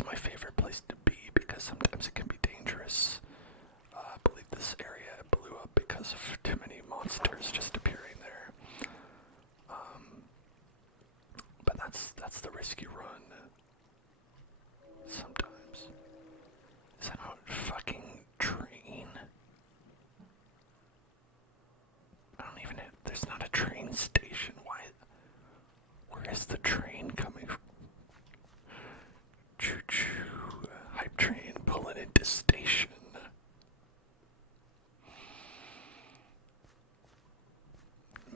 is my favorite place to be because sometimes it can be dangerous. I believe this area blew up because of too many monsters just appearing there. But that's the risk you run. Sometimes. Is that a fucking train? I don't even have, there's not a train station. Why? Where is the train coming from? Choo-choo. Hype train pulling into station.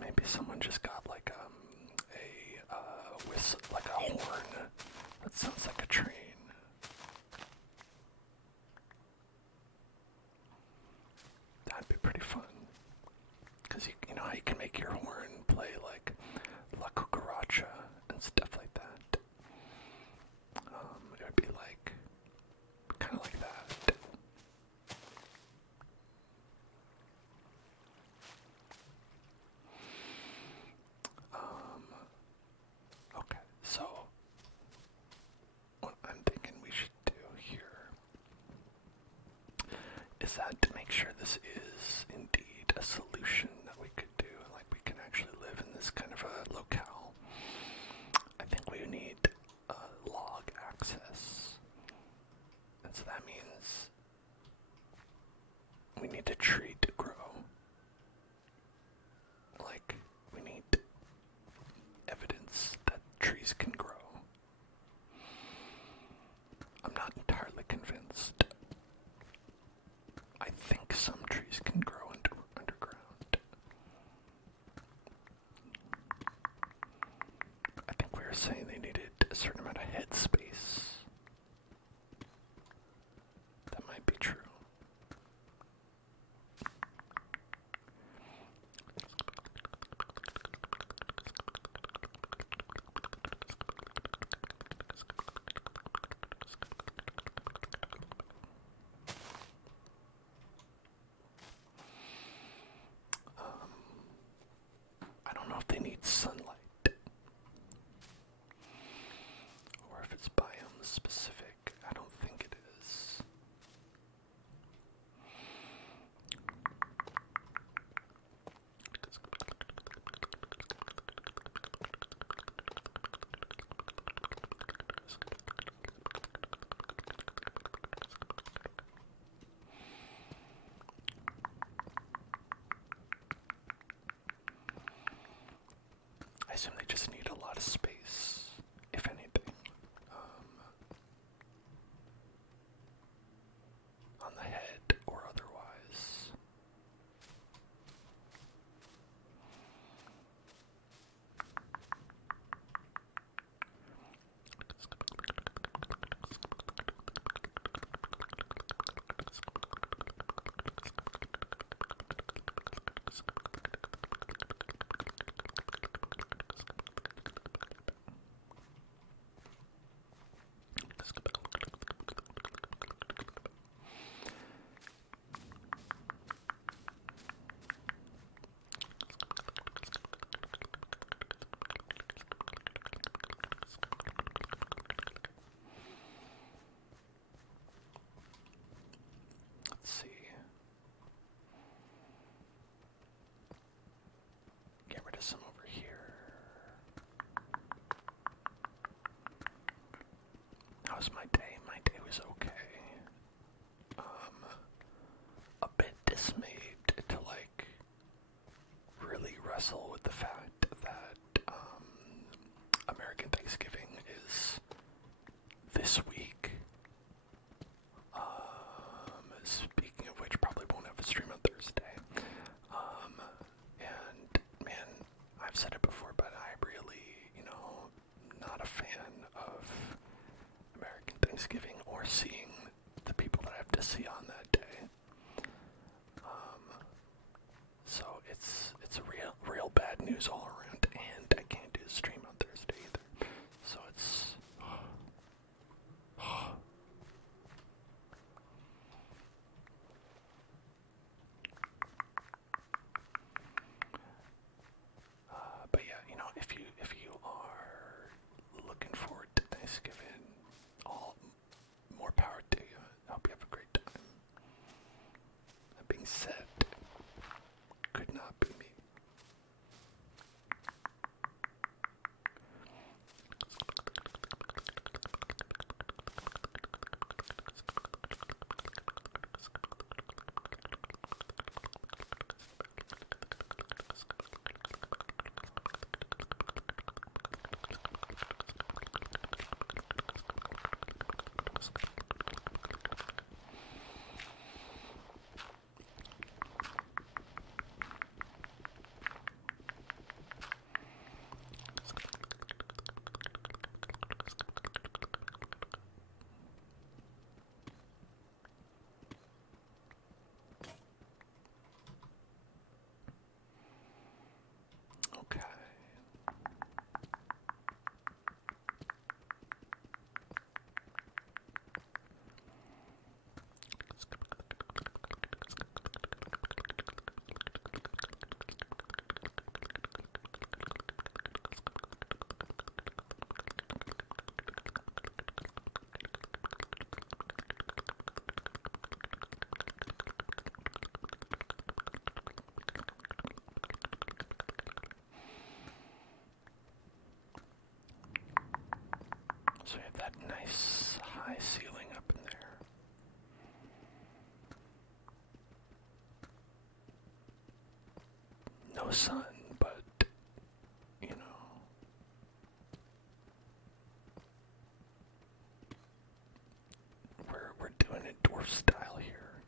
Maybe someone just got like a whistle, like a horn. That sounds like a train. That'd be pretty fun. Because you know how you can make your horn play like La Cucaracha and stuff like that. It would be like, kind of like that. Okay, so what I'm thinking we should do here is that to make sure this is indeed a solution that we could do, like we can actually live in this kind of a locale, I think we need log access. And so that means we need a tree to grow. Like, we need evidence that trees can grow. I'm not entirely convinced. I think some trees can grow underground. I think we were saying they needed a certain amount of head space. That might be true. I don't know if they need sunlight or if it's biome specific. I don't think it is. I assume they just need a lot of space, if anything, on the head or otherwise. Let's see. Get rid of some over here. How was my day? My day was okay. A bit dismayed to like really wrestle with the fact that American Thanksgiving is this week. Speaking of which, probably won't have a stream on Thursday. And man, I've said it before, but I really, not a fan of American Thanksgiving or seeing the people that I have to see on that day. So it's real bad news all around, and I can't do the stream on Thursday either. So it's but yeah, if you are looking forward to Thanksgiving, all being said could not be me. Okay. So we have that nice high ceiling up in there. No sun, but, you know, we're doing it dwarf style here,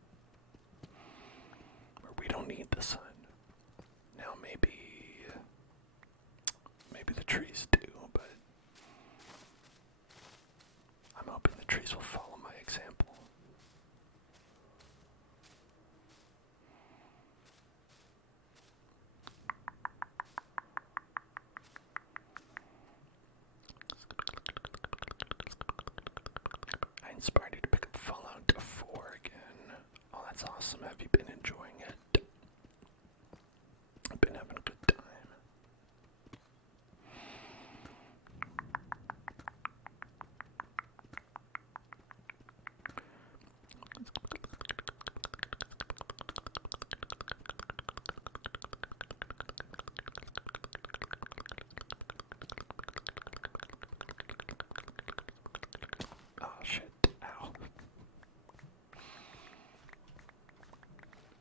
where we don't need the sun. Now maybe the trees do, but I'm hoping the trees will follow my example. I inspired you to pick up Fallout 4 again. Oh, that's awesome. Have you been enjoying it? I've been having a good time. Oh shit. Ow.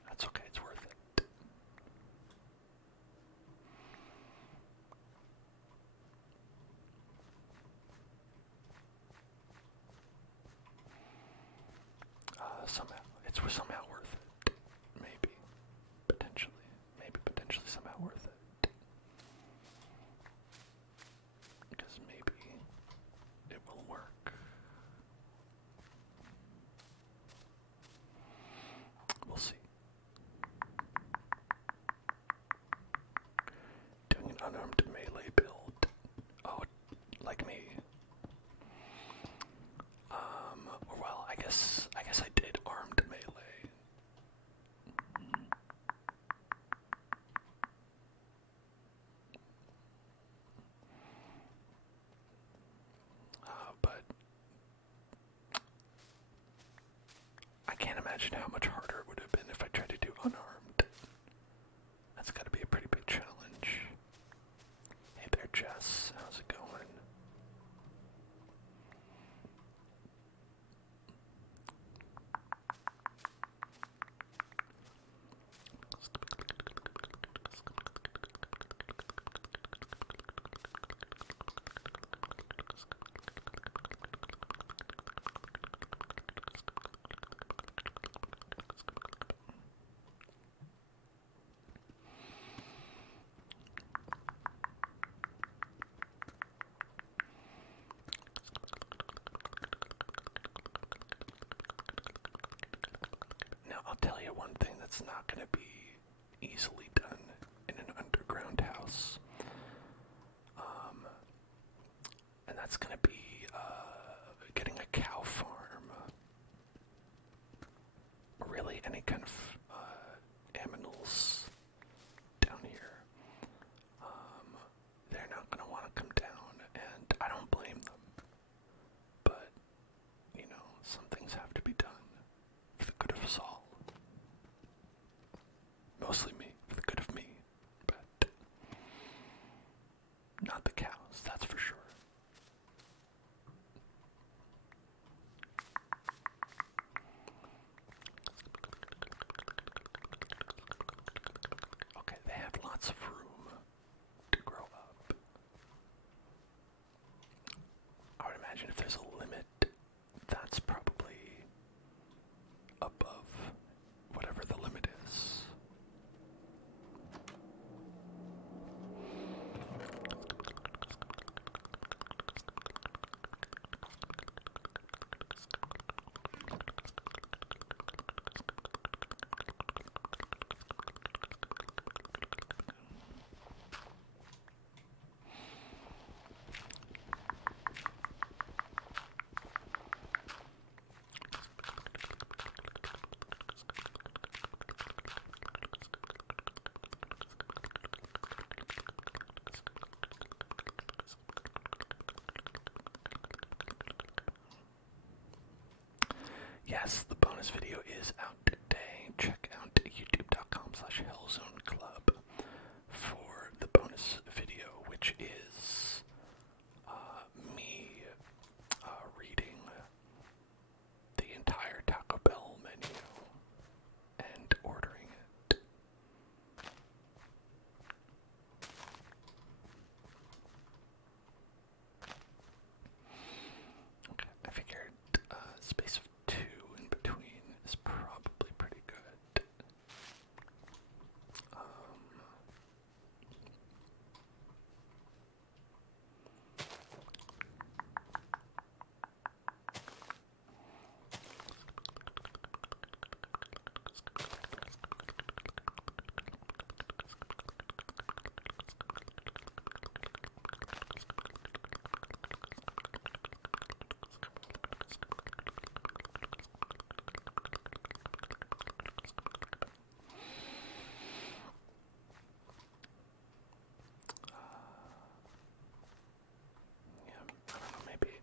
That's okay, it's worth it. Somehow. It's somehow worth it. Maybe. Potentially. Maybe potentially somehow worth it. Because maybe it will work. We'll see. Doing an unarmed melee build. Oh, like me. Well, I guess I did armed melee. But I can't imagine how much harder it would have been if I tried to do unarmed. That's gotta be a pretty big challenge. Hey there, Jess. How's it going? Now, I'll tell you one thing that's not going to be easily done in an underground house. And that's going to be getting a cow farm. Or really any kind of aminals down here. They're not going to want to come down, and I don't blame them. But, you know, some things have to be done for the good of us all. imagine if there's a limit, that's probably above whatever the limit is. Yes, the bonus video is out today. Check out youtube.com/hellzoneclub for the bonus video, which is me reading the entire Taco Bell menu and ordering it. Okay, I figured space of 2 in between is probably pretty good.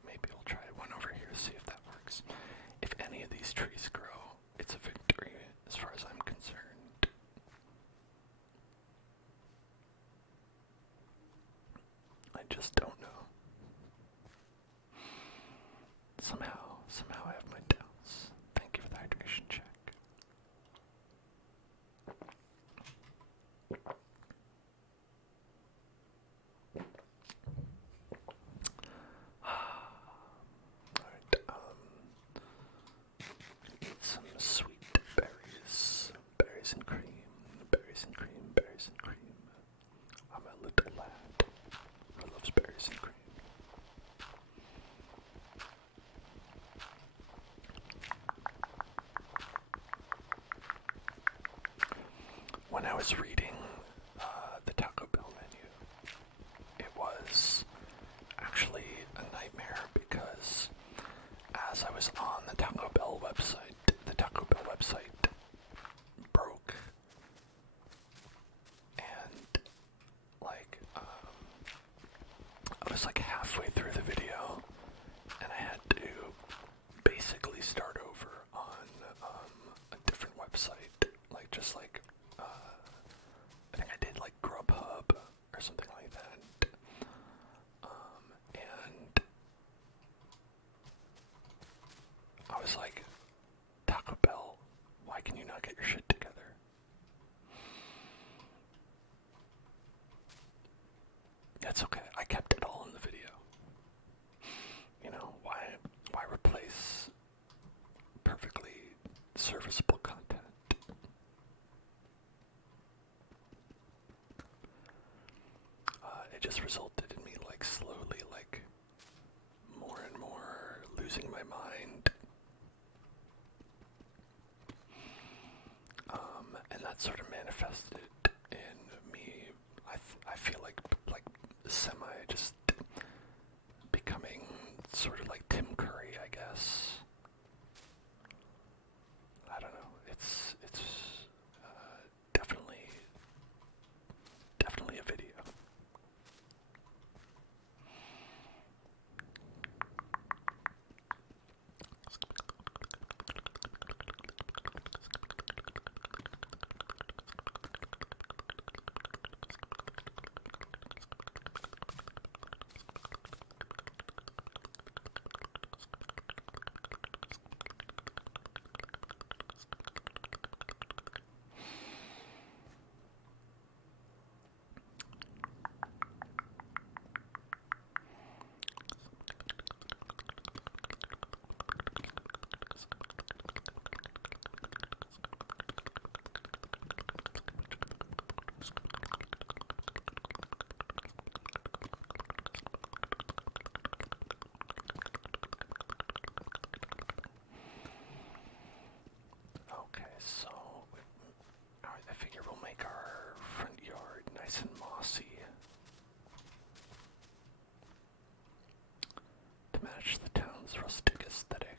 Maybe we'll try one over here, see if that works. If any of these trees grow, it's a victory as far as I'm concerned. I just don't know. Somehow I have my doubts. Thank you for the hydration check. Eat some sweet berries. Berries and cream. Berries and cream. Berries and cream. I'm a little lad who loves berries and cream. When I was reading the Taco Bell menu, it was actually a nightmare because as I was on the Taco Bell website broke, and I was halfway through the video, and I had to basically start over on a different website, I think I did Grubhub or something like that, and I was like, Taco Bell, why can you not get your shit together? That's okay, I kept it all in the video. You know, why replace perfectly serviceable content? It just resulted in me slowly more and more losing my mind. And that sort of manifested in me, I feel like semi just becoming sort of like Tim Curry, I guess. I don't know. It's definitely a video. so alright, I figure we'll make our front yard nice and mossy to match the town's rustic aesthetic.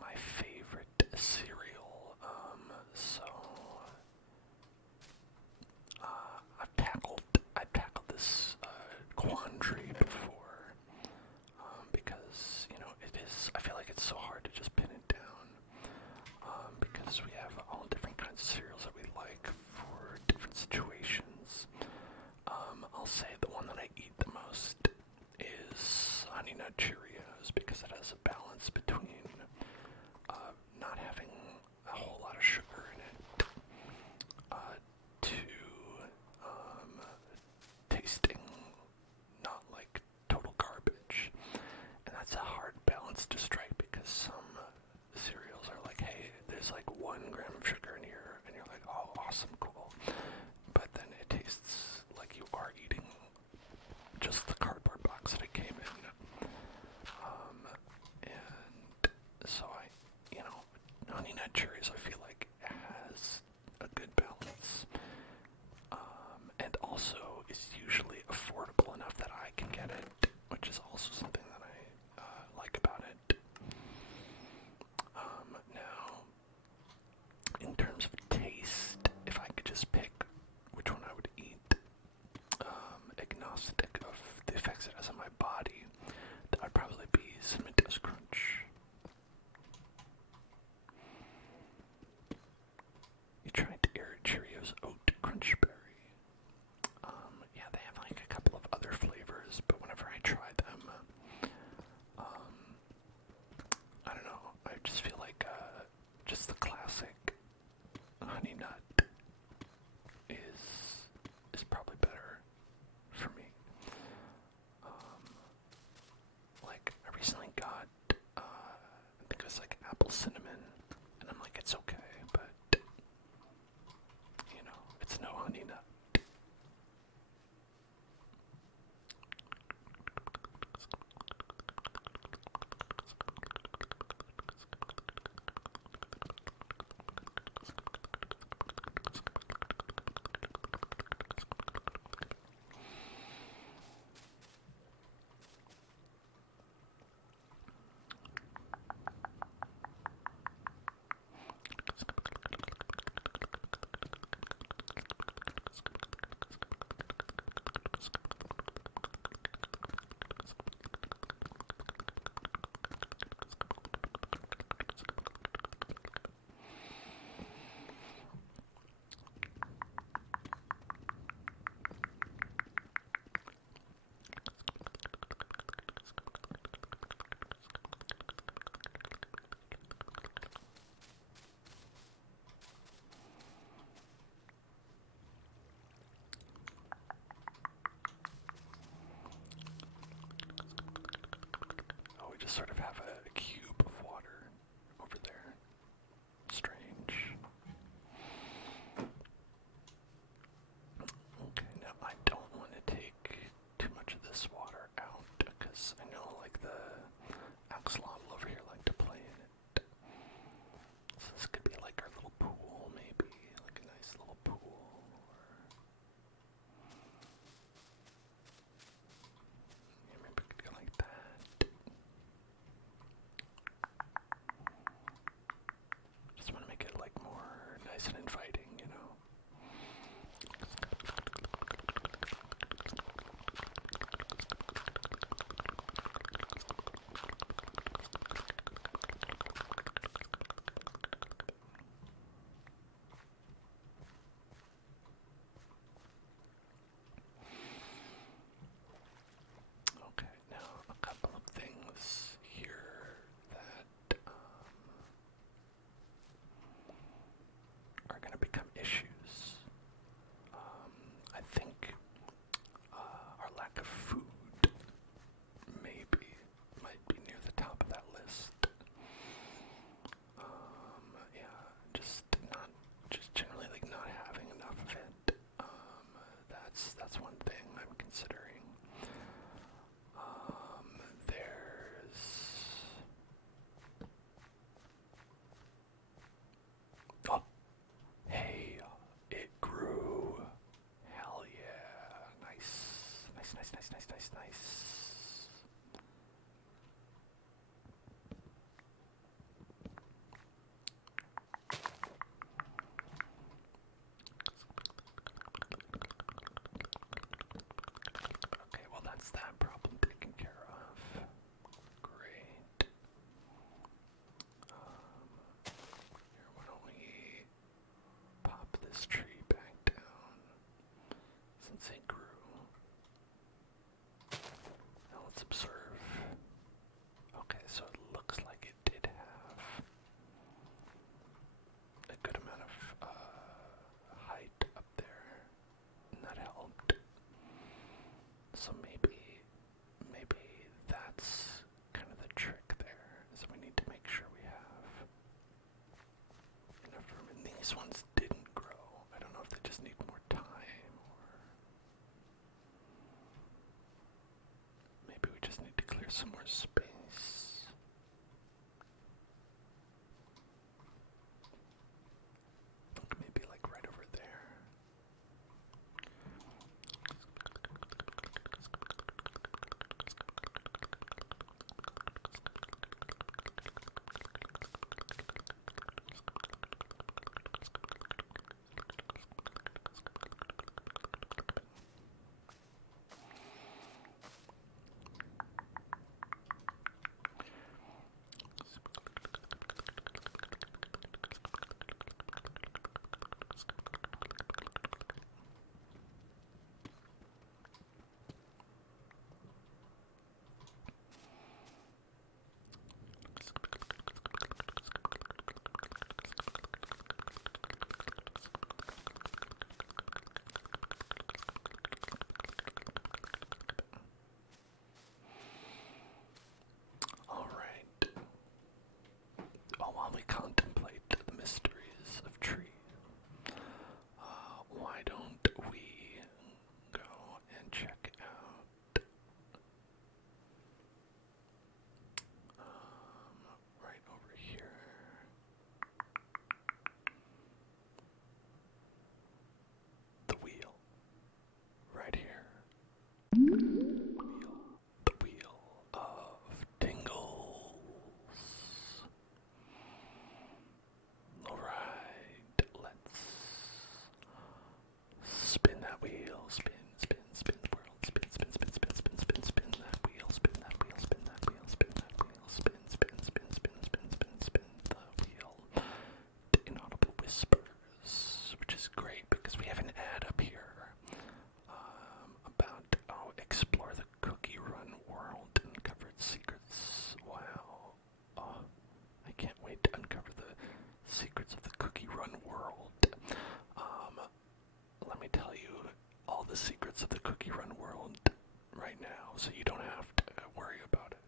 My favorite cereal, so I've tackled this quandary before, because I feel like it's so hard to just pin it down, because we have all different kinds of cereals that we like for different situations. I'll say the one that I eat the most is Honey Nut Cheerios, because it has a balance between not having a whole lot of sugar in it, to tasting not like total garbage. And that's a hard balance to strike, because some cereals are like, hey, there's like 1 gram of sugar in here, and you're like, oh, awesome, cool. But then it tastes like you are eating just the cardboard box that it came in. And so Honey Nut Cheerios, I feel like, has a good balance, and also is usually affordable enough that I can get it, which is also something that I like about it. Now, in terms of taste, if I could just pick which one I would eat, agnostic of the effects it has on my body, that would probably be Cinnamon Toast Crunch. You tried Cheerios Oat Crunch Berry. Yeah, they have like a couple of other flavors, but whenever I try them, I don't know, I just feel like just the classic Honey Nut is probably better for me. Like, I recently got, I think it was like apple cinnamon, and I'm like, it's okay, but, it's no Honey Nut. We just sort of have a cube of water over there. Strange. Okay, now I don't want to take too much of this water out, because I know like the axolotl over here like to play in it. So this could be like our little pool, maybe, like a nice little pool. Yeah, maybe we could go like that. these ones didn't grow. I don't know if they just need more time, or maybe we just need to clear some more space. Maybe like right over there. While we contemplate the mysteries of tree, why don't we go and check out right over here, the wheel, right here, the wheel of tingles. Alright, let's spin that wheel, spin, spin, spin the world, spin, spin, spin, spin, spin, spin, spin that wheel, spin that wheel, spin that wheel, spin that wheel, spin, spin, spin, spin, spin, spin, spin the wheel. To inaudible whispers, which is great because we have an ad up here about explore the cookie run world and uncover its secrets. Wow. I can't wait to uncover the secrets of the cookie run world. Let me tell you all the secrets of the cookie run world right now, so you don't have to worry about it.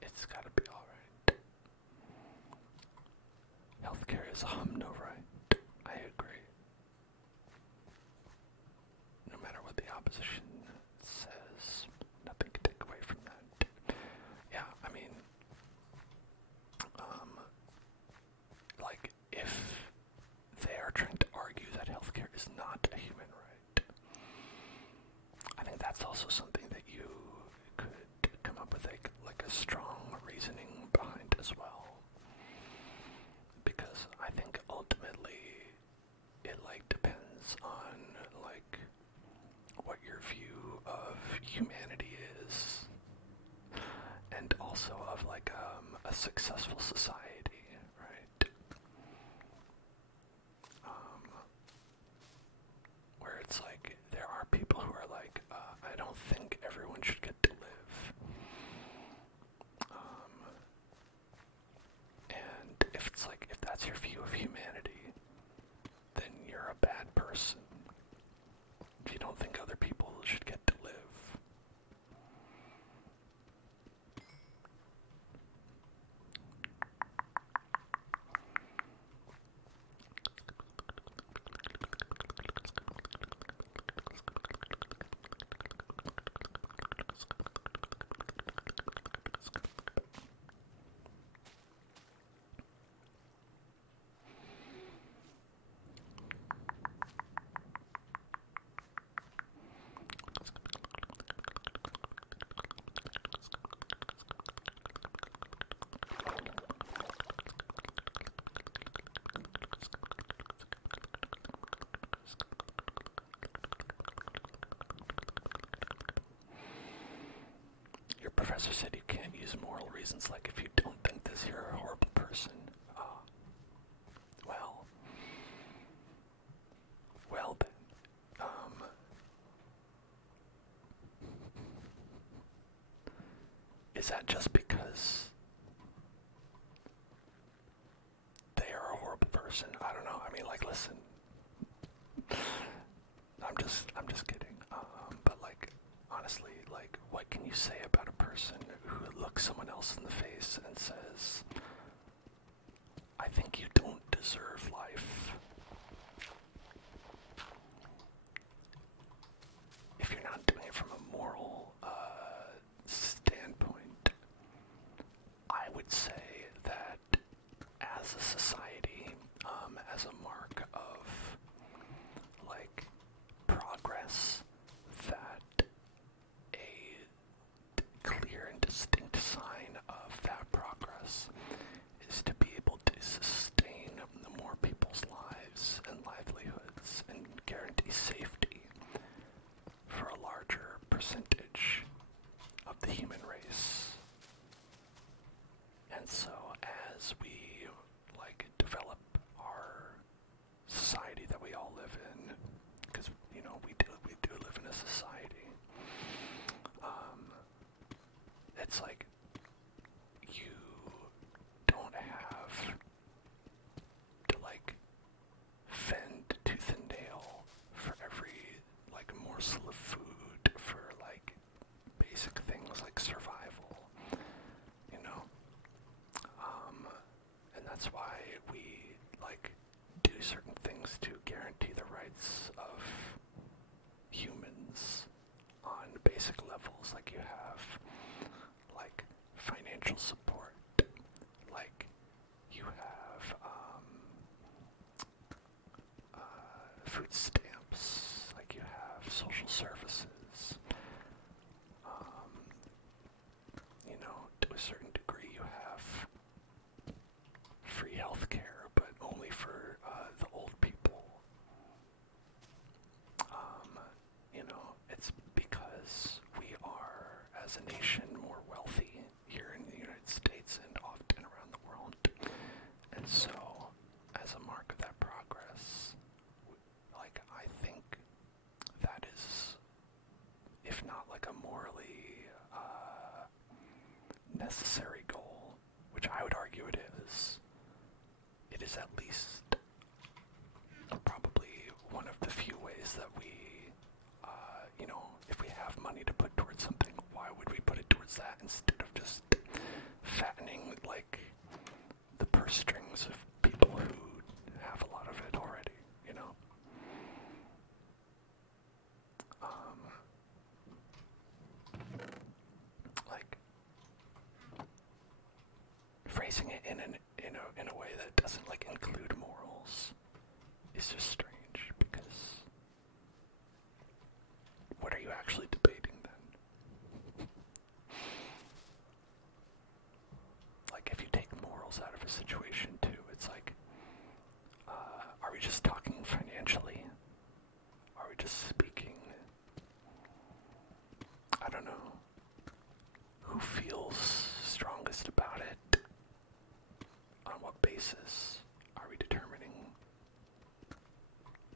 it's gotta be alright. Healthcare is a hum, no right. I agree. No matter what the opposition says, nothing can take away from that. Yeah, I mean, like, if they are trying to argue that healthcare is not a human right, I think that's also something that you could come up with like a strong reasoning behind as well. Because I think ultimately it like depends on like what your view of humanity is, and also of like a successful society, right? Where it's like there are people who are like, I don't think everyone should get to live. And if it's like, if that's your view of humanity, then you're a bad person. If you don't think other people should get to live. Your professor said you can't use moral reasons, like if you don't think this, you're a horrible person. Well, then, is that just because they are a horrible person? I don't know. I mean, like, listen, I'm just kidding. But like, honestly, like, what can you say about a person who looks someone else in the face and says, I think you don't deserve life? If you're not doing it from a moral standpoint, I would say that as a society, as a mark of like progress, that a clear and distinct sign of that progress is to be able to sustain more people's lives and livelihoods and guarantee safety for a larger percentage of the human race. And so as we like develop our society that we all live in, because you know we do live in a society, it's like you don't have to like fend tooth and nail for every like morsel of food, for like basic things like survival, you know. And that's why we like do certain things to guarantee the rights of humans on basic levels. Like you have like financial support, like you have food stamps, like you have social services. You know, to a certain degree you have free healthcare, but only for the old people. You know, it's because we are, as a nation, more wealthy here in the United States and often around the world. And so, as a mark of that progress, like, I phrasing it in a way that doesn't like include morals is just strange, because what are you actually debating then? Like, if you take morals out of a situation too, it's like, are we just talking financially? Are we just speaking? I don't know. Who feels strongest about it? On what basis are we determining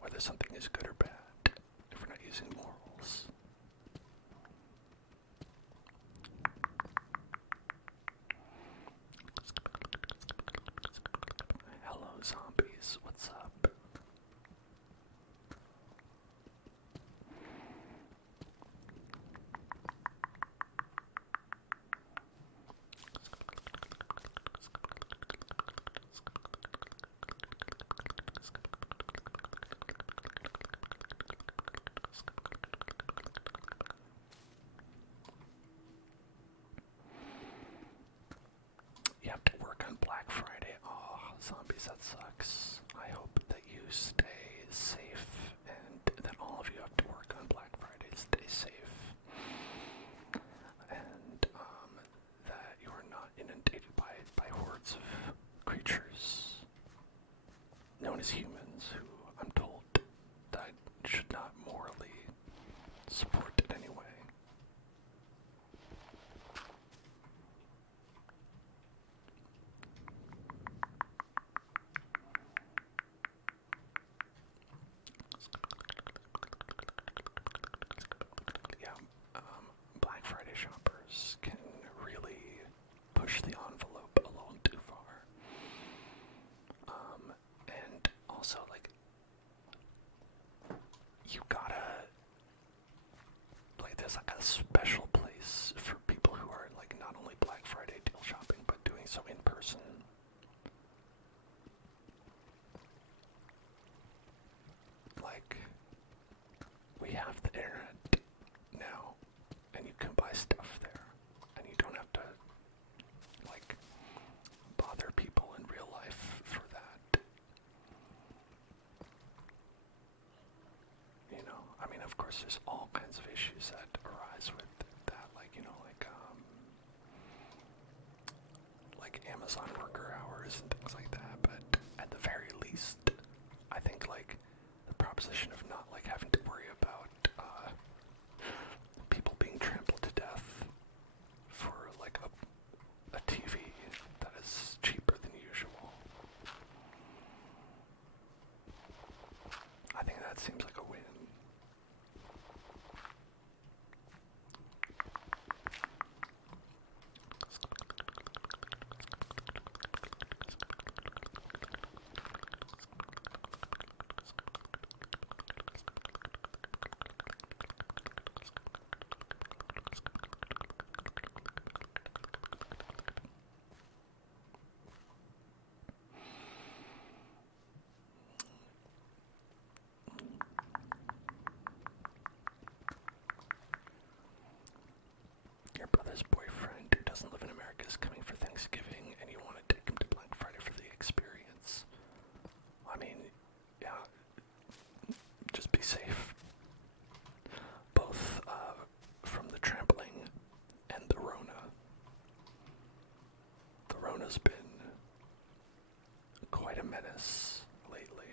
whether something is good or bad if we're not using morals? Hello, zombies. What's up? You have to work on Black Friday. Oh, zombies, that sucks. I hope that you stay safe and that all of you have to work on Black Friday. Stay safe. And that you are not inundated by hordes of creatures known as humans who I'm told that I should not morally support in any way. Yeah, Black Friday shoppers can really push the envelope a little too far. And also, like, you gotta, like, there's like a special place for people who are like not only Black Friday deal shopping, but doing so in person. Like, we have the internet now, and you can buy stuff there, and you don't have to, like, bother people in real life for that. You know, I mean, of course, there's all kinds of issues that arise with that, like, you know, like Amazon worker hours and things like that, but at the very least, I think, like, the proposition of not, like, having to worry about, people being trampled to death for, like, a TV that is cheaper than usual. I think that seems like a win. Your brother's boyfriend who doesn't live in America is coming for Thanksgiving, and you want to take him to Black Friday for the experience. I mean, yeah, just be safe. Both from the trampling and the Rona. The Rona's been quite a menace lately.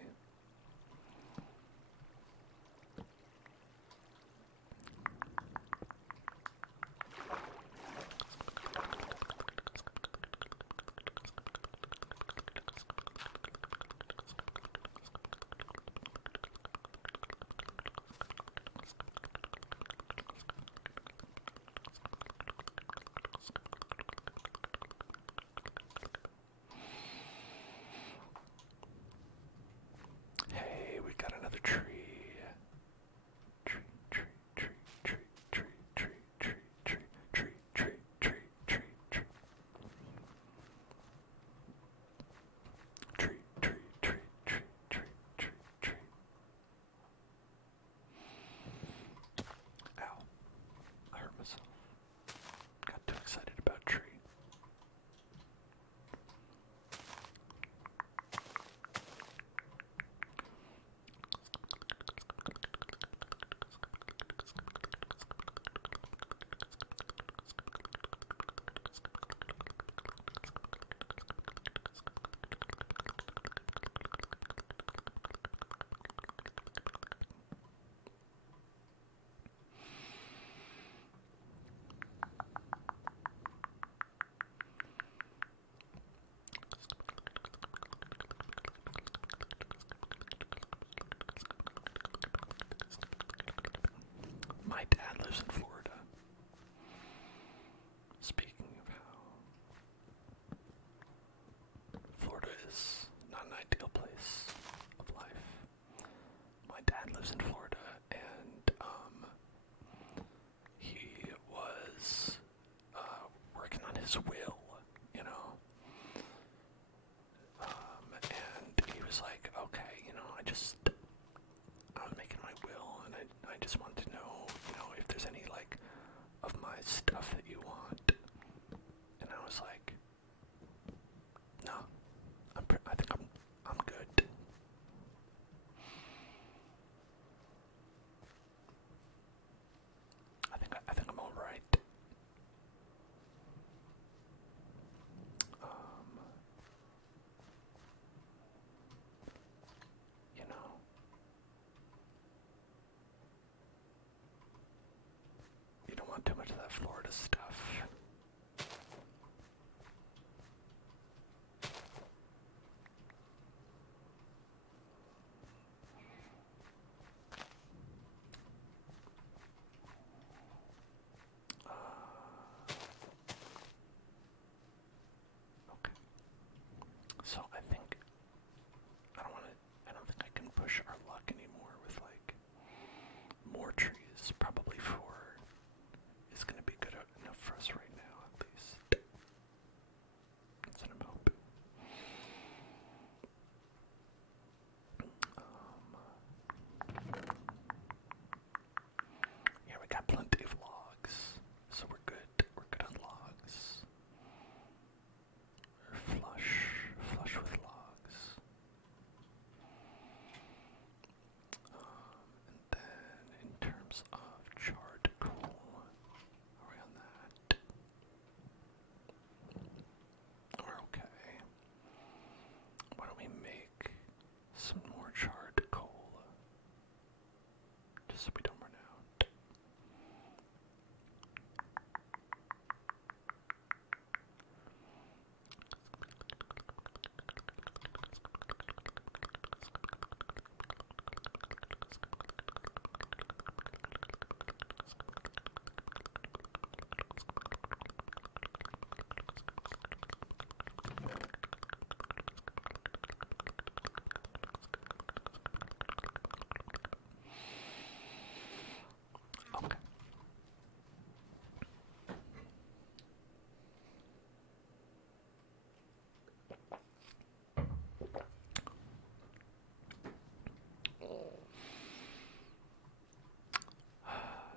lives in Florida, and he was working on his will, you know. And he was like, okay, you know, I was making my will, and I just wanted to know, you know, if there's any, like, of my stuff that you want. And I was like, no, I think I'm good. I think I'm all right. You know, you don't want too much of that Florida stuff. Okay. So I don't think I can push our luck anymore with like more trees. Probably 4 is gonna be good enough for us right now, at least. That's what I'm hoping. Yeah, we got plenty of logs, so we're good. We're good on logs. We're flush with logs. And then in terms of charred coal, are we on that? We're okay. Why don't we make some more charred coal, just so we don't run out. Okay.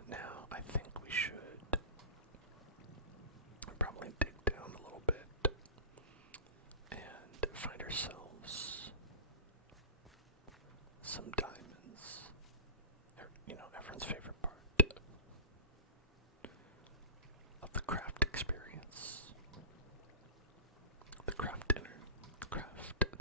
Now, I think we should probably dig down a little bit and find ourselves some diamonds. You know, everyone's favorite part of the craft experience. The craft dinner. The craft dinner.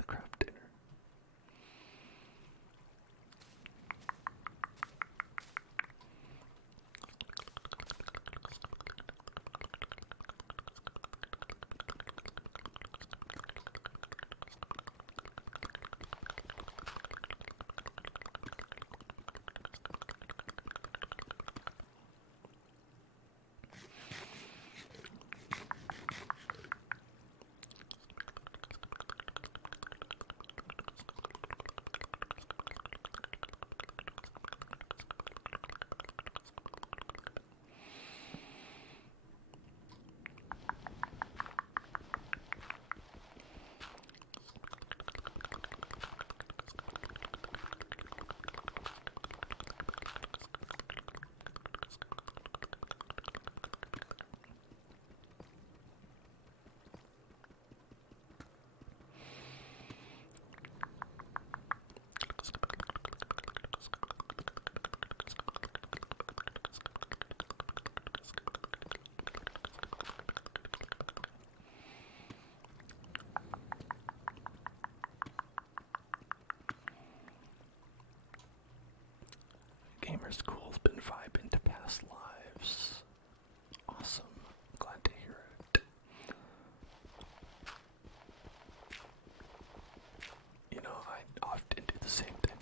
Gamer School's been vibing to past lives. Awesome. Glad to hear it. You know, I often do the same thing.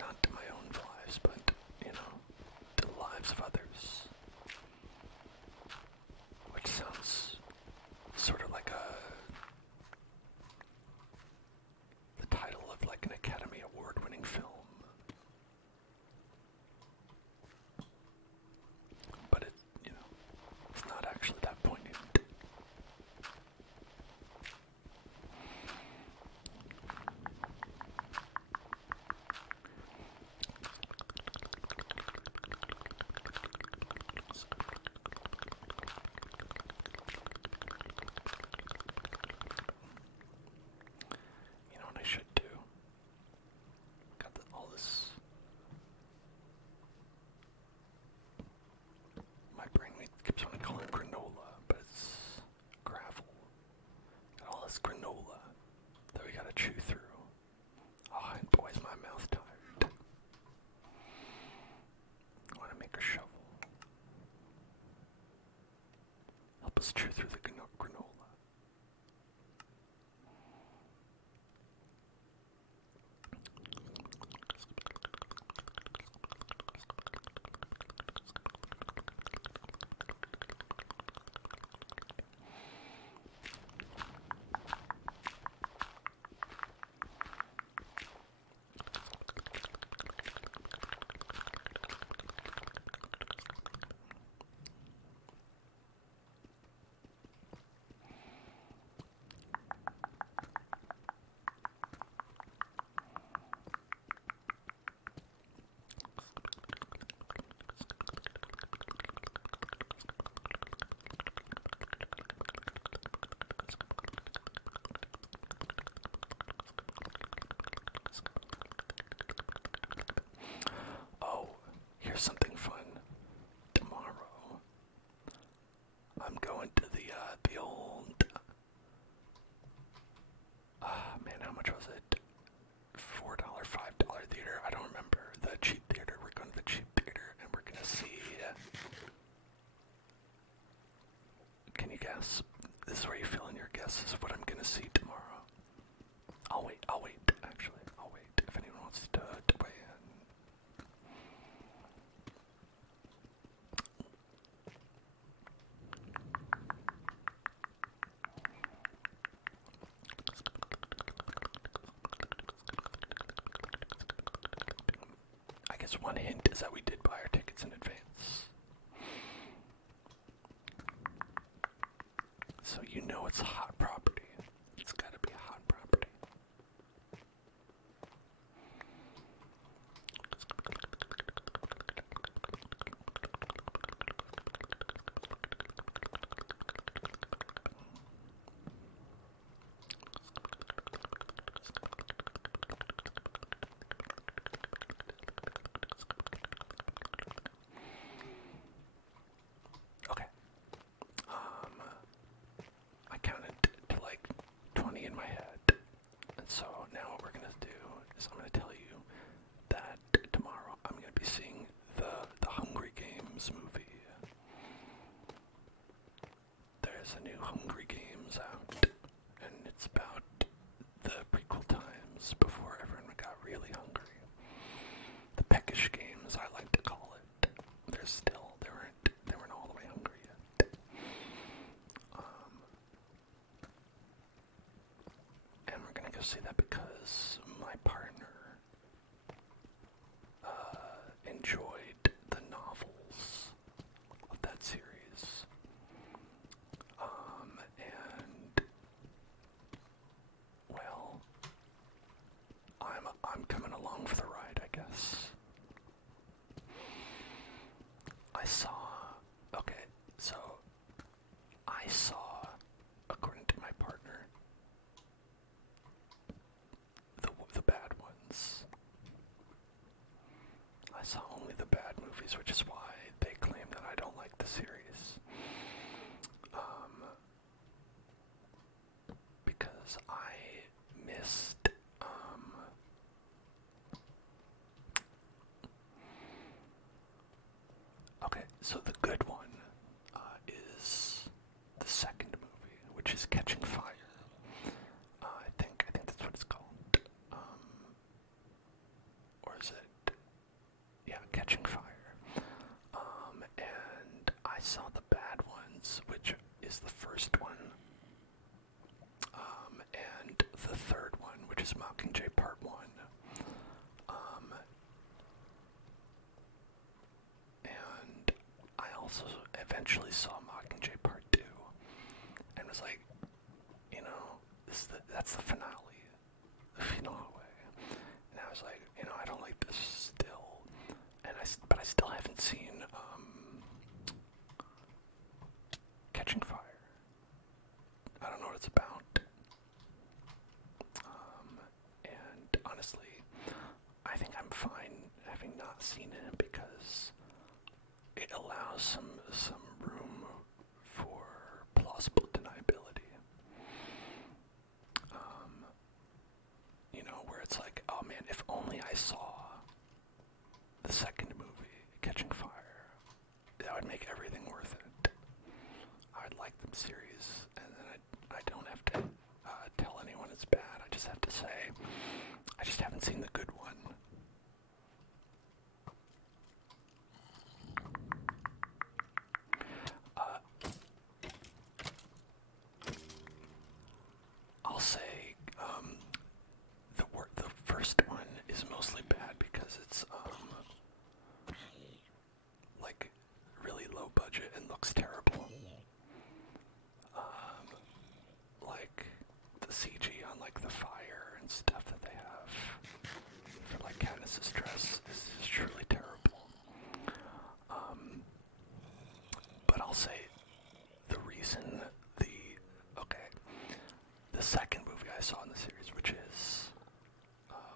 Not to my own lives, but, you know, to the lives of others. Which sounds sort of like the title of like an Academy Award winning film. chew through. Oh, and boy, is my mouth tired. I want to make a shovel. Help us chew through the granola. Here's something fun. Tomorrow, I'm going to the old. Man, how much was it? $4, $5 theater. I don't remember. The cheap theater. We're going to the cheap theater, and we're gonna see. Can you guess? This is where you fill in your guesses of what I'm gonna see tomorrow. I'll wait. Actually, I'll wait. If anyone wants to weigh in. I guess one hint is that we did buy our tickets in advance. So you know it's a hot property. It's gotta be a hot property. Okay. I counted to like 20 in my head. And so now what we're gonna do is I'm gonna tell you that tomorrow I'm gonna be seeing the Hungry Games movie. There's a new Hungry Games out, and it's about the prequel times before everyone got really hungry. The peckish games, I like to call it. They weren't all the way hungry yet. And we're gonna go see that because my partner enjoyed the novels of that series. And well, I'm coming along for the ride, I guess. I saw, according to my partner, the bad ones. I saw only the bad movies, which is why they claim that I don't like the series. Because I missed, okay, so the good one is the second movie, which is Catching Fire. I think that's what it's called. Or is it? Yeah, Catching Fire. And I saw the bad ones, which is the first one. And the third one, which is Mockingjay Part 1. And I also eventually saw Mockingjay Part 2, and was like, that's the finale. And I was like, I don't like this still. But I still haven't seen Catching Fire. I don't know what it's about. And honestly, I think I'm fine having not seen it because it allows some room for plausible deniability. saw the second movie, Catching Fire, that would make everything worth it. I'd like the series, and then I don't have to tell anyone it's bad. I just have to say, I just haven't seen the good one. I'll say the first one is mostly bad because it's like really low budget and looks terrible. Like the CG on like the fire and stuff that they have for like Katniss's dress is truly terrible. But I'll say the reason the second movie I saw in the series, which is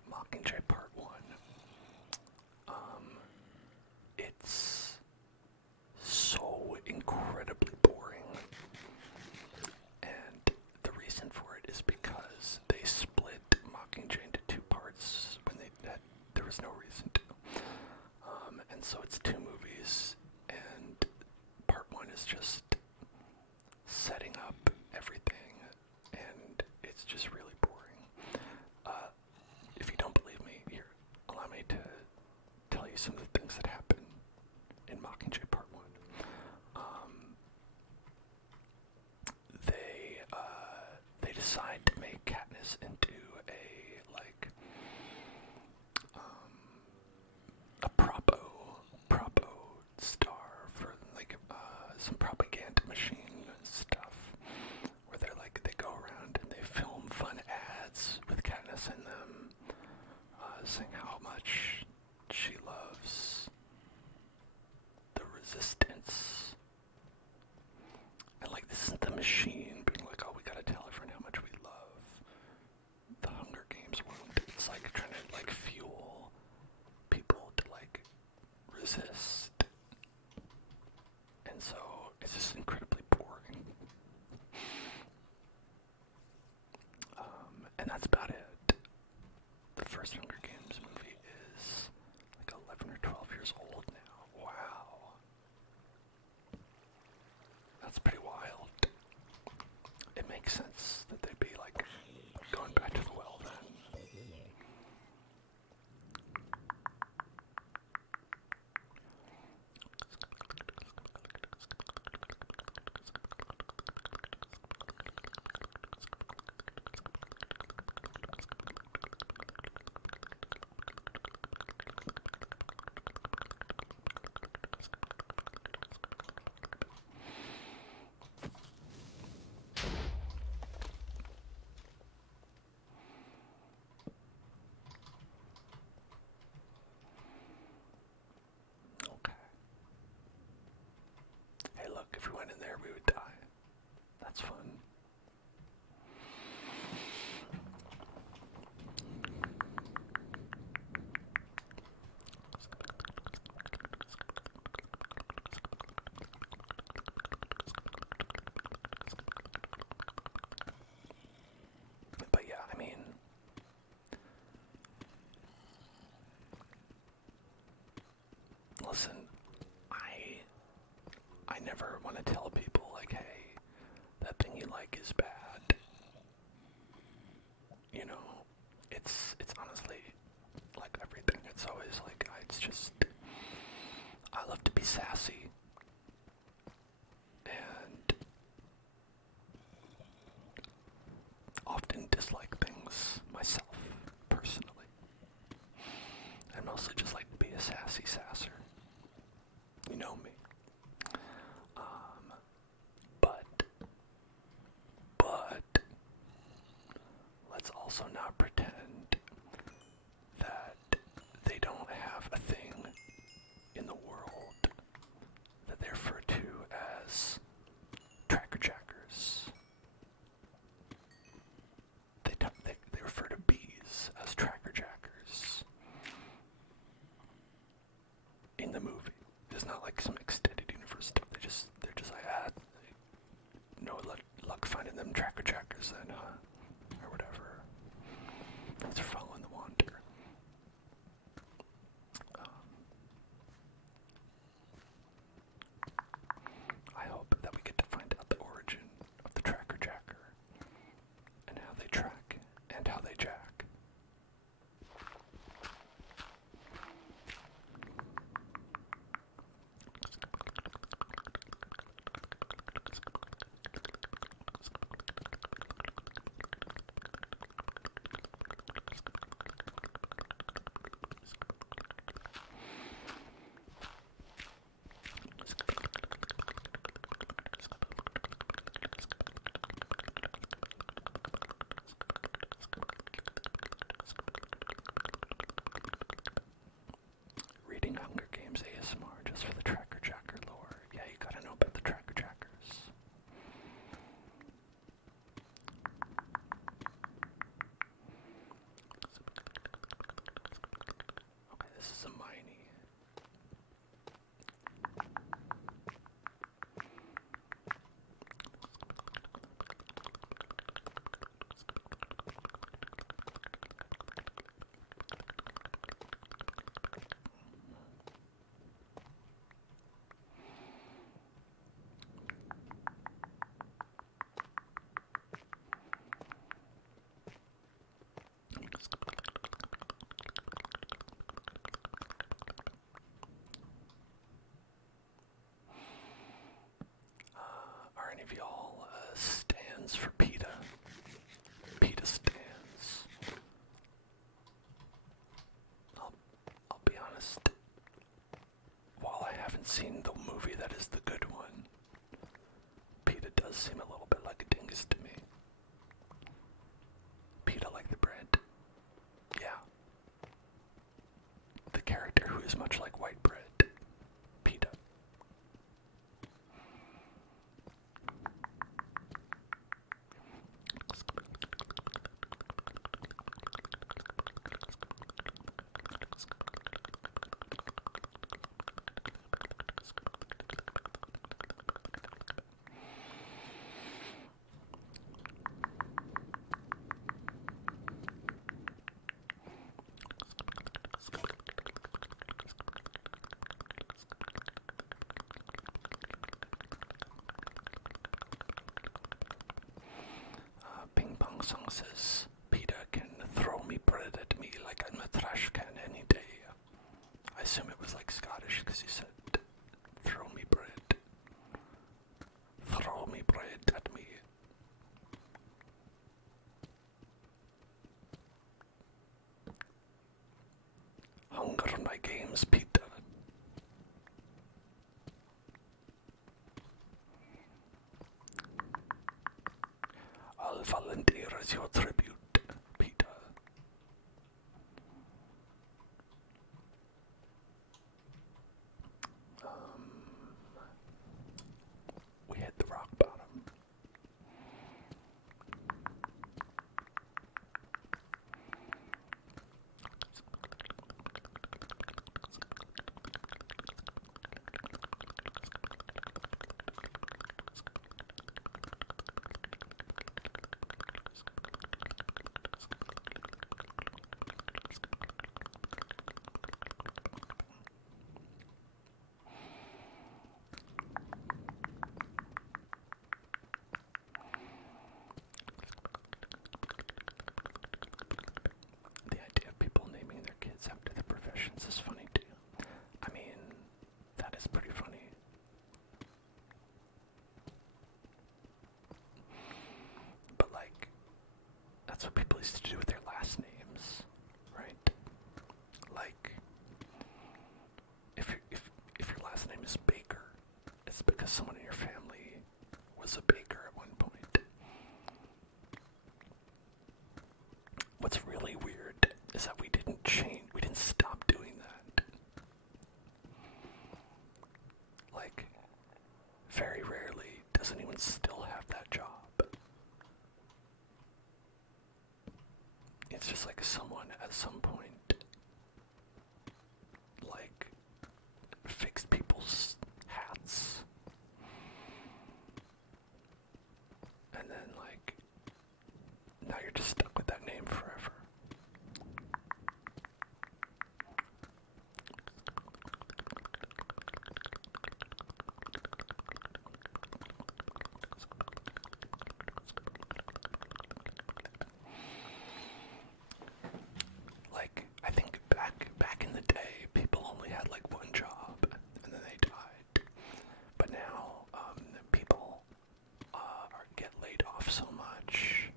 Mockingjay Part 1, it's so incredibly boring. And the reason for it is because they split Mockingjay into two parts when there was no reason to. And so it's two movies, and part 1 is just setting up everything, and it's just really boring. If you don't believe me, here, allow me to tell you some of the things that happen in Mockingjay Part 1. They decide to make Katniss into a propo star for some propaganda machine stuff, where they go around and they film fun ads with Katniss in them, saying how much she loves the resistance. And this isn't the machine being like, oh, we gotta tell everyone how much we love the Hunger Games world. It's trying to fuel people to resist. And so it's just incredibly boring. And that's about it. The first Hunger Games movie is 11 or 12 years old now. Wow. That's pretty wild. It makes sense that they'd be going back to the well then. Hey, look, if we went in there, we would die. That's fun. But yeah, I mean, listen, I never want to tell people hey, that thing you like is bad. It's honestly everything. It's always it's just, I love to be sassy. And often dislike things myself, personally. I mostly just like to be a sassy sasser. You know me. But let's also not pretend that they don't have a thing in the world that they refer to as tracker jackers. They refer to bees as tracker jackers in the movie. It's not some extended universe stuff. They're just no luck finding them tracker jackers then, huh? Or whatever. Thanks for following the wander. is a miney. Are any of y'all stands for pita? Pita stands. I'll be honest. While I haven't seen the movie that is the good one, pita does seem a little bit like a dingus to me. Pita like the bread. Yeah. The character who is much like white bread. Pita. Ping Pong Song says, Peter can throw me bread at me like I'm a trash can any day. I assume it was like Scottish because he said, throw me bread. Throw me bread at me. Hunger my games, Peter. I'll volunteer as your tribute, Peter. We hit the rock bottom. The idea of people naming their kids after their professions is funny too. I mean, that is pretty funny. But like, that's what people used to do with their last names, right? Like, if your last name is Baker, it's because someone in your family was a baker at one point. What's really weird is that we didn't stop doing that. Like, very rarely does anyone still have that job. It's just like someone at some point, like, fixed people's hats. And then, like, now you're just stuck with that name forever. Like, I think back in the day, people only had like one job, and then they died. But now, people get laid off so much,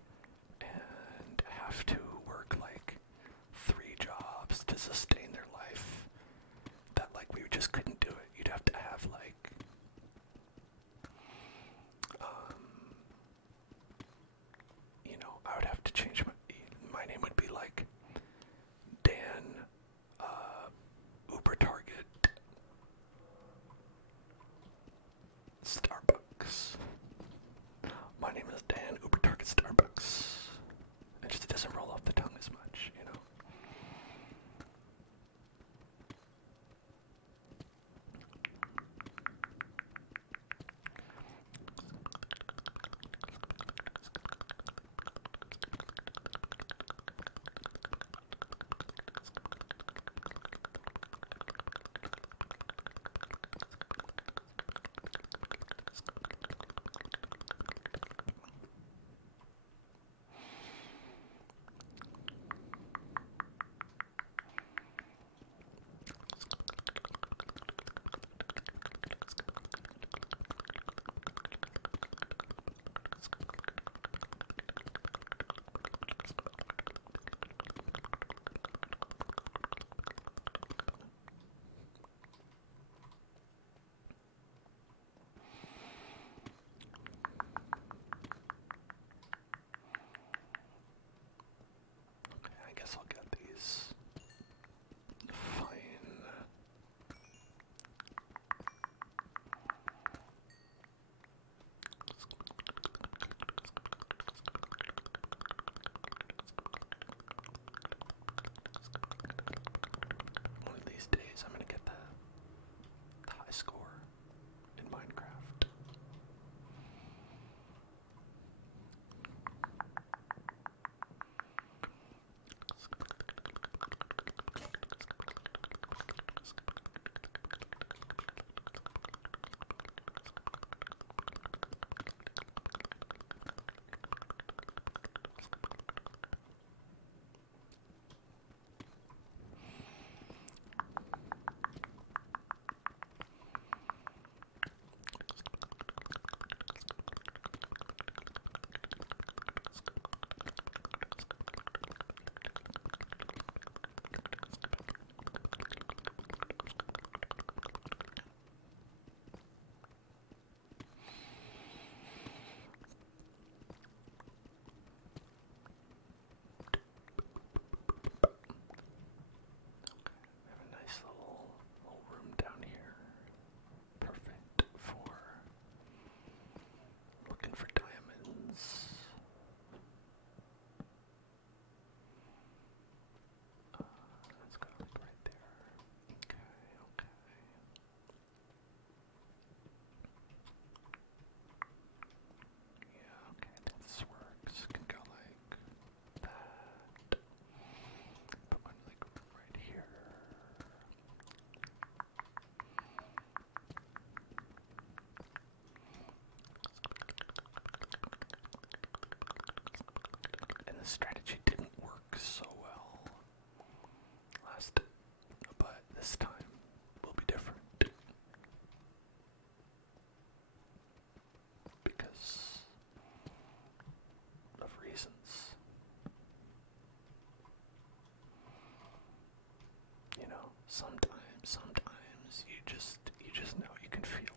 and have to work like 3 jobs to sustain their life, that like we just couldn't do it. You'd have to have like, I would have to change my name would be like Dan, Uber Target, Starbucks. My name is Dan, Uber Target, Starbucks. It doesn't roll off the tongue as much, this strategy didn't work so well last, but this time will be different because of reasons. You know, sometimes you just know, you can feel it.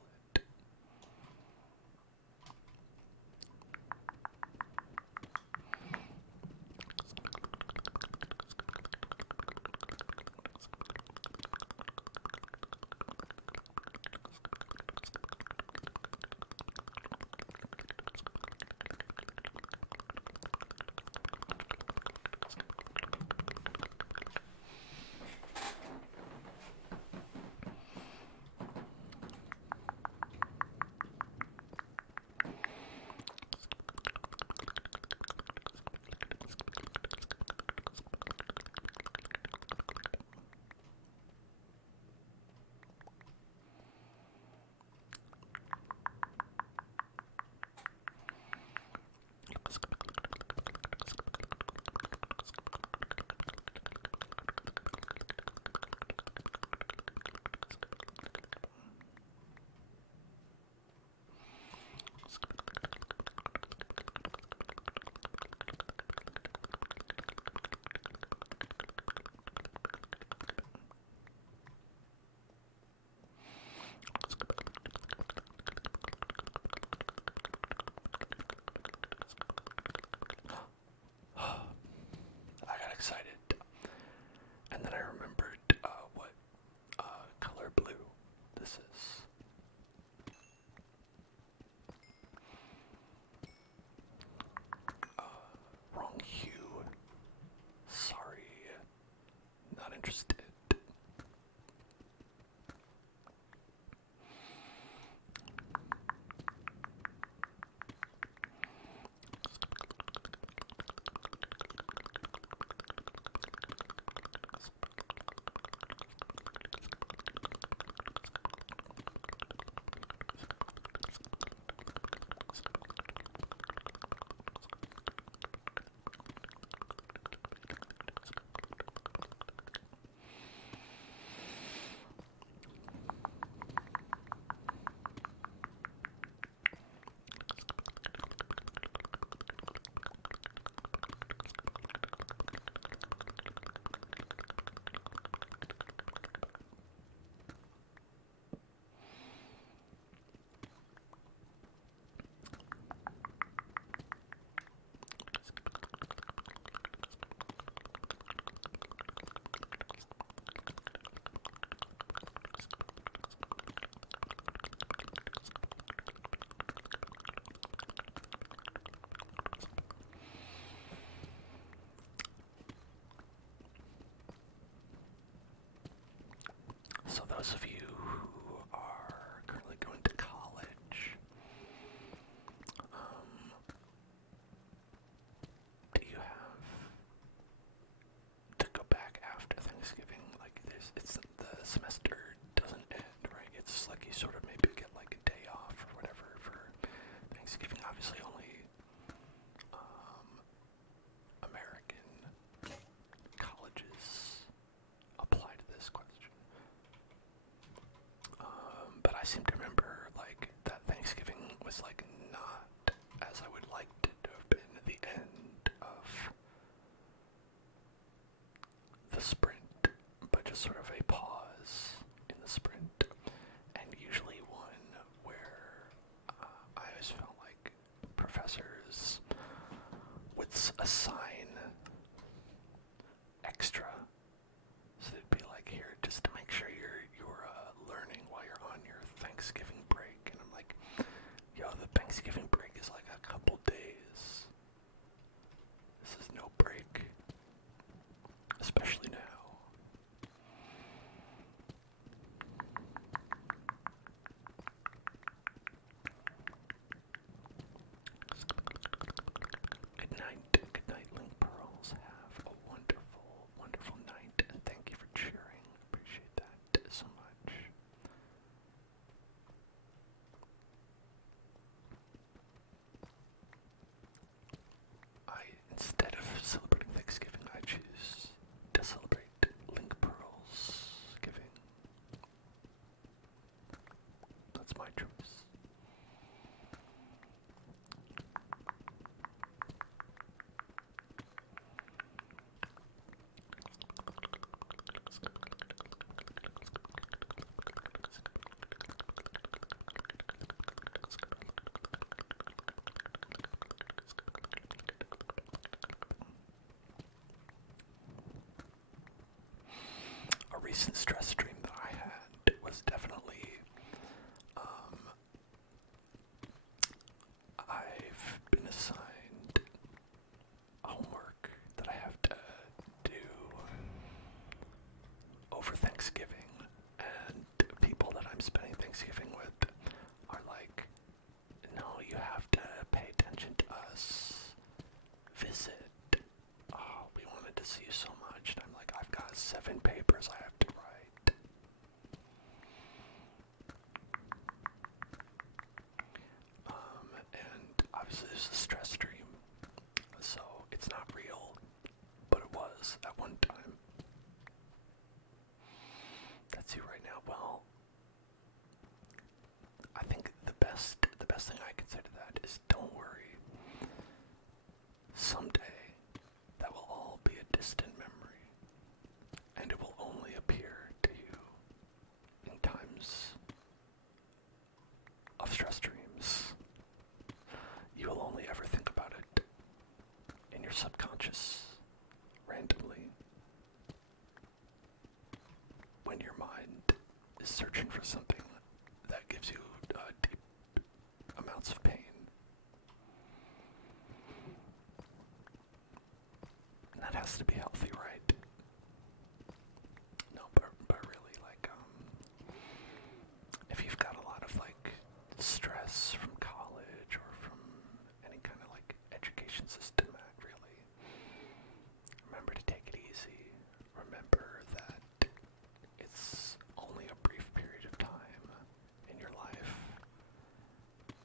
Excited, and then I remembered what color blue this is. Wrong hue. Sorry, not interested. So those of you who are currently going to college, do you have to go back after Thanksgiving? Like, the semester doesn't end, right? It's like you sort of maybe get like a day off or whatever for Thanksgiving. Obviously, only American colleges apply to this question. But I seem to remember, like, that Thanksgiving was, like, not as I would like it to have been at the end of the sprint, but just sort of a pause in the sprint, and usually one where I always felt like professors would assign extra. So they'd be like, here, just to make sure you're learning while you're on your Thanksgiving break. And I'm like, yo, the Thanksgiving break is like a couple days. This is no break. Especially now. Good night, Link Pearls. Have a wonderful, wonderful night, and thank you for cheering. Appreciate that so much. Instead of recent stress stream that I had was definitely, I've been assigned homework that I have to do over Thanksgiving, and people that I'm spending Thanksgiving with are like, no, you have to pay attention to us, visit, oh, we wanted to see you so much, and I'm like, I've got 7 papers I have to write. And obviously this is a stress stream, so it's not real, but it was at one time. That's you right now. Well, I think the best thing I can say to that is don't worry. Someday, that will all be a distant memory, and it will only appear to you in times of stress dreams. You will only ever think about it in your subconscious, randomly, when your mind is searching for something that gives you deep amounts of pain. And that has to be healthy, right? No, but really, like, if you've got a lot of, like, stress from college or from any kind of, like, education system, really, remember to take it easy. Remember that it's only a brief period of time in your life,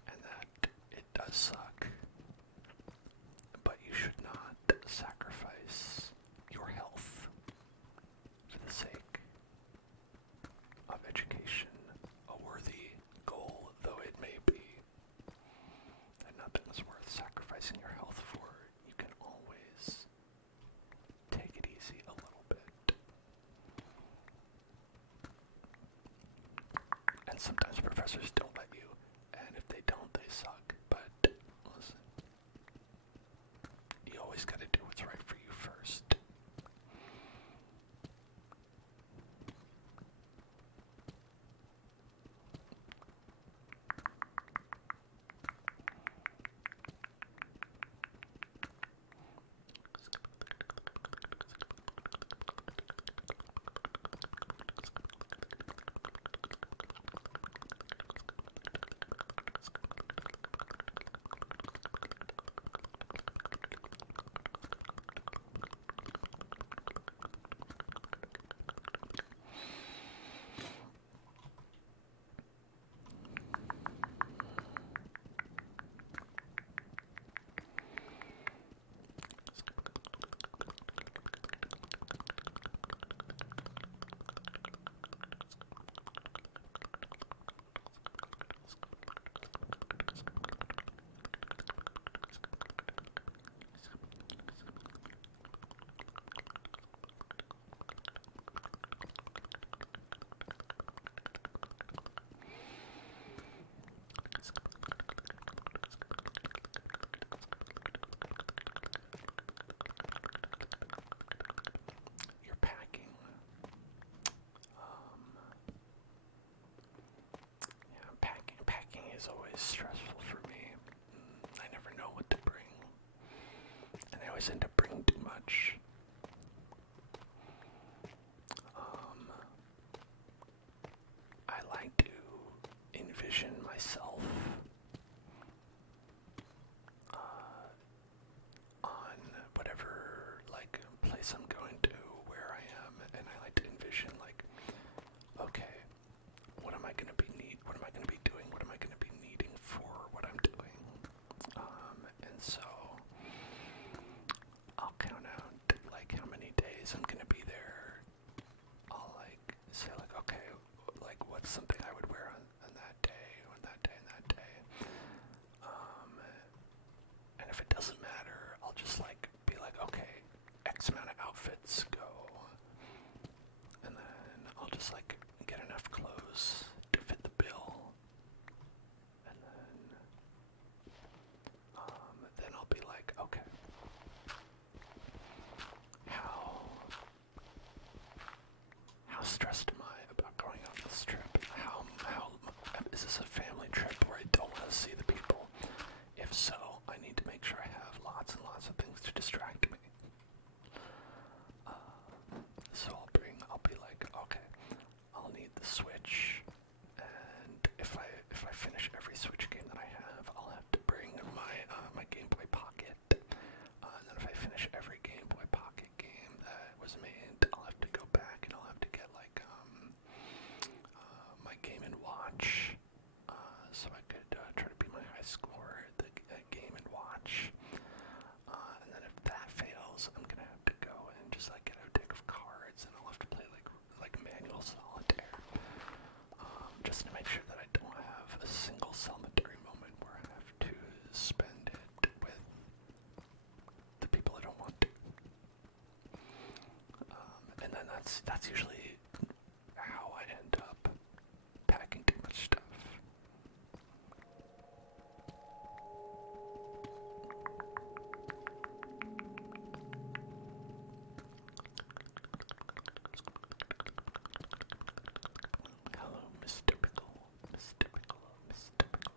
and that it does suck, but you should not sacrifice your health for the sake of education, a worthy goal though it may be, and nothing is worth sacrificing your health for. You can always take it easy a little bit. And sometimes professors don't let you, and if they don't, they suck. But listen, you always gotta do what's right for you first. You're packing. Packing is always stressful for me. I never know what to bring, and I always end up bringing too much. I like to envision myself on whatever, like, place I'm going to, where I am, and I like to envision, like, okay, what am I going to be doing? What am I going to be needing for what I'm doing? And so I'll count out, like, how many days I'm going to be there. I'll, like, say, like, okay, like, what's something I would wear on that day, on that day, and that day. And if it doesn't matter, I'll just, like, be like, okay, X amount of outfits go. And then I'll just, like, get enough clothes to fit the bill. And then I'll be like, okay, how that's usually how I end up packing too much stuff. Hello, Miss Typical, Miss Typical, Miss Typical.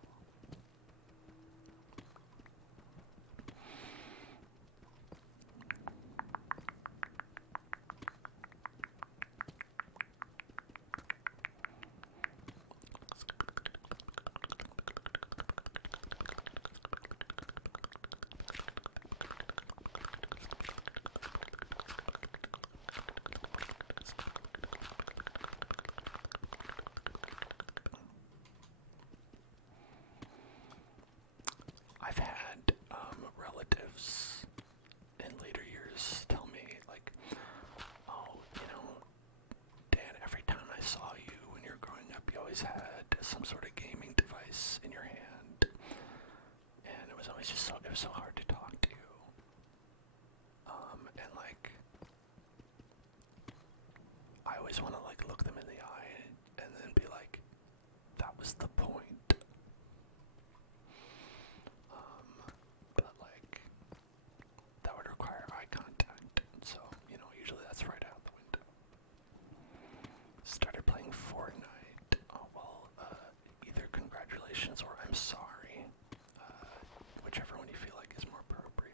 I've had relatives in later years tell me, like, oh, Dan, every time I saw you when you were growing up, you always had some sort of gaming device in your hand, and it was always it was so hard to talk to you. And like, I always want to like look them in the eye and then be like, that was the point. But like, that would require eye contact, so usually that's right out the window. Started playing Fortnite. Oh well, either congratulations or I'm sorry, whichever one you feel like is more appropriate.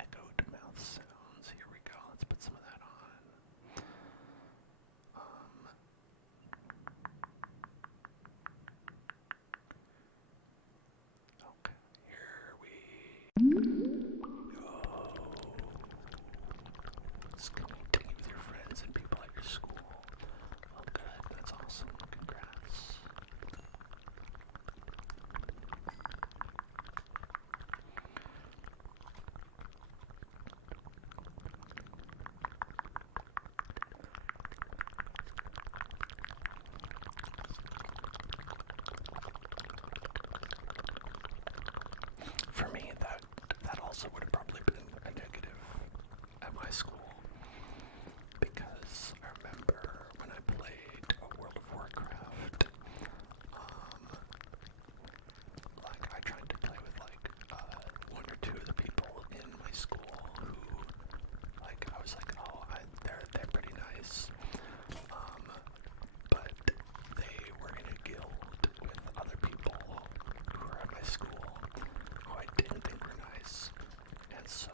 Echoed mouth sounds. Here we go. Let's put some of that on. Okay, here we go. It's communicating with your friends and people at your school. Oh, good. That's awesome. Congrats. For me, that also would have probably been a negative at my school, because I remember when I played World of Warcraft, like I tried to play with like one or two of the people in my school who, like, I was like, oh, they're pretty nice, but they were in a guild with other people who were at my school who I didn't think were nice, and so,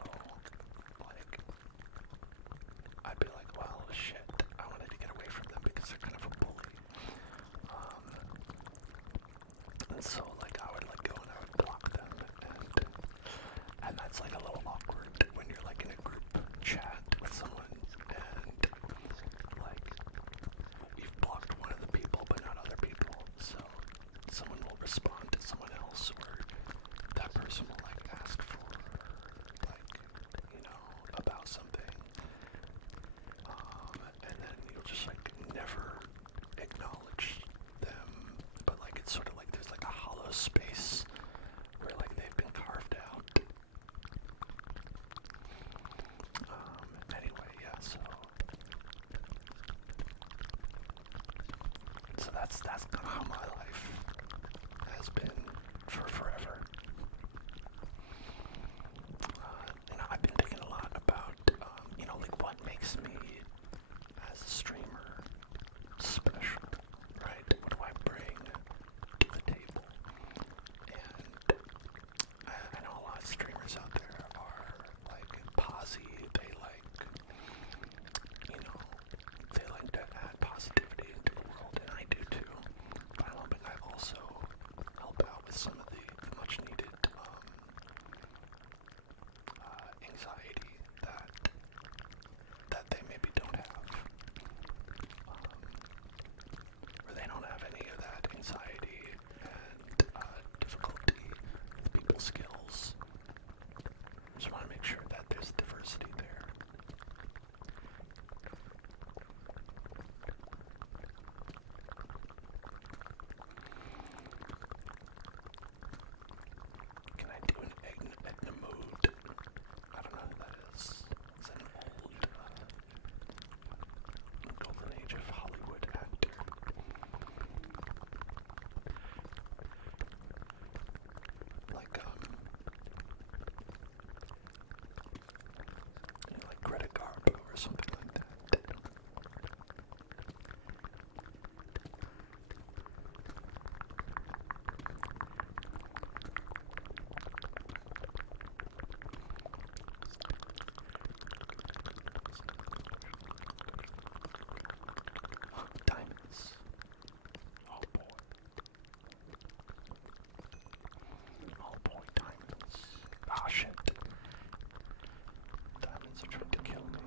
like, I'd be like, well, shit, I wanted to get away from them because they're kind of a bully, and so, like, I would, like, go and I would block them, and that's, like, a little awkward when you're, like, in a group chat with someone, and, like, you've blocked one of the people, but not other people, so someone will respond to someone else, or that person will, like, ask for, like, about something, and then you'll just, like, never acknowledge them, but, like, it's sort of like there's, like, a hollow space where, like, they've been carved out. Anyway, yeah, so that's kind of how my life has been for forever. I've been thinking a lot about, like, what makes me as a streamer special, right? What do I bring to the table? And I know a lot of streamers out there are, like, posy, they like, they like to add positivity into the world, and I do too. But I also help out with some of the much needed anxiety that they maybe don't have, or they don't have any of that anxiety and difficulty with people skills. Just want to make sure that there's diversity diversity there. Can I do an Edna mode? I don't know who that is. It's an old golden age of Hollywood actor. Like Greta Garbo or something like that. Diamonds. Oh boy. Oh boy, diamonds. Ah, shit. Diamonds are trying to kill me.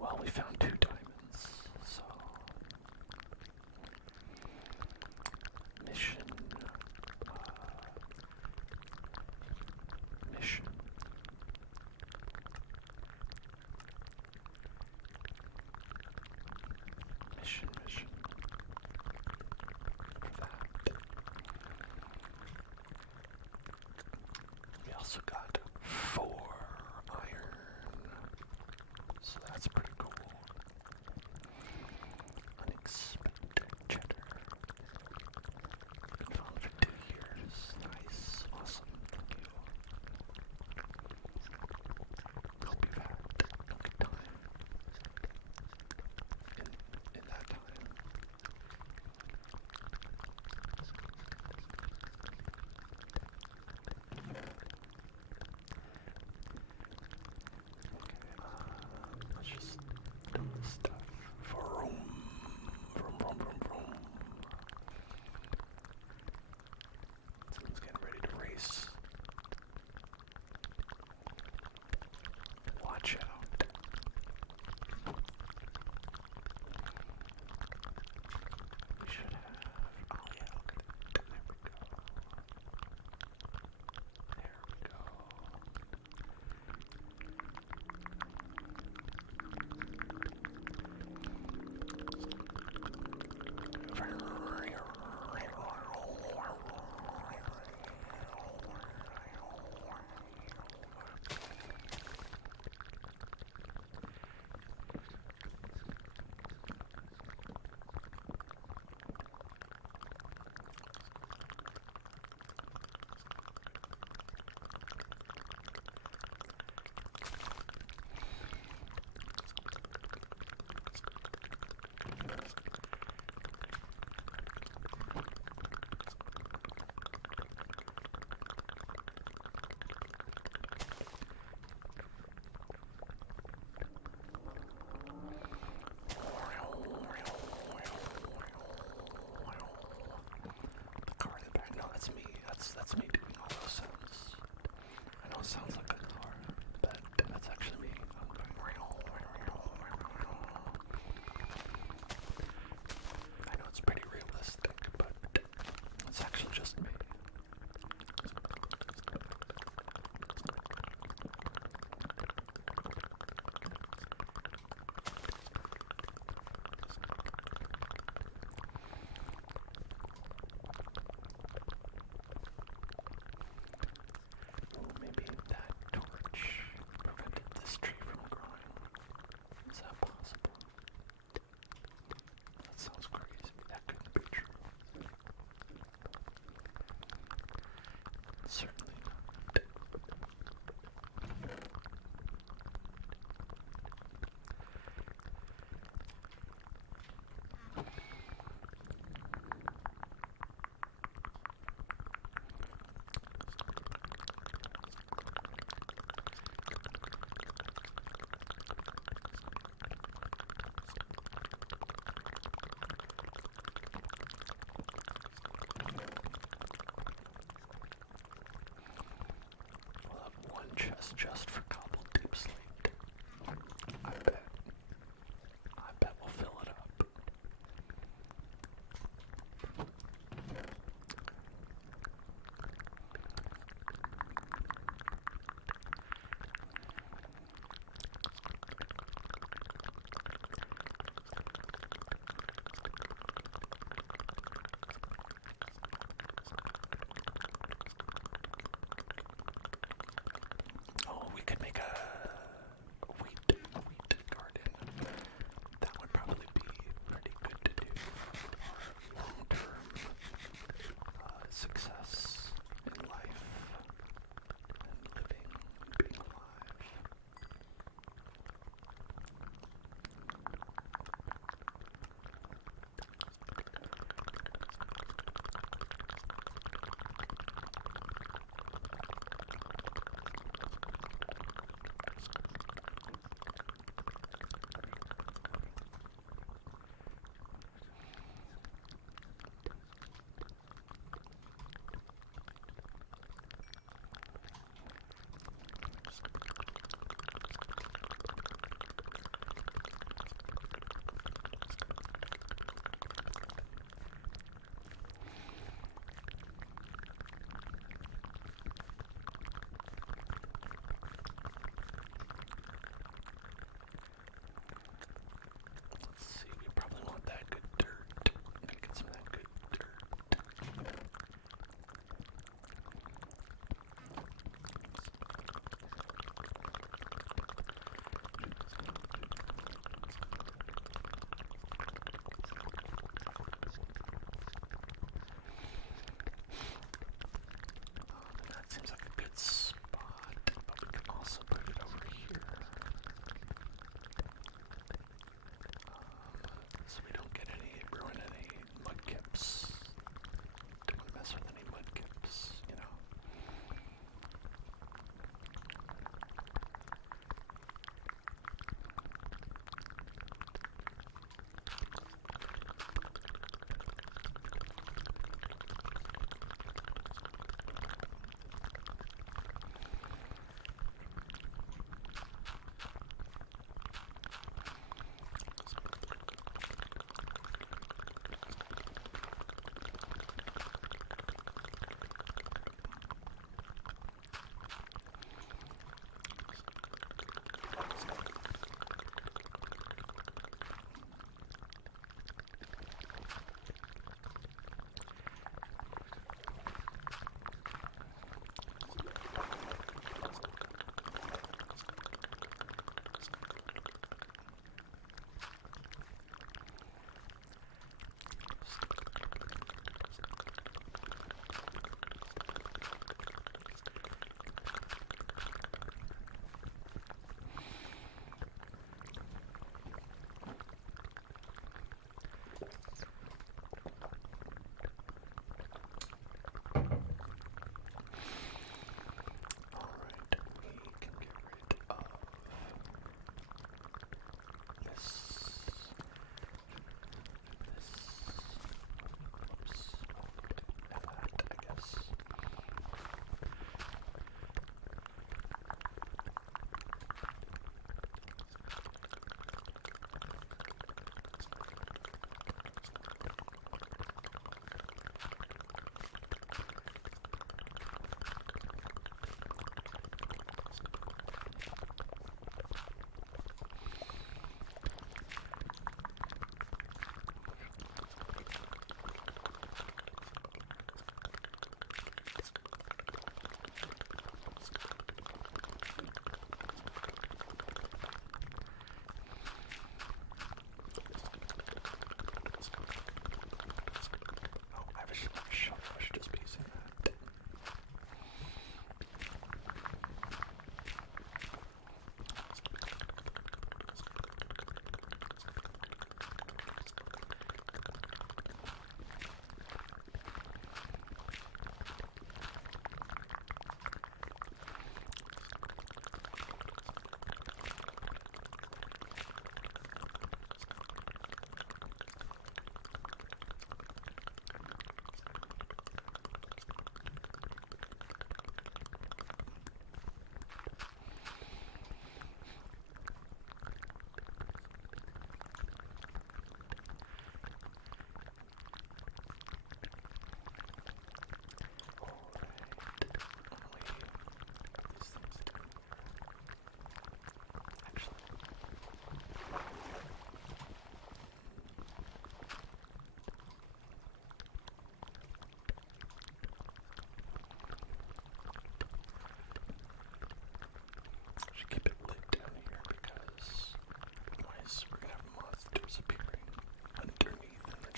Well, we found 2 diamonds, so mission, mission. Mission for that. We also got 4 iron. So that's pretty cool. Unexpected cheddar. Been found for 2 years. Nice. Awesome. Thank you. Hope you've had a good time in that time.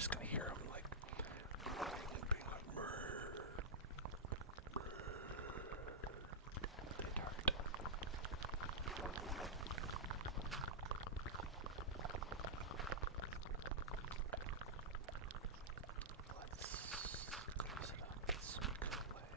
just gonna hear them like crying and being like, brrr, they hurt. Let's close it up and smoke it away.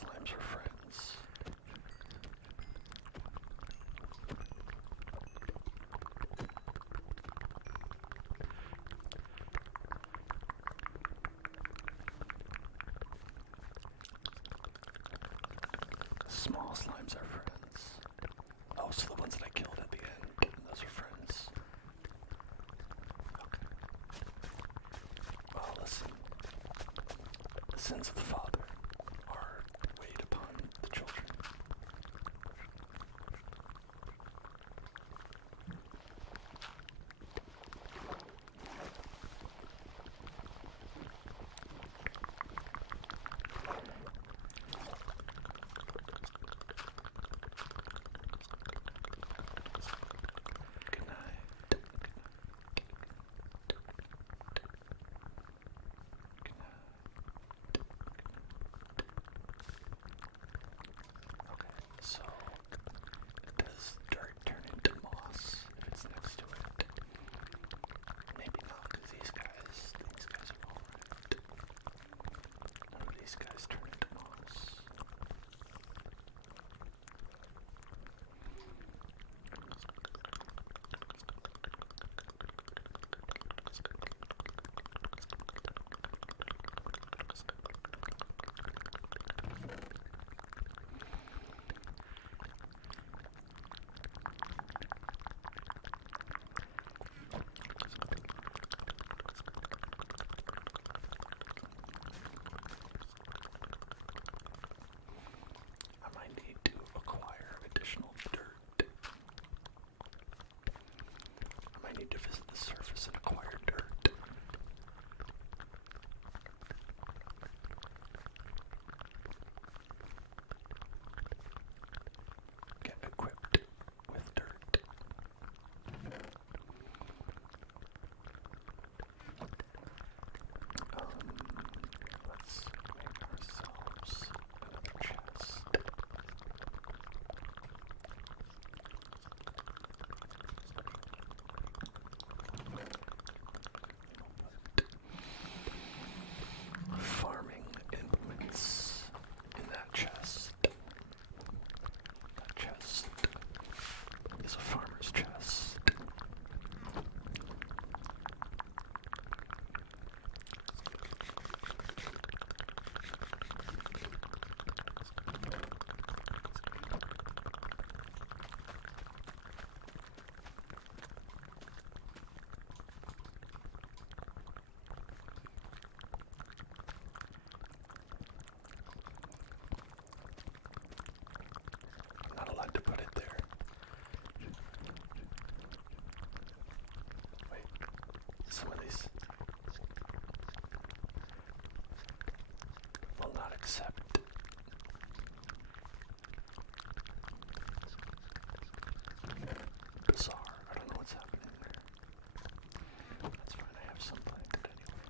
slimes are friends. Small slimes are friends. Oh, so the ones that I killed at the end, those are friends. Okay. Well, listen. The sins of the father are weighed upon the children. Good night. Okay, so does dirt turn into moss if it's next to it? Maybe not, because these guys are alright. None of these guys turn into moss. I might need to acquire additional dirt. I might need to visit the surface and acquire dirt. Get equipped with dirt. Let's make ourselves another chest. Farming implements in that chest. That chest is a farmer's chest. I'm not allowed to put it there. Wait, some of these will not accept. Bizarre. I don't know what's happening there. That's fine, I have some planted anyway.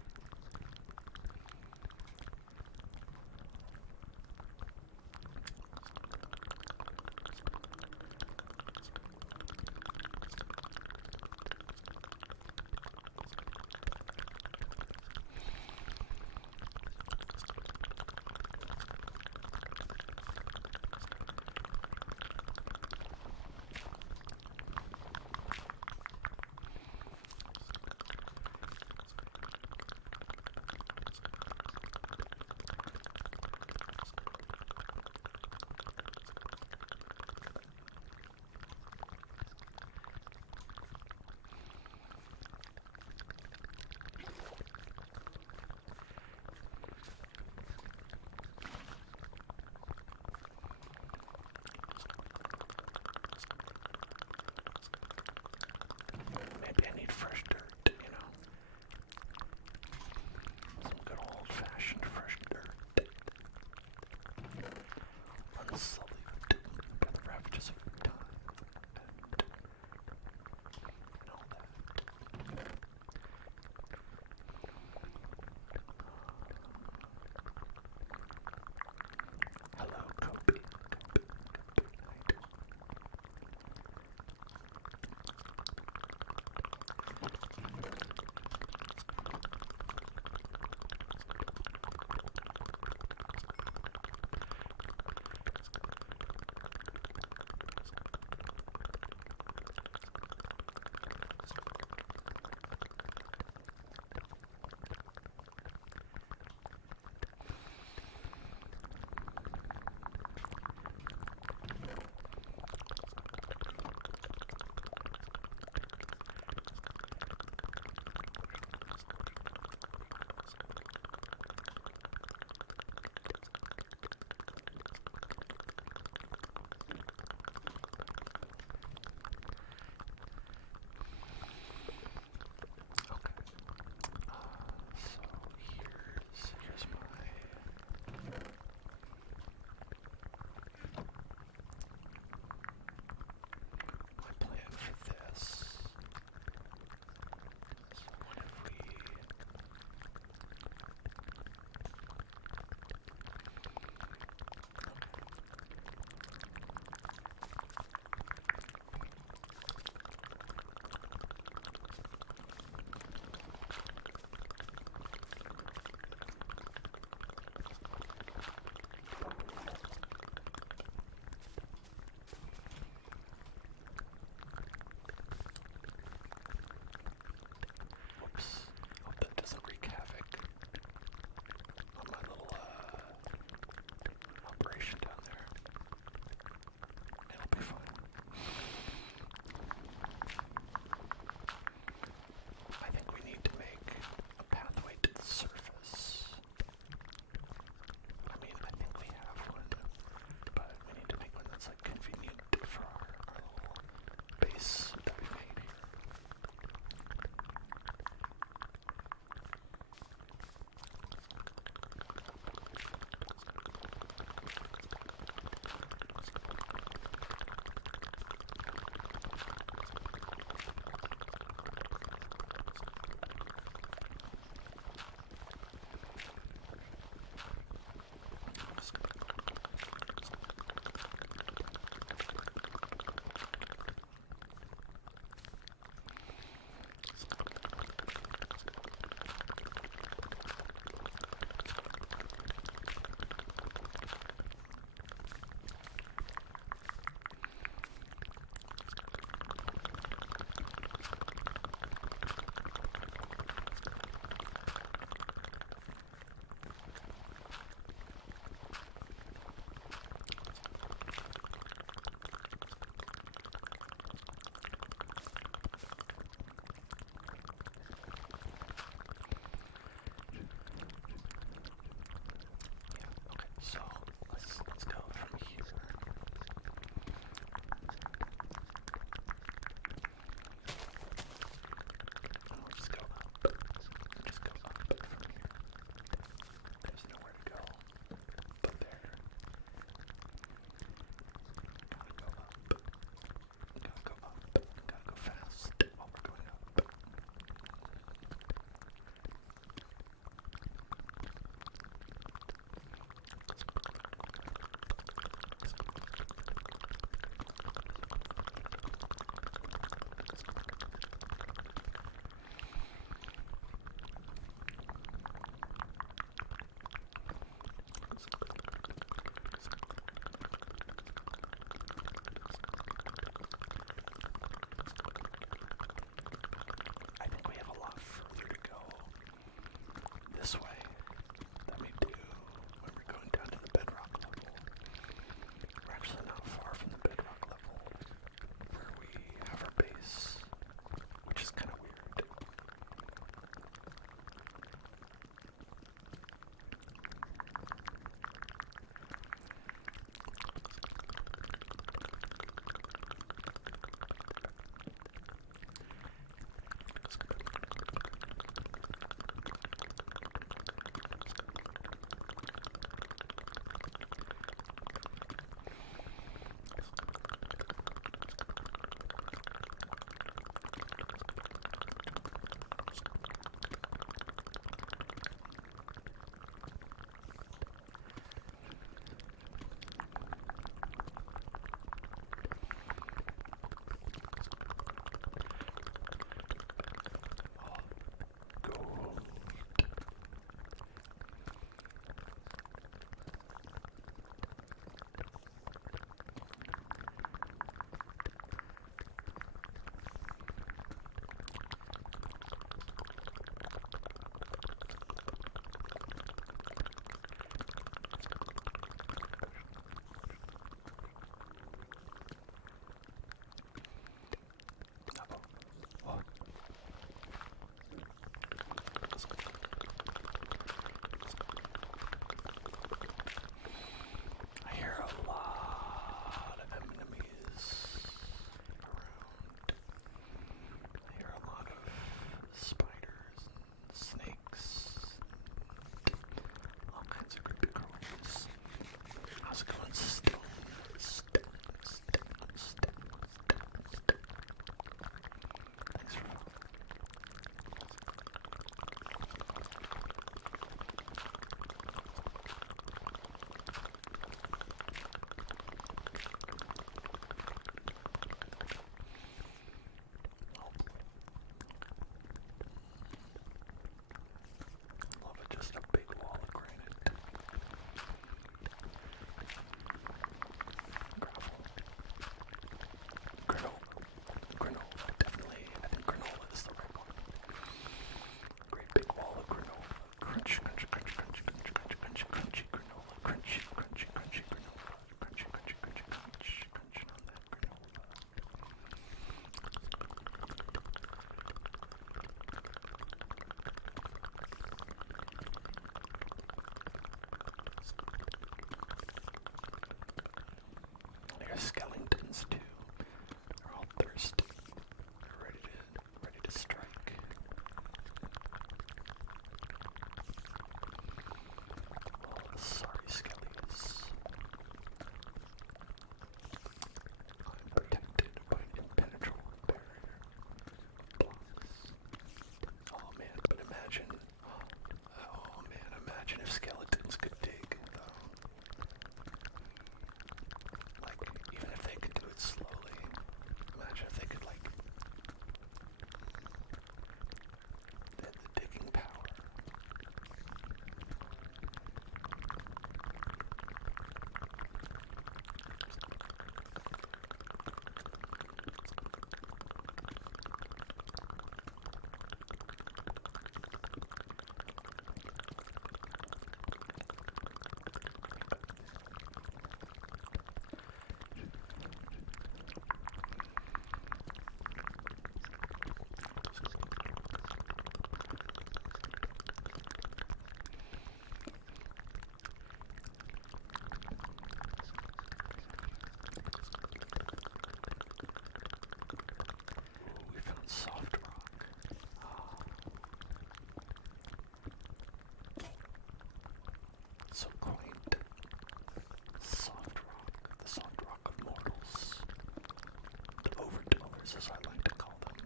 shivers, as I like to call them.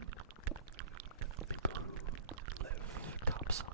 People who live topside.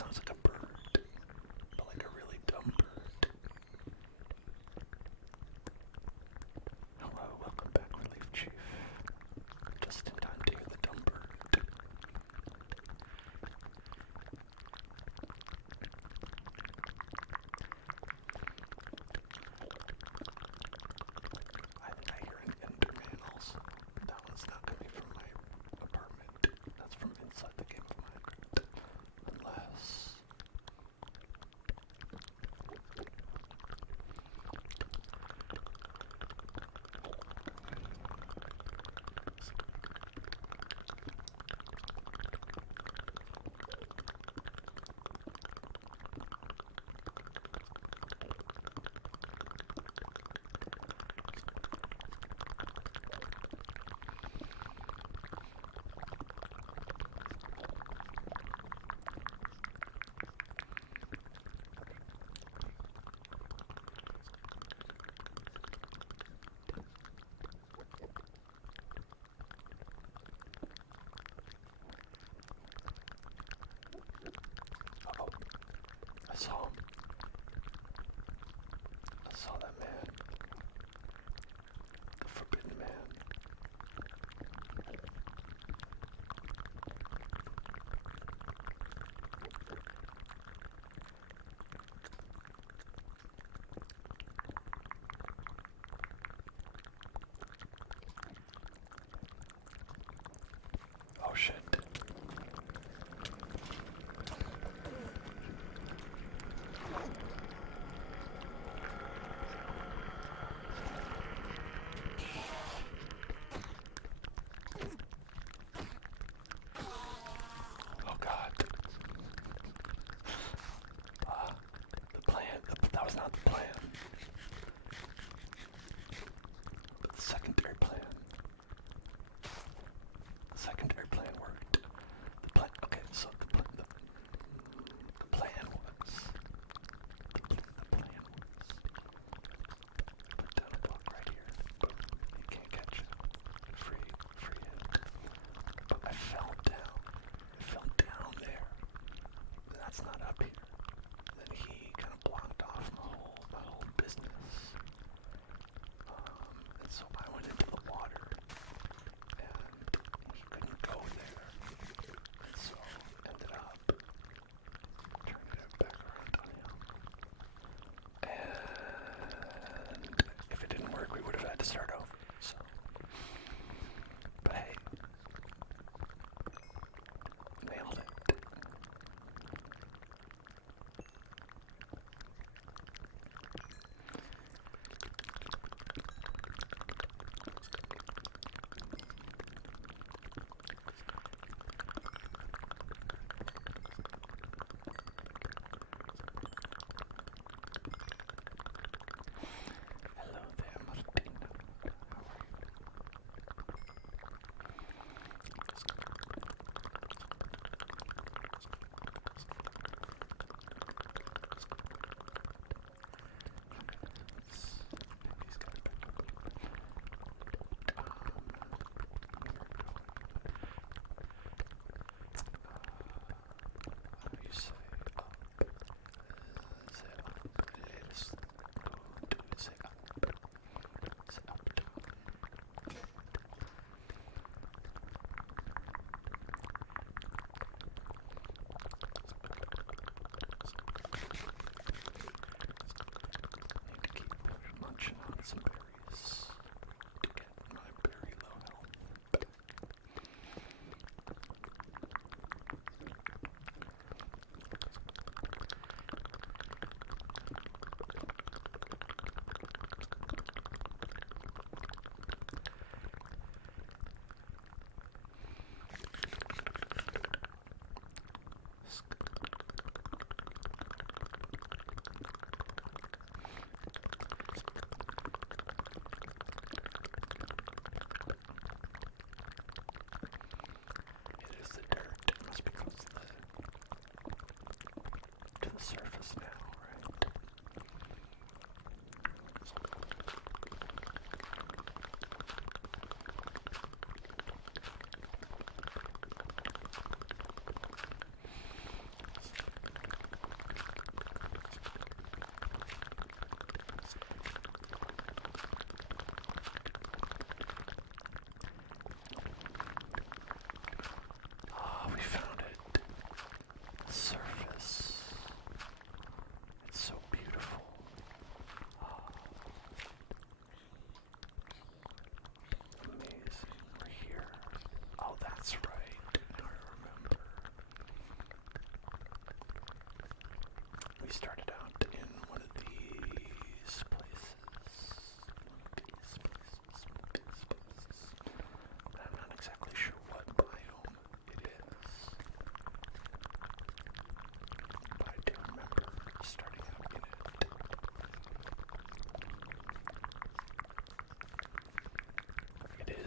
sounds like a bird, but like a really dumb bird. Hello, welcome back, Relief Chief. Just in time to hear the dumb bird. I think I hear an Enderman also. That one's not coming from my apartment. That's from inside the game of Minecraft. Unless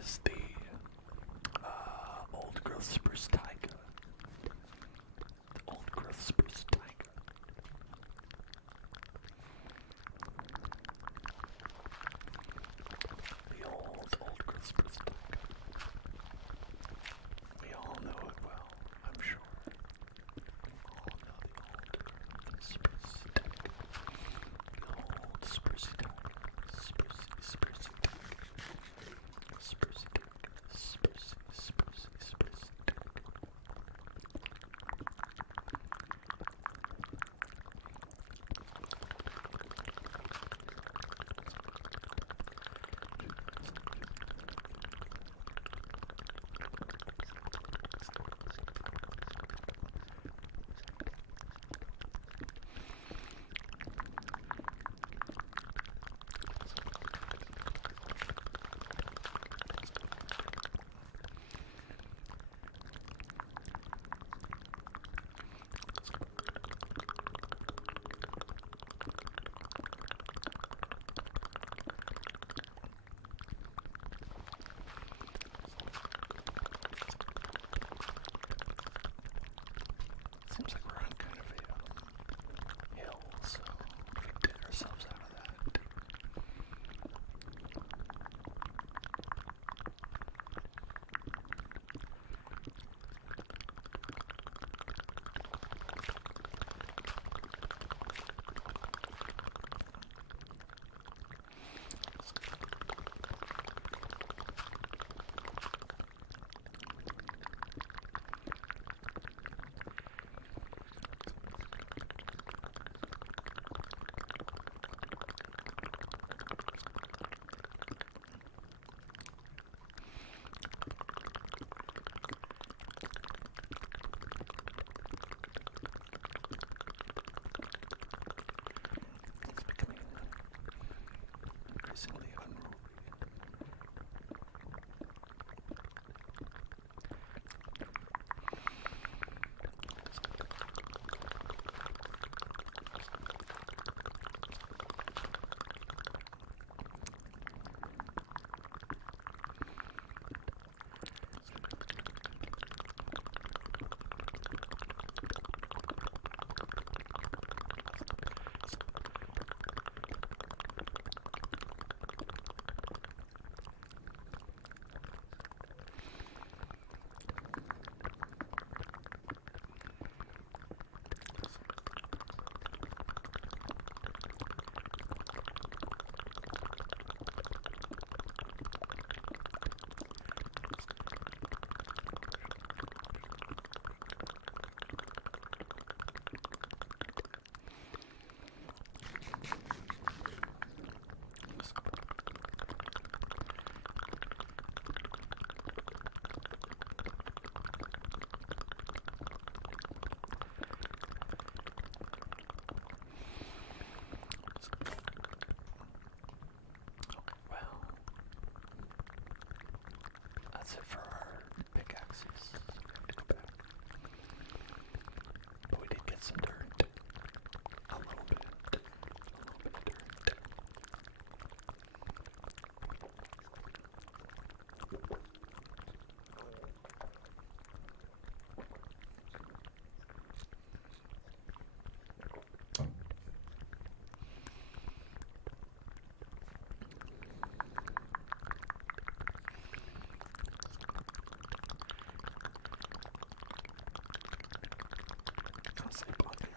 is the old growth spruce taiga. The old growth spruce taiga. The old growth spruce taiga. We all know it well, I'm sure. We all know the old growth spruce taiga. The old sprucey taiga. Sprucey taiga. Sprucey taiga. Sprucey taiga. Seems like we're on kind of a hill, so we can dig ourselves out of that. It's becoming increasingly unruly. That's it for our pickaxes. We have to go back. But we did get some dirt. A little bit. A little bit of dirt. Constantly blocking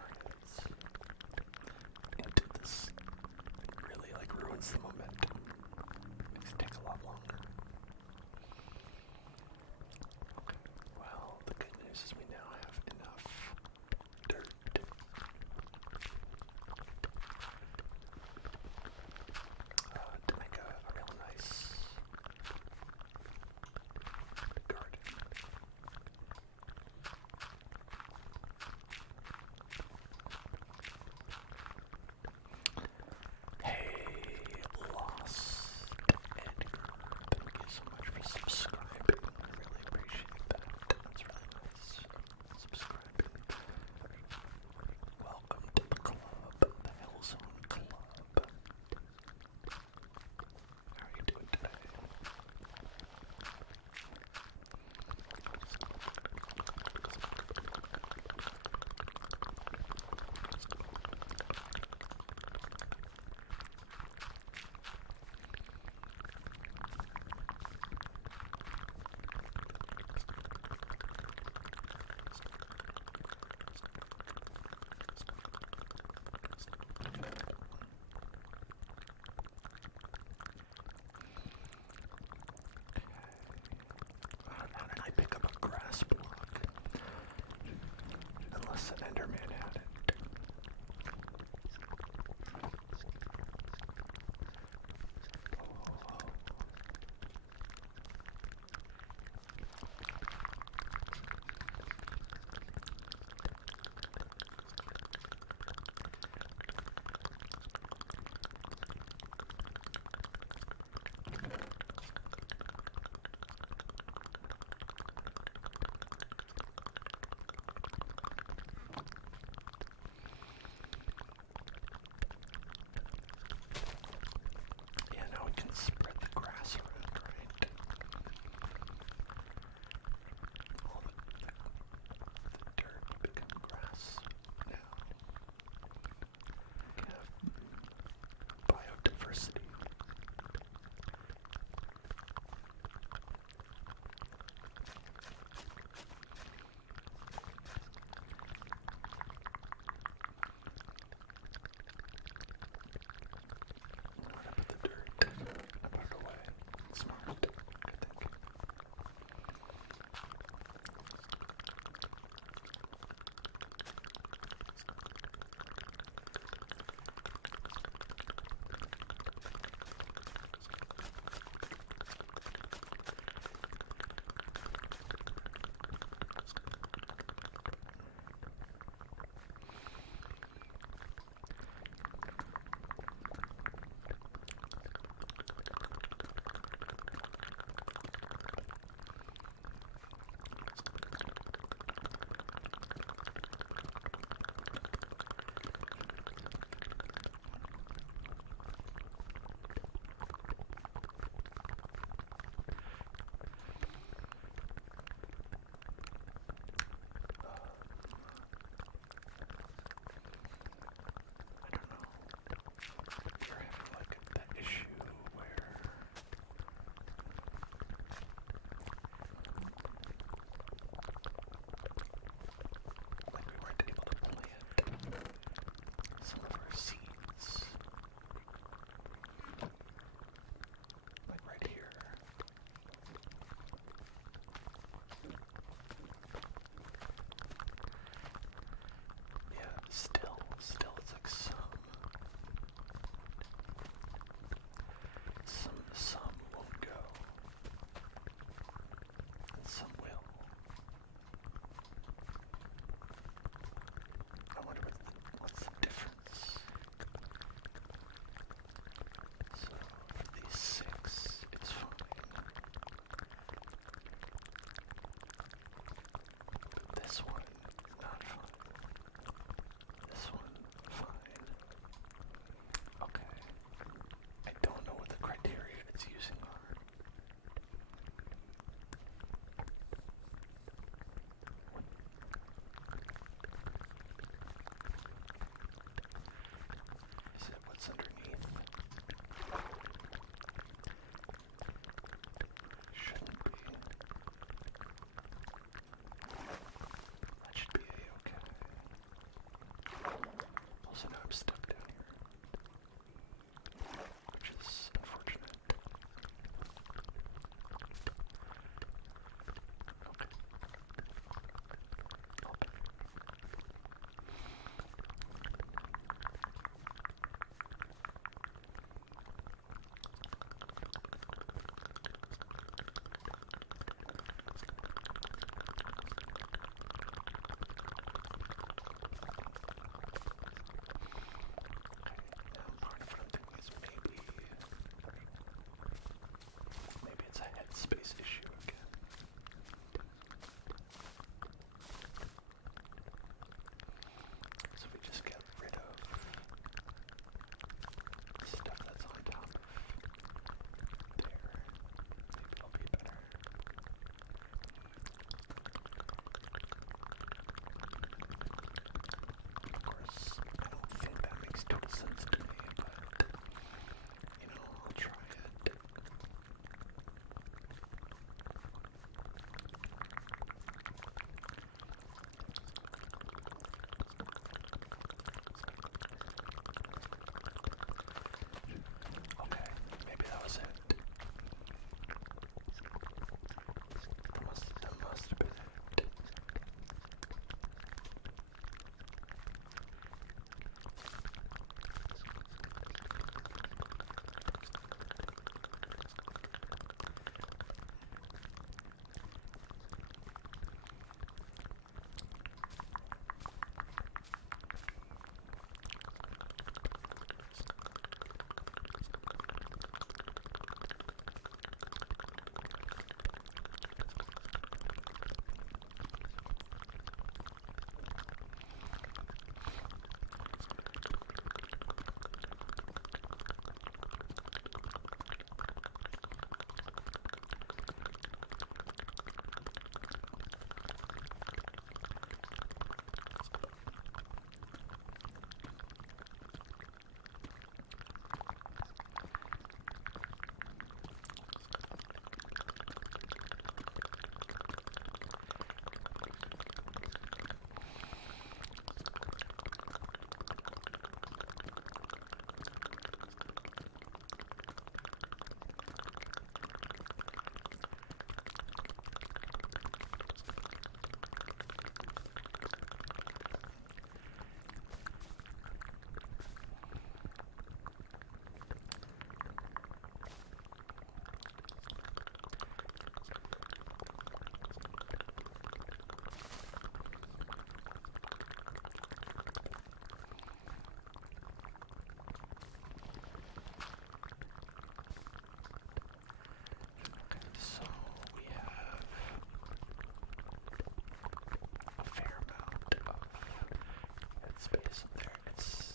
space up there. It's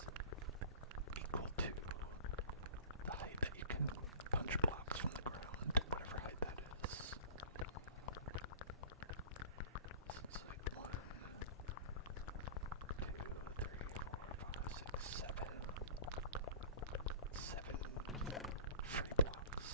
equal to the height that you can punch blocks from the ground, whatever height that is. So it's like 1, 2, 3, 4, 5, 6, 7. 7 free blocks.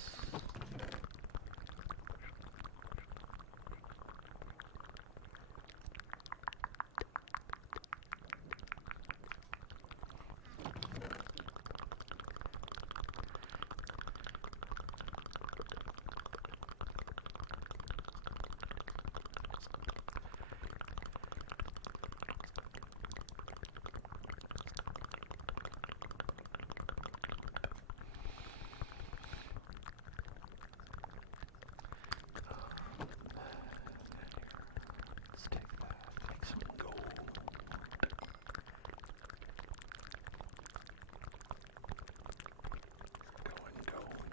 Let's take that, make some gold. Going gold.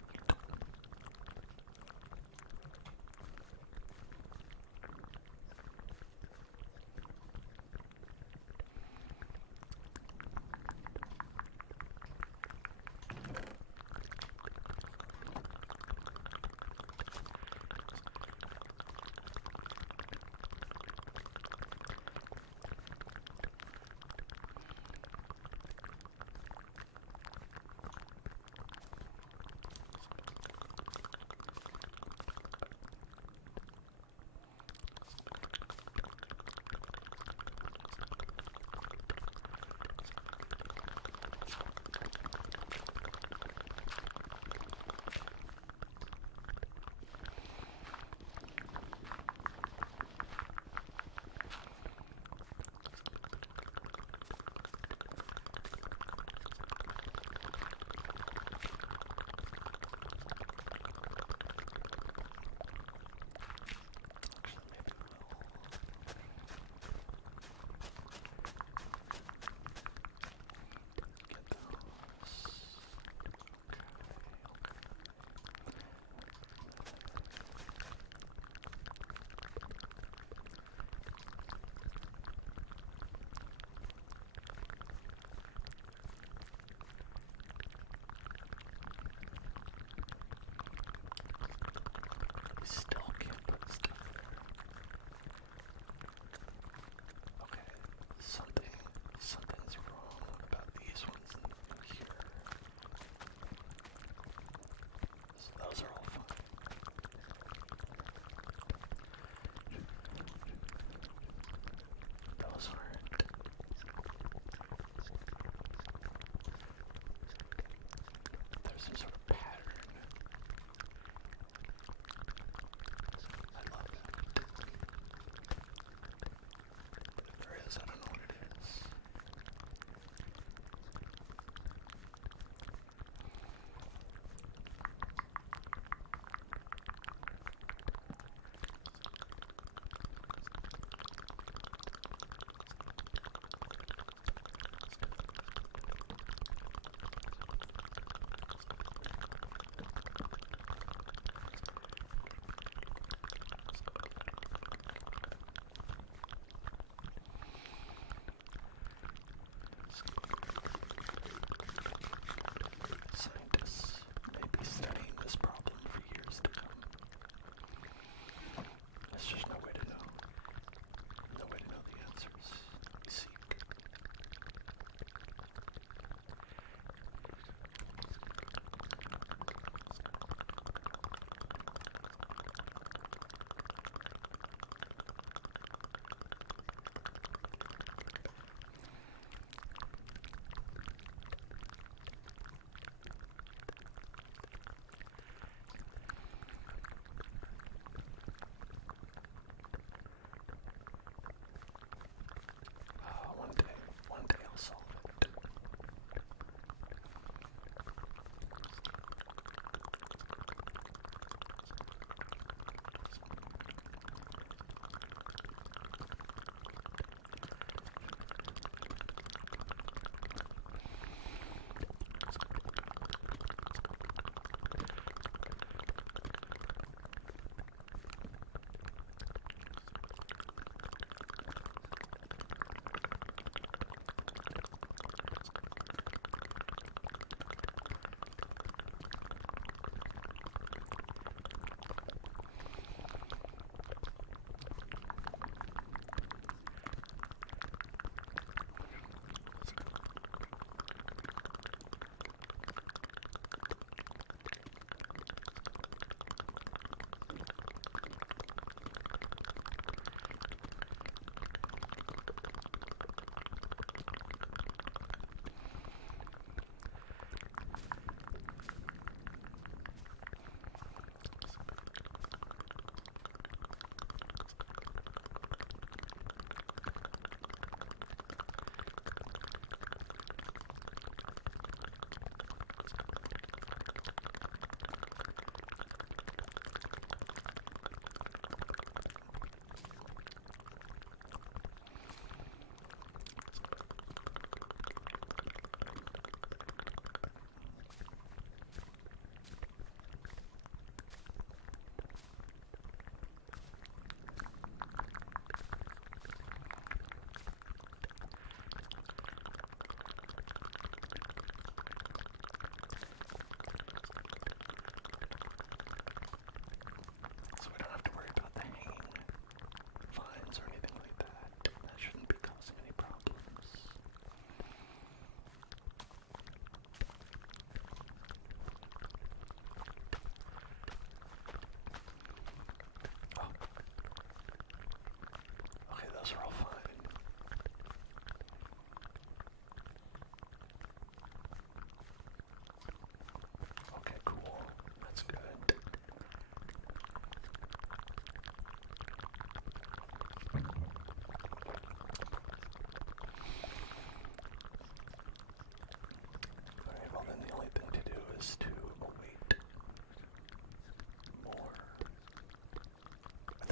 Still can't put stuff there. Okay, something's wrong about these ones in here. So those are all fine. Those aren't. There's some sort of pattern.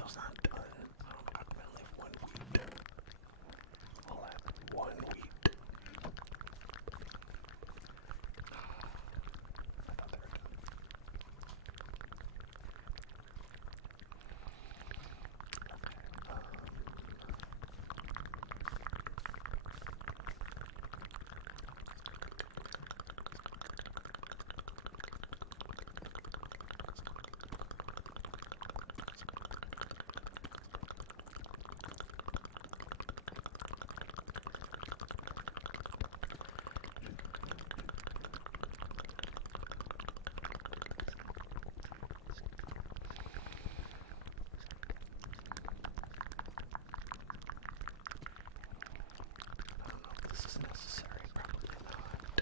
still's not done. I only have one wheat. I'll have one wheat. I thought they were done. This is necessary, probably not.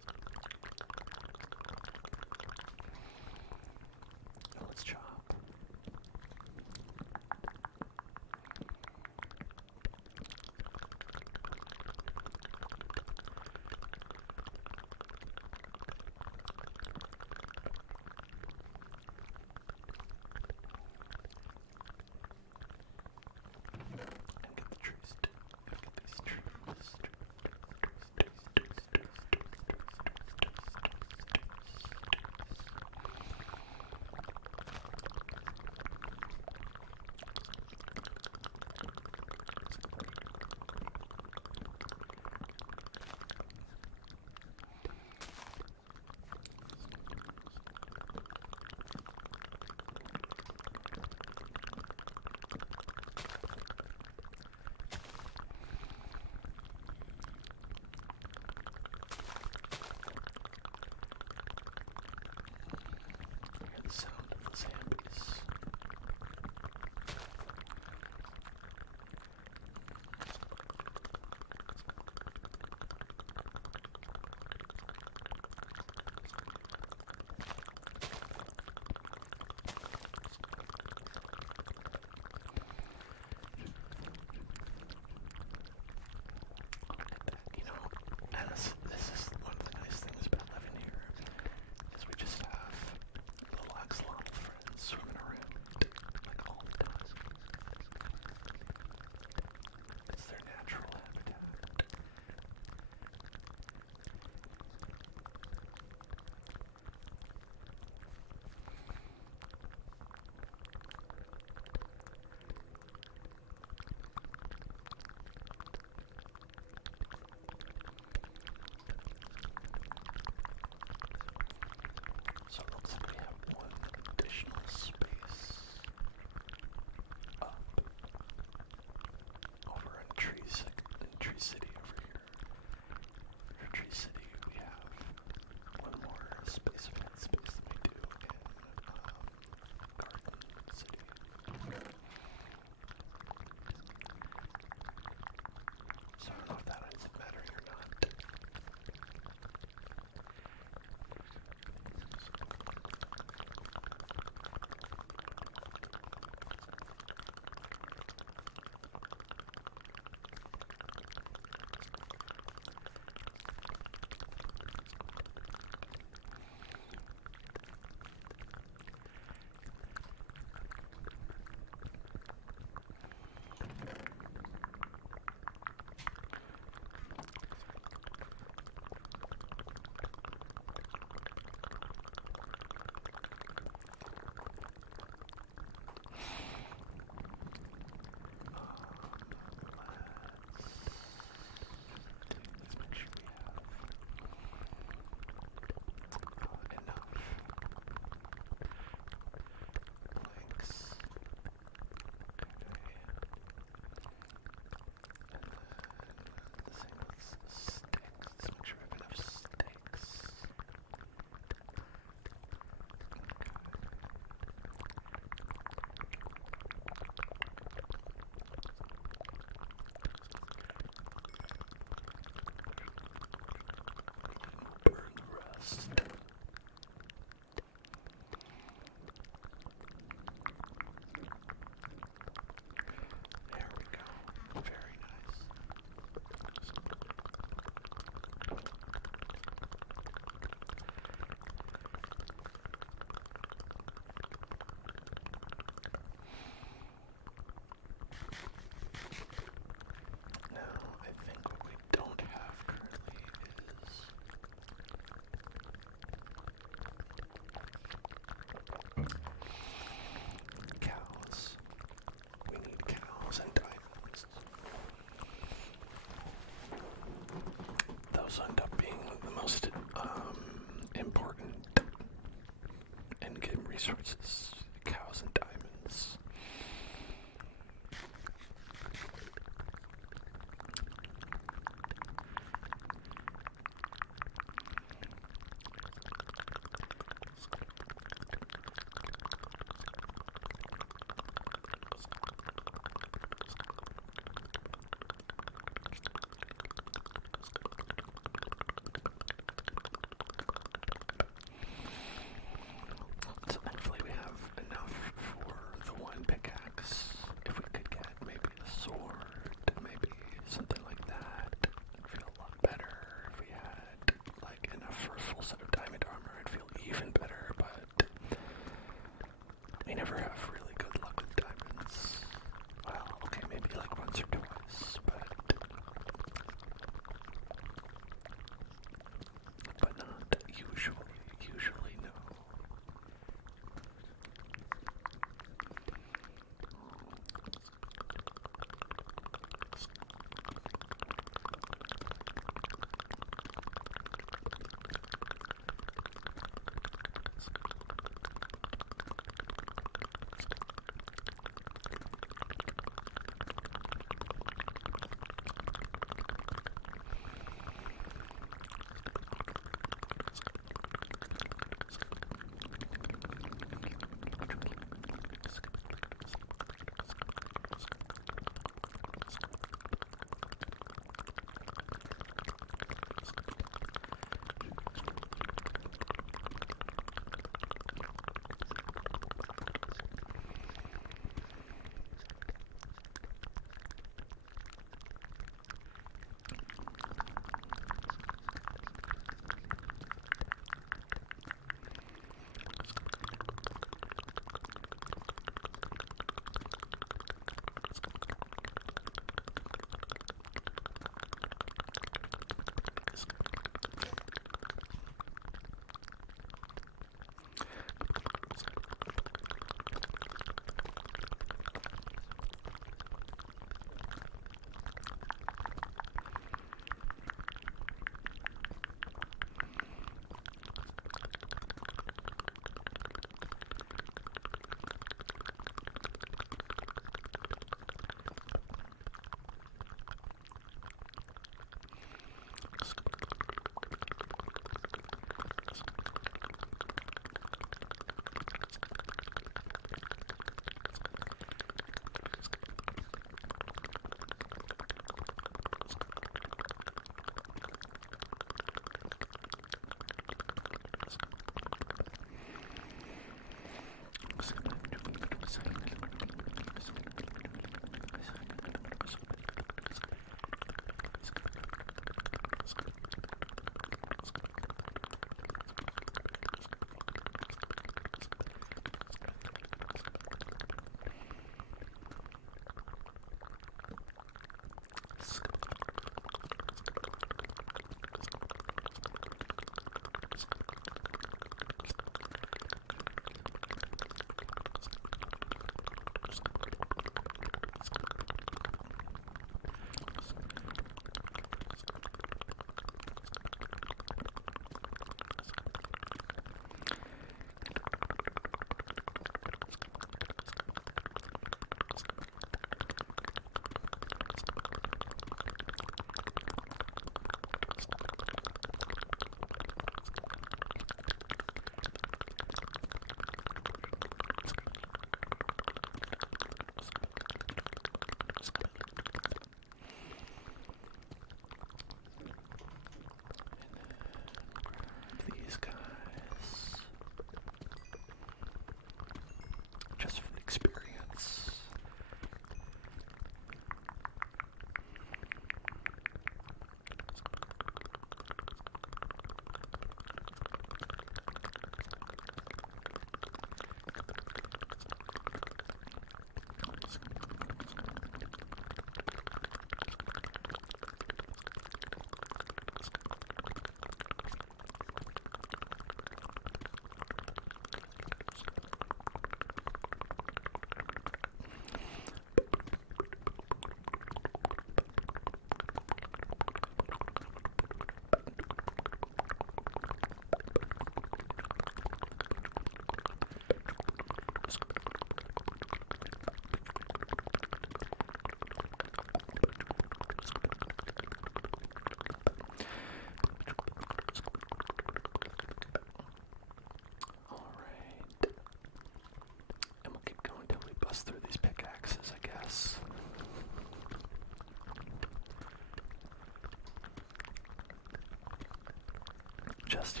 just,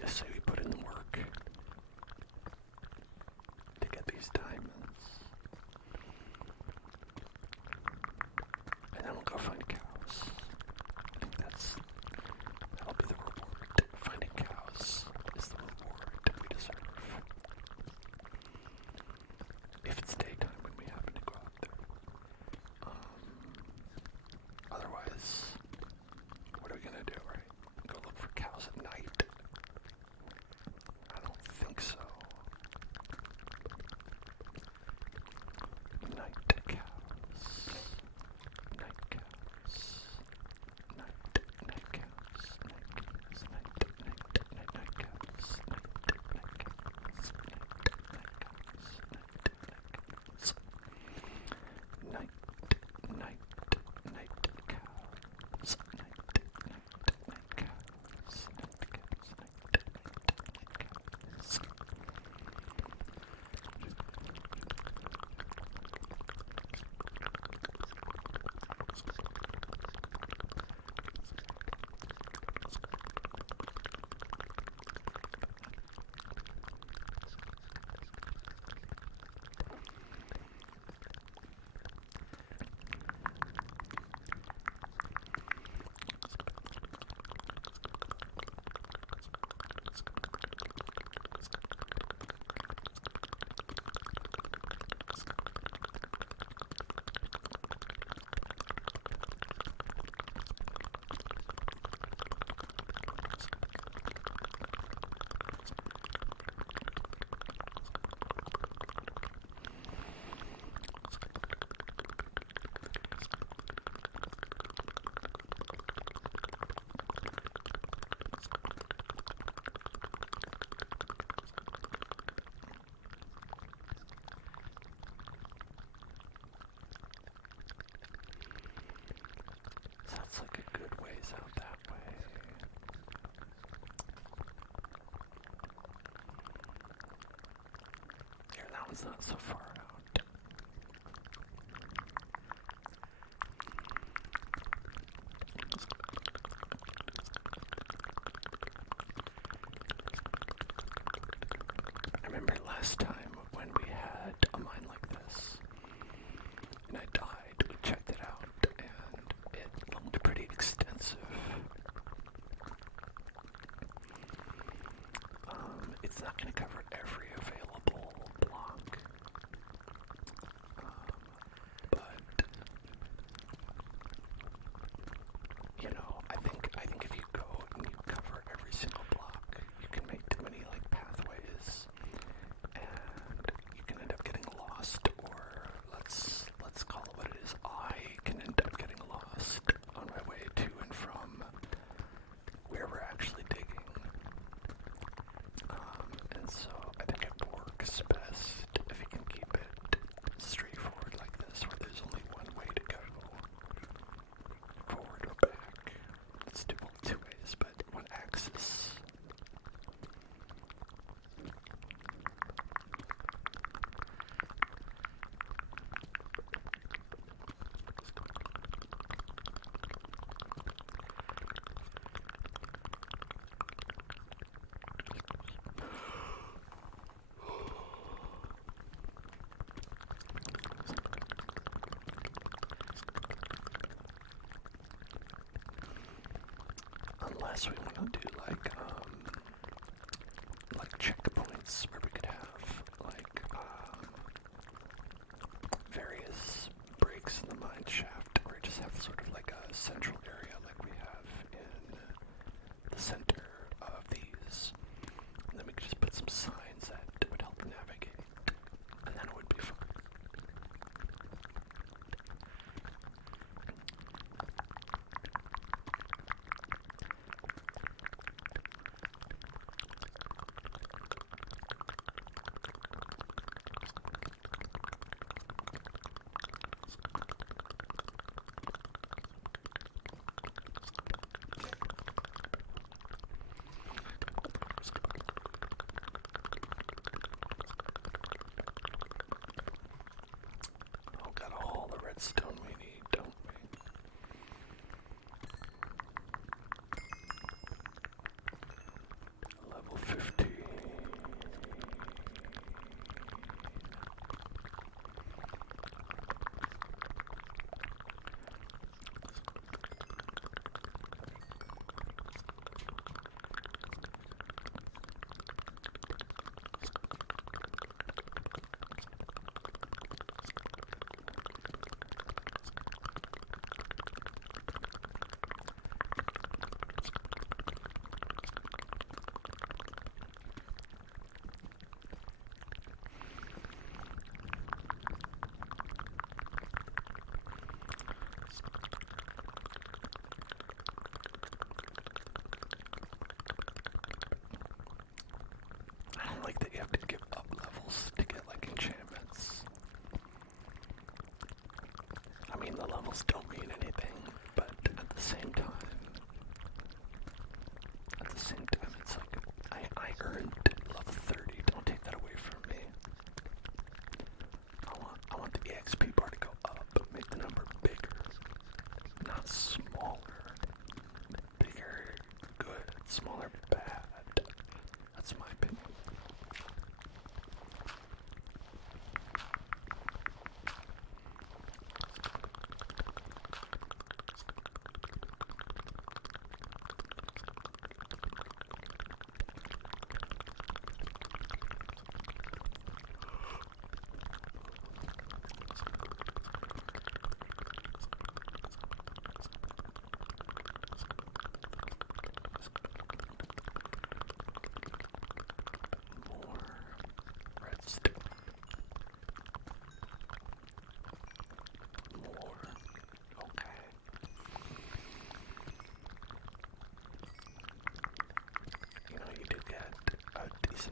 just say we put in the work to get these diamonds. And then we'll go find cows. I think that'll be the reward. Finding cows is the reward that we deserve. If it's daytime when we happen to go out there. Otherwise, what are we gonna do, right? Go look for cows at night? I don't think so. Night cows. Night cows. Night cows. Night cows. Night cows. Night cows. Night cows. Sounds like a good ways out that way. Here, that one's not so far out. I remember last time when we had a mine like this, and I died, we checked it out, and it looked pretty extensive. It's not going to cover every available block, but I think if you go and you cover every single block, you can make too many pathways, and you can end up getting lost, or let's call it what it is. I can end up getting lost on my way to and from where we're actually digging. And so I think it works best if you can keep it straightforward like this, where there's only one way to go, forward or back. It's two ways, but one axis. Unless we want to do like checkpoints where we could have various breaks in the mine shaft, or just have sort of like a central area like we have in the center of these. And then we could just put some signs that would help navigate, and then it would be fun. almost don't mean anything, but at the same time, it's like, I earned level 30, don't take that away from me. I want the EXP bar to go up, make the number bigger, not smaller. Bigger, good, smaller, bad. That's my opinion.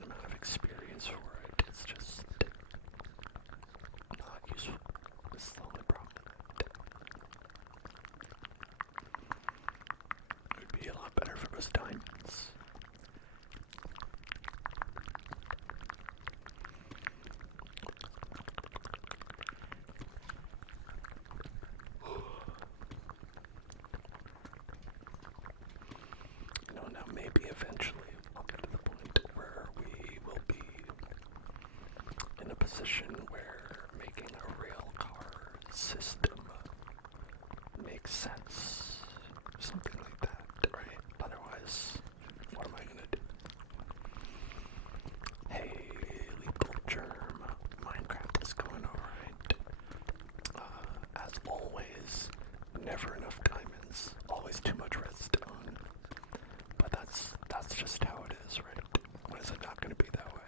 Amount of experience for it. It's just not useful. This is the only problem. It would be a lot better if it was diamonds. Now maybe eventually I'll get to the point where we will be in a position where making a rail car system makes sense. Something like that, right? Otherwise, what am I gonna do? Hey, lethal germ. Minecraft is going alright. As always, never enough diamonds. Always too much redstone. But that's just how it is, right? When is it not going to be that way?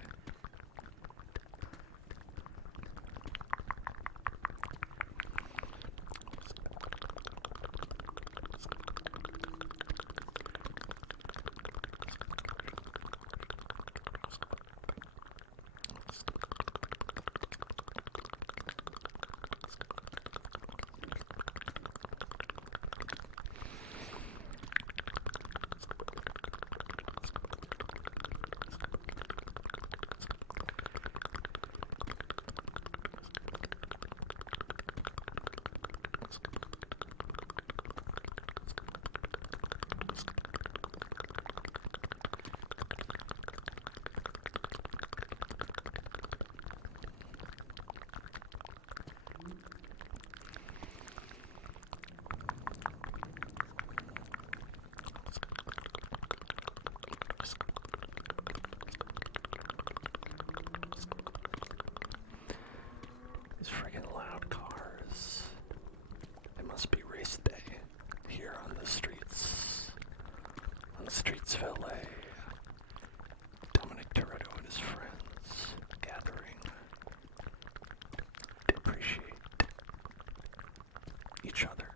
These friggin' loud cars. It must be race day here on the streets of LA. Dominic Toretto and his friends gathering to appreciate each other.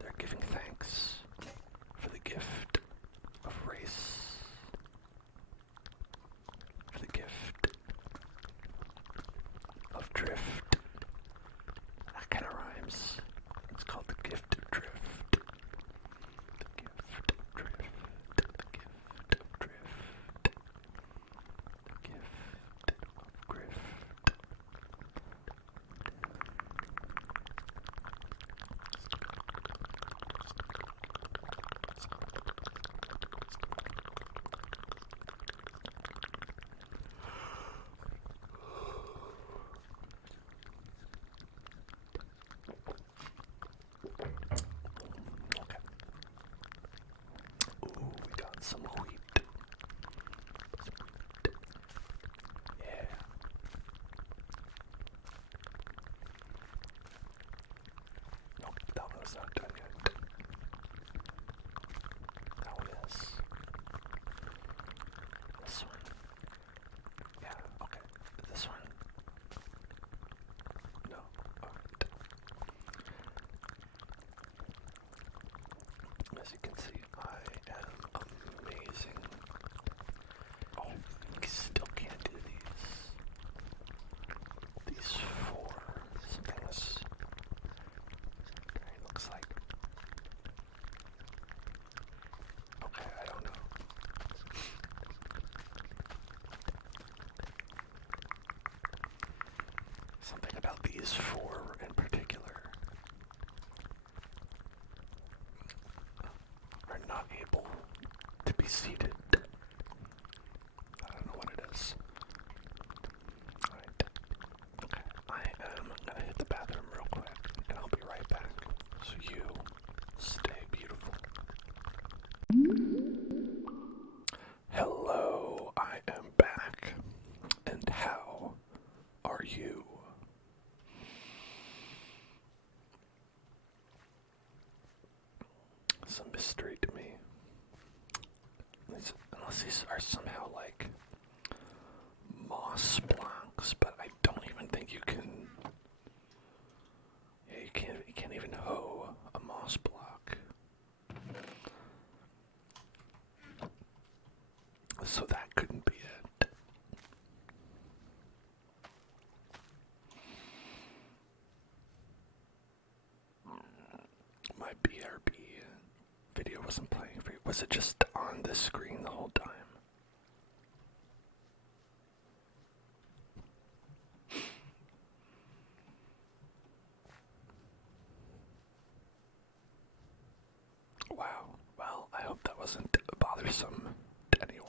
They're giving thanks for the gift of race, for the gift of drift. That kind of rhymes. It's called the gift of drift. The gift of drift. The gift of drift. The gift of grift. Okay. Ooh, we got some wheat. Yeah. Nope, that one's not done yet. That one is. This one. Yeah, okay. This one. No. Alright. As you can see, I am amazing. Oh, we still can't do these. These four things. these four in particular are not able to be seated. I don't know what it is. Alright. Okay. I am gonna hit the bathroom real quick, and I'll be right back. So you stay beautiful. Hello, I am back. And how are you? It's a mystery to me. Unless these are somehow like moss blocks, but I don't even think you can. Yeah, you can't even hoe a moss block. So that couldn't be it. My BRB video wasn't playing for you. Was it just on this screen the whole time? Wow. Well, I hope that wasn't bothersome to anyone.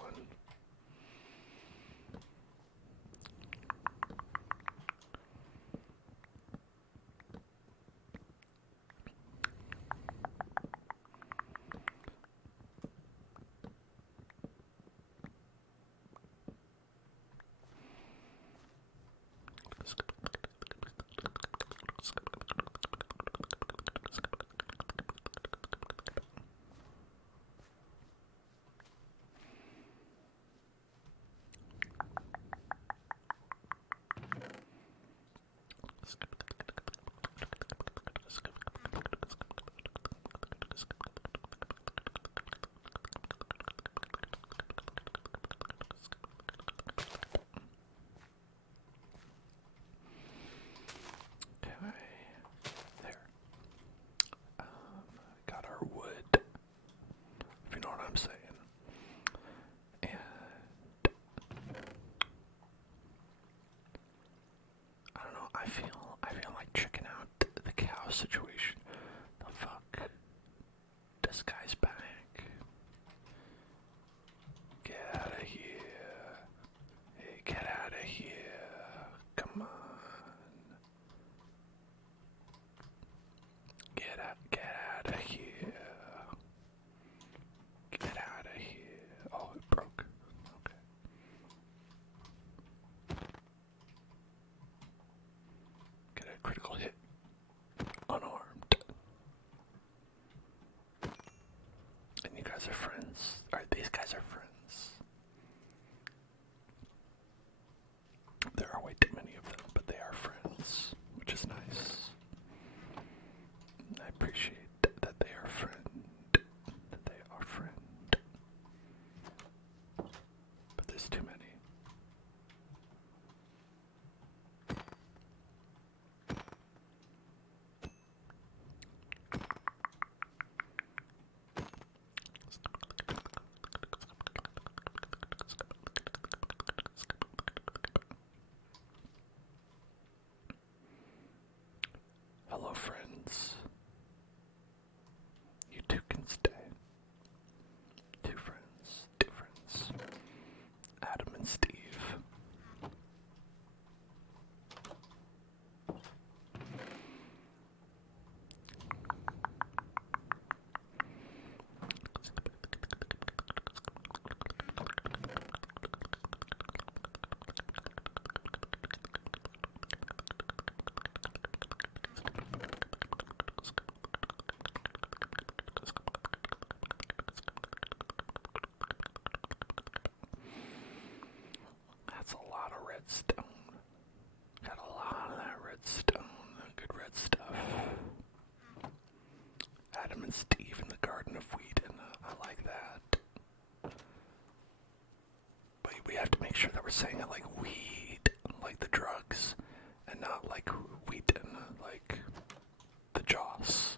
Got our wood, if you know what I'm saying. And I don't know, I feel like checking out the cow situation. The fuck? This guy's back. Get out of here. Hey, get out of here. Come on. Get out of here. Get out of here. Oh, it broke. Okay. Get a critical hit. Unarmed. And you guys are friends. Alright, these guys are friends. There are way too many of them, but they are friends, which is nice. I appreciate that they are friend. That they are friend. But there's too many. Hello, friends. You two can stay. Two friends. Adam and Steve. That's a lot of redstone. Got a lot of that redstone. Good red stuff. Adam and Steve in the Garden of Whedon. I like that. But we have to make sure that we're saying it like weed, like the drugs, and not like Whedon, like the Joss.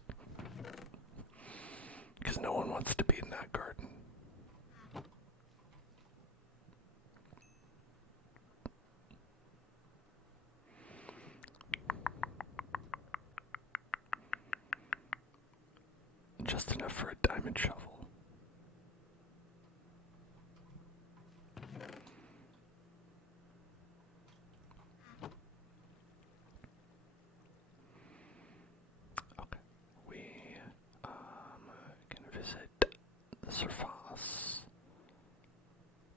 Because no one wants to be in that garden. just enough for a diamond shovel. Okay, we can visit the surface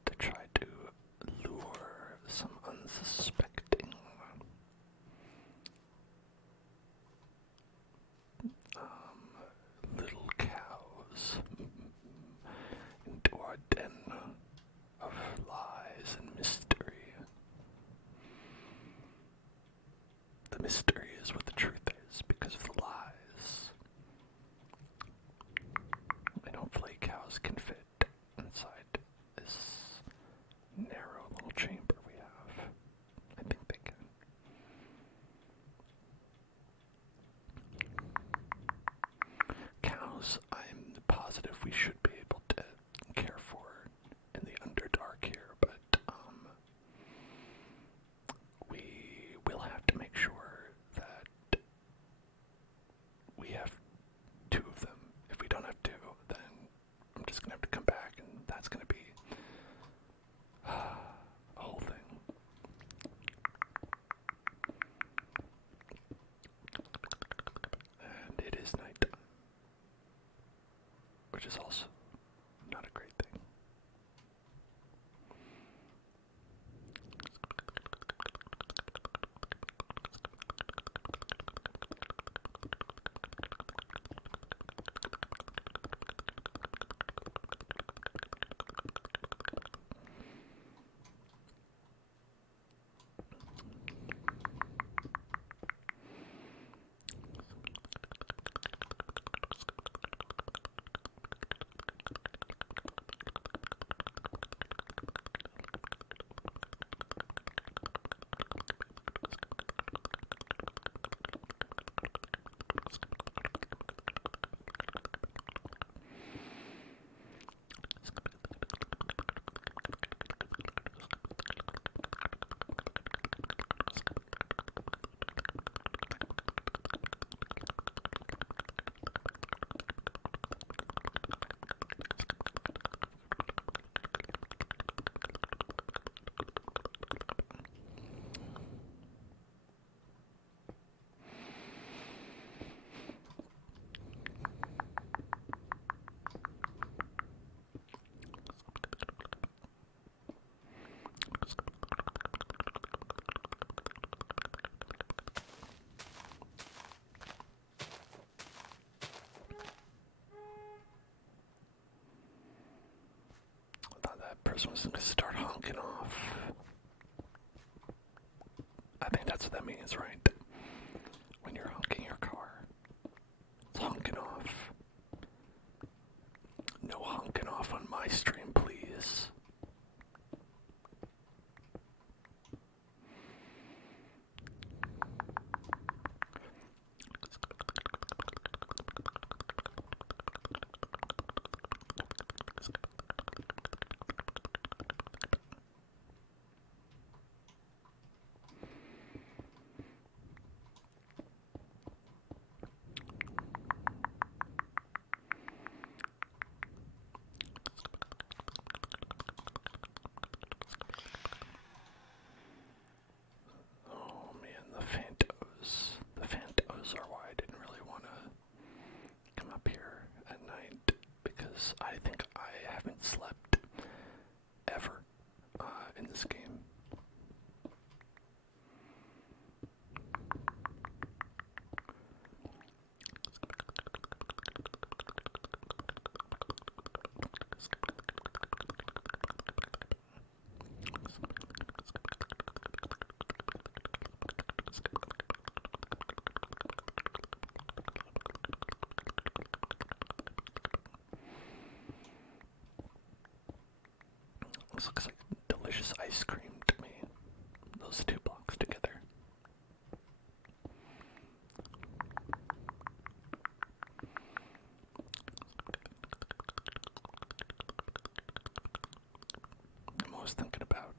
to try to lure some unsuspecting little cows into our den of lies and mystery. The mystery is what the truth is because of the lies. And hopefully cows can fit inside this narrow little chamber we have. I think they can. Cows, I'm positive we should be able to care for in the Underdark here, but we will have to make sure that we have two of them. If we don't have two, then I'm just gonna have to come back, and that's gonna be a whole thing. And it is night, which is also not a great thing. That person was going to start honking off. I think that's what that means, right? When you're honking your car, it's honking off. No honking off on my stream, please. The Phantos are why I didn't really want to come up here at night, because I think I haven't slept ever in this game. This looks like delicious ice cream to me. Those two blocks together. I'm always thinking about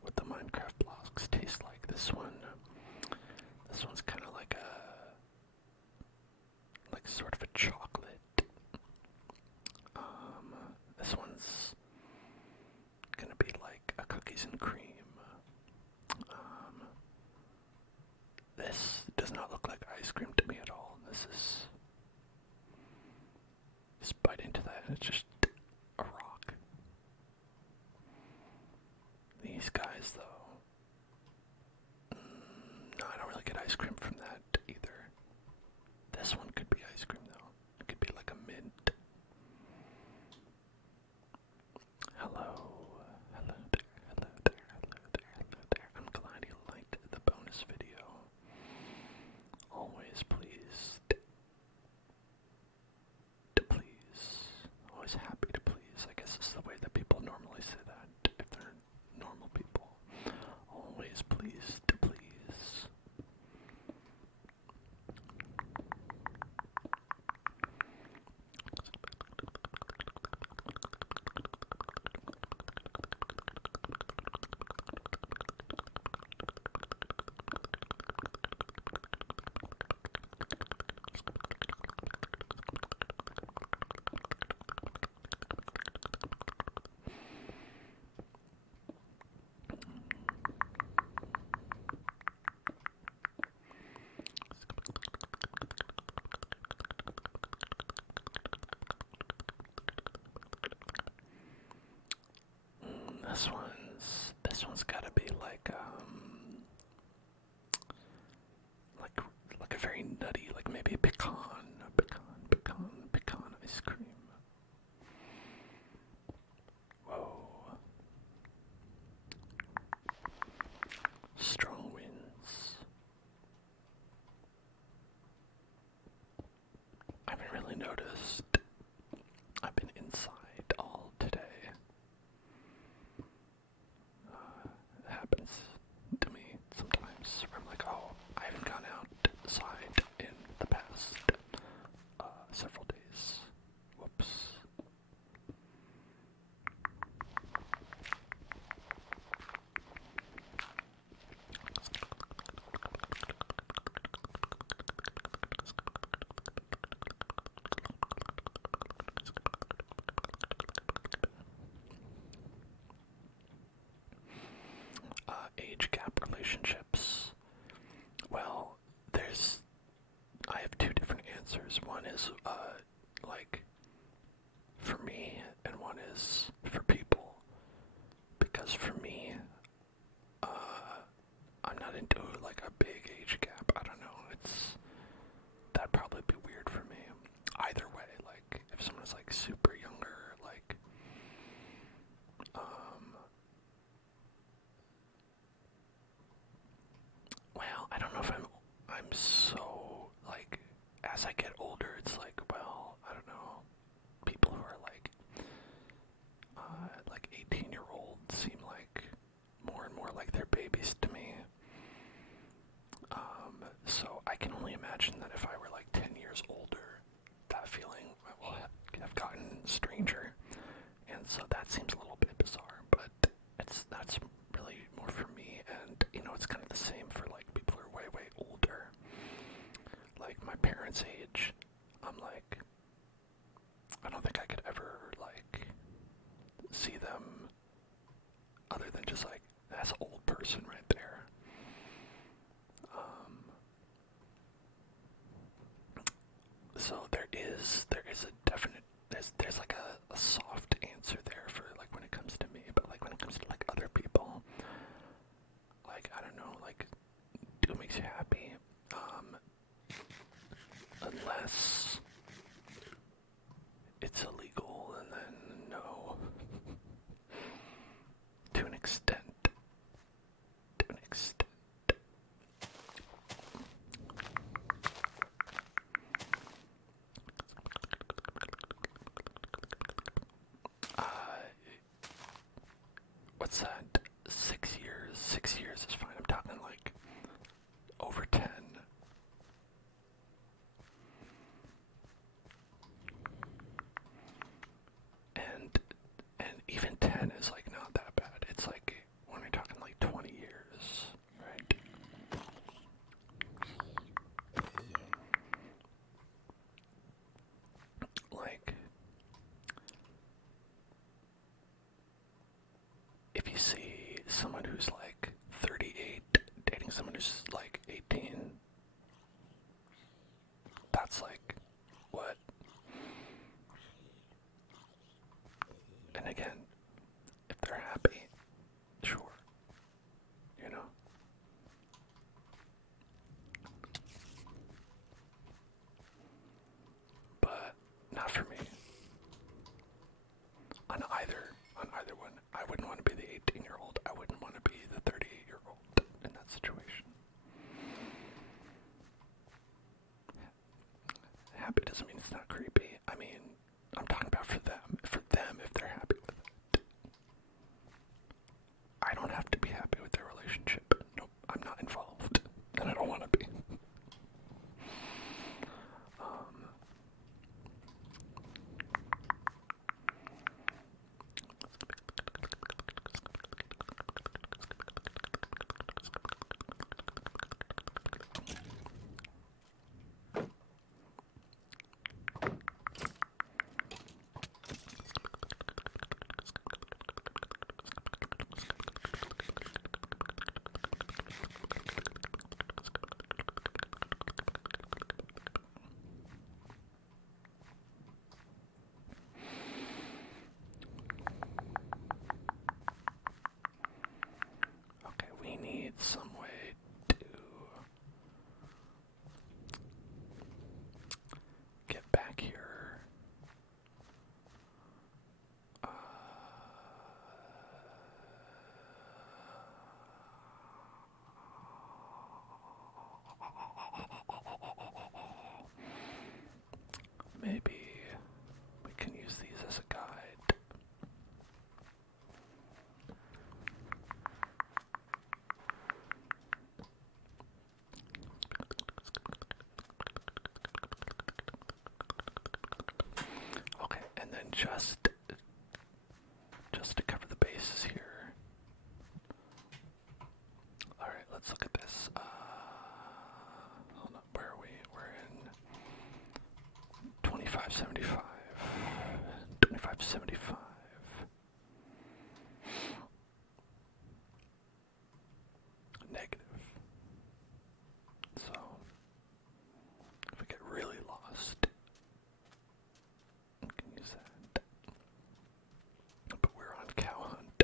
what the Minecraft blocks taste like. This one's kind of like sort of a chocolate nutty, like maybe pecan ice cream. Whoa. Strong winds. I haven't really noticed. I've been inside all today. It happens to me sometimes where I'm like, oh, I haven't gone outside in the past several days. Whoops. Age gap relationships. Well, I have two different answers. One is, like, for me, and one is for people. Because for me, I'm not into, like, a big age gap. I don't know, that'd probably be weird for me. Either way, like, if someone's, like, super younger, like, well, I don't know if I'm so, like, as I get older, it's like, well, I don't know, people who are like 18-year-olds seem like more and more like they're babies to me. So I can only imagine that if I were like 10 years older, that feeling will have gotten stranger. And so that seems a little bit bizarre, but that's really more for me. And, you know, it's kind of the same for like people who are way, way older. Like my parents' age, I'm like, I don't think I could ever like see them other than just like, that's an old person right there. So there is a definite, there's like a soft answer there for like when it comes to me, but like when it comes to like other people, like I don't know, like do what makes you happy, unless it's illegal, and then no. To an extent. What's that? 6 years? 6 years is fine. I'm talking like over 10. And even 10 is like not that bad. It's like when we're talking like 20 years, right? Like, if you see someone who's like 38 dating someone who's like 18, that's like, what? And again, if they're happy, sure, you know? But not for me. On either one, I wouldn't want to be the 18-year-old. I wouldn't want to be the 38-year-old in that situation. Happy doesn't mean it's not creepy. I mean, I'm talking about for them. For them, if they're happy with it. I don't have to be happy with their relationship. Nope, I'm not involved. And I don't want to be. just to cover the bases here. Alright, let's look at this. Hold on, where are we? We're in 2575. 2575. Negative. So, if we get really lost, we can use that. But we're on cow hunt.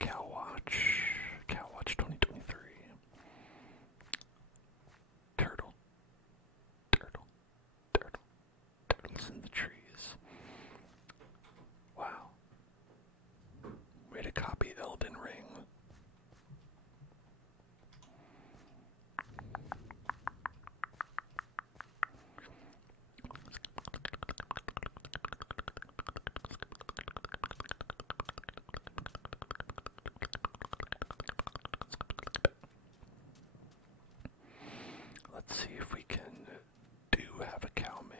Cow Watch 2023. Turtles in the trees. Wow. Way to copy Elden Ring. Let's see if we can do have a cowman.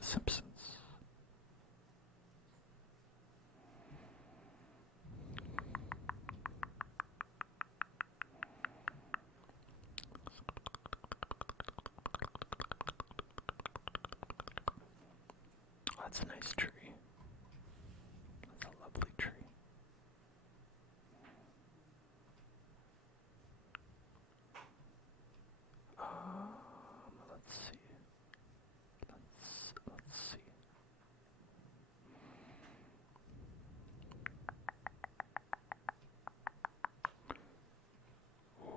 The Simpsons. Oh, that's a nice tree. That's a lovely tree. Let's see. Let's see. Ooh.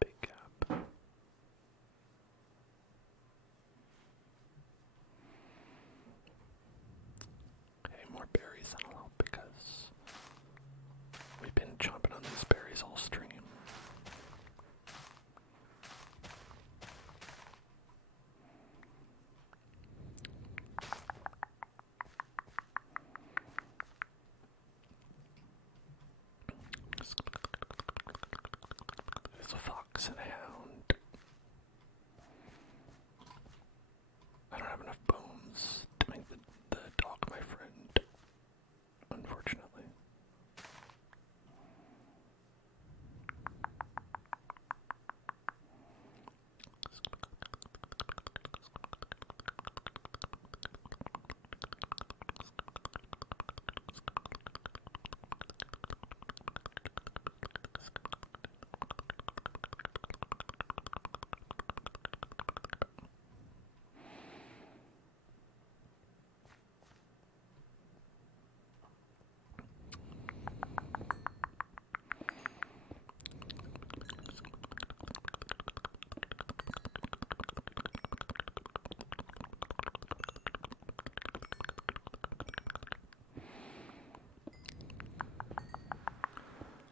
Big gap. Okay, more berries that'll help because we've been chomping on these berries all stream. There's a fox and a hound. I don't have enough bones to make the dog my friend, unfortunately.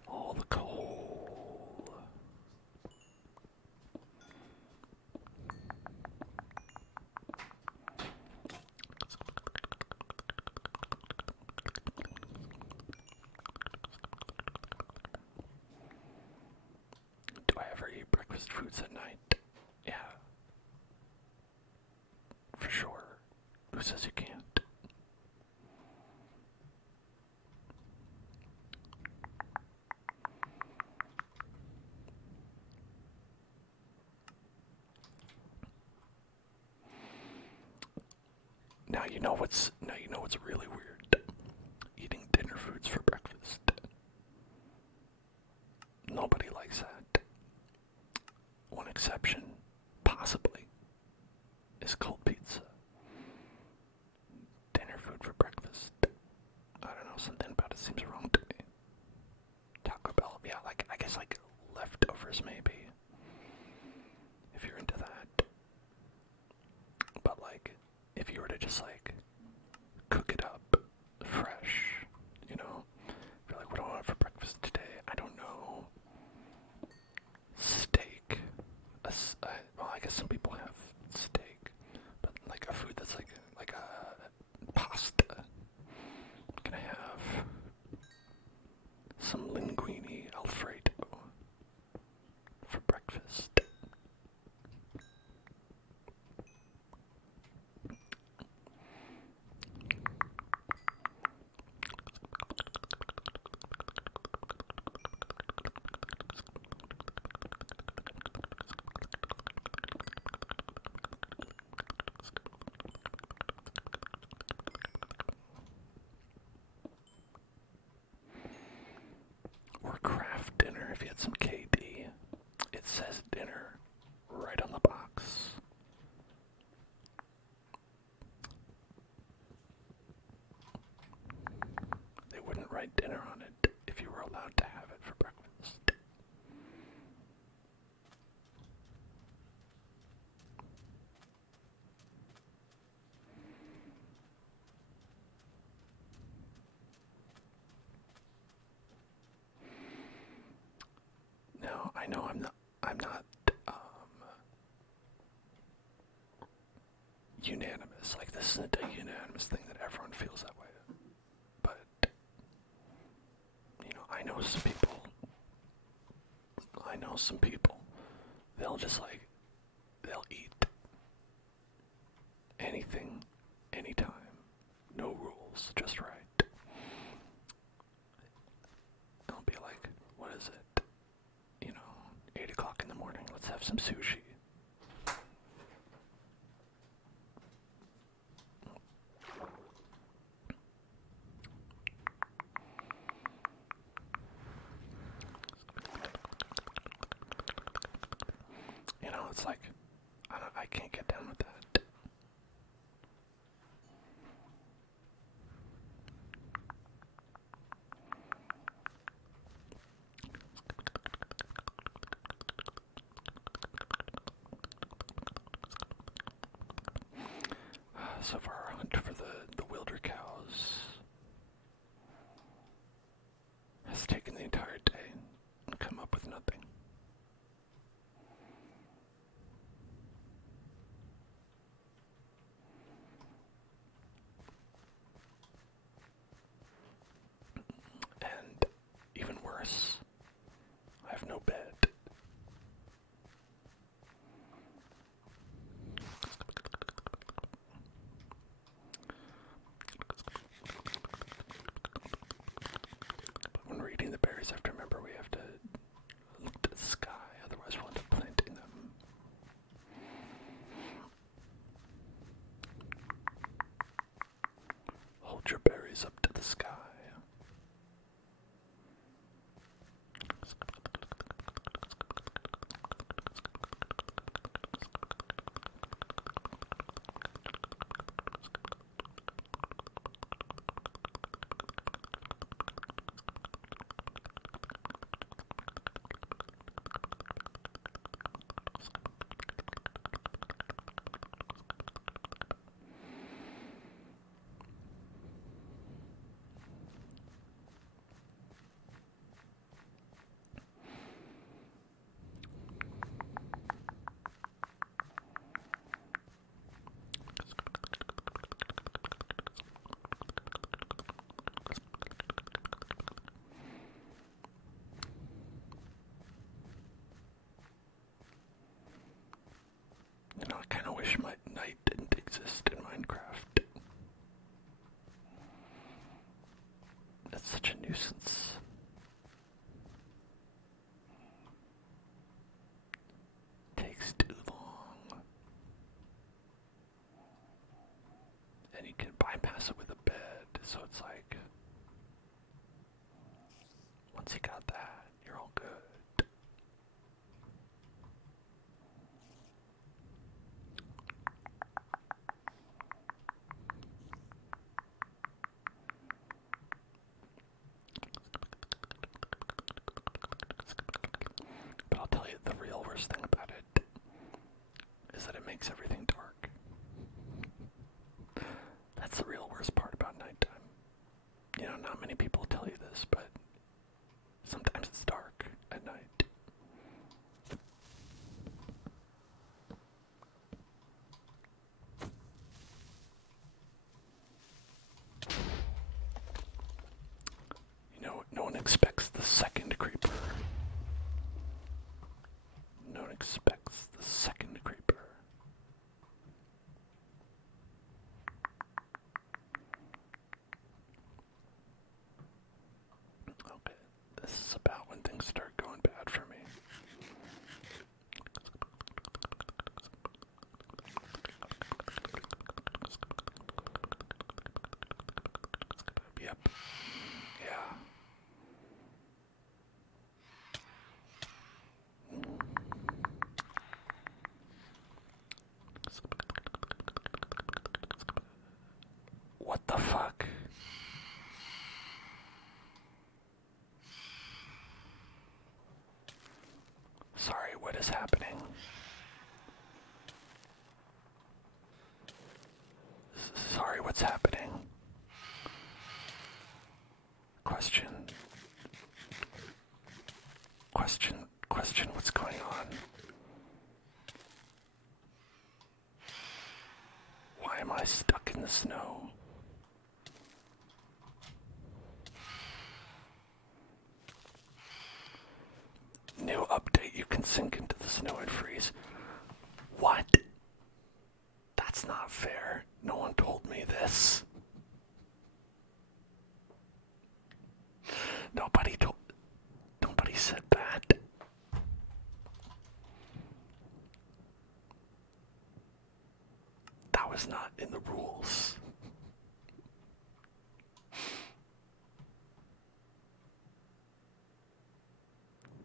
All the coal. Do I ever eat breakfast foods at night? Yeah. For sure. Who says you can't? Now you know what's really weird. Eating dinner foods for breakfast. Nobody likes that. One exception, possibly, is cold pizza. Dinner food for breakfast. I don't know, something about it seems wrong to me. Taco Bell, yeah, like I guess like leftovers maybe. If you're into that. But like, if you were to just like cook it up fresh, you know, if you're like, what do I want for breakfast today? I don't know. Steak. Well, I guess some people have steak, but like a food that's like a pasta. Can I have some linguine alfredo for breakfast? if you had some KD. It says dinner right on the box. They wouldn't write dinner on it if you were allowed to have it for breakfast. Now, I know I'm not unanimous. Like, this isn't a unanimous thing that everyone feels that way. But, you know, I know some people, they'll just like, they'll eat anything, anytime. No rules, just right. I'll be like, what is it? You know, 8 o'clock in the morning, let's have some sushi. You know, it's like, I can't get down with that. So far, our hunt for the wilder cows has taken the entire day and come up with nothing. And even worse, I have no bed. But when we're eating the berries, I have to remember we have to look to the sky, otherwise we'll end up planting them. Hold your berries up to the sky. You know, I kind of wish my night didn't exist in Minecraft. It's such a nuisance. Takes too long. And you can bypass it with a bed, so it's like, once you got that, you're all good. But I'll tell you, the real worst thing about it is that it makes everything dark. That's the real worst part about nighttime. You know, not many people tell you this, but sometimes it's dark at night. You know, no one expects the second creeper. No one expects the second creeper. Okay, this is about when things start going bad for me. Yep. Yeah. what is happening? Sorry, what's happening? Question, what's going on? Why am I stuck in the snow? New update, you can sink into the snow and freeze. What? That's not fair. No one told me this. Nobody said that. That was not in the rules.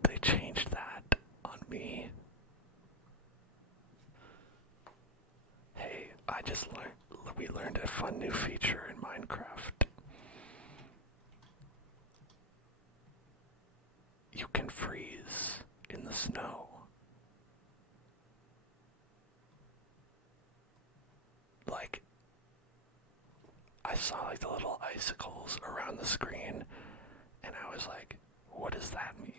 They changed that on me. Hey, we learned a fun new feature in Minecraft. You can freeze in the snow. Like, I saw like the little icicles around the screen, and I was like, what does that mean?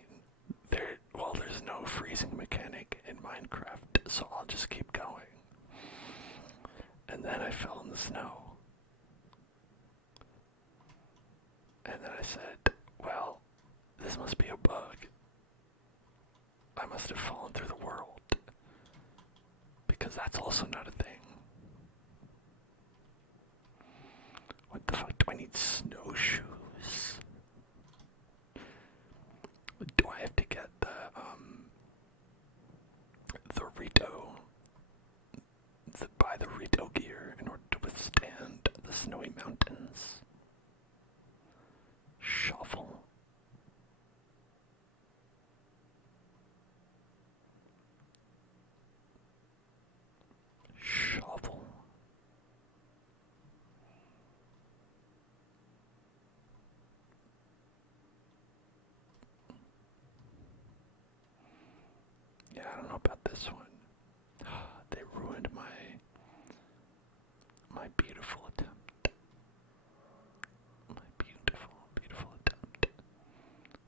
There's no freezing mechanic in Minecraft, so I'll just keep going. And then I fell in the snow. And then I said, well, this must be a bug. I must have fallen through the world. Because that's also not a thing. What the fuck? Do I need snowshoes? Do I have to get the buy the Rito gear in order to withstand the snowy mountains? Shovel. Shovel. Yeah, I don't know about this one. They ruined my beautiful attempt. My beautiful, beautiful attempt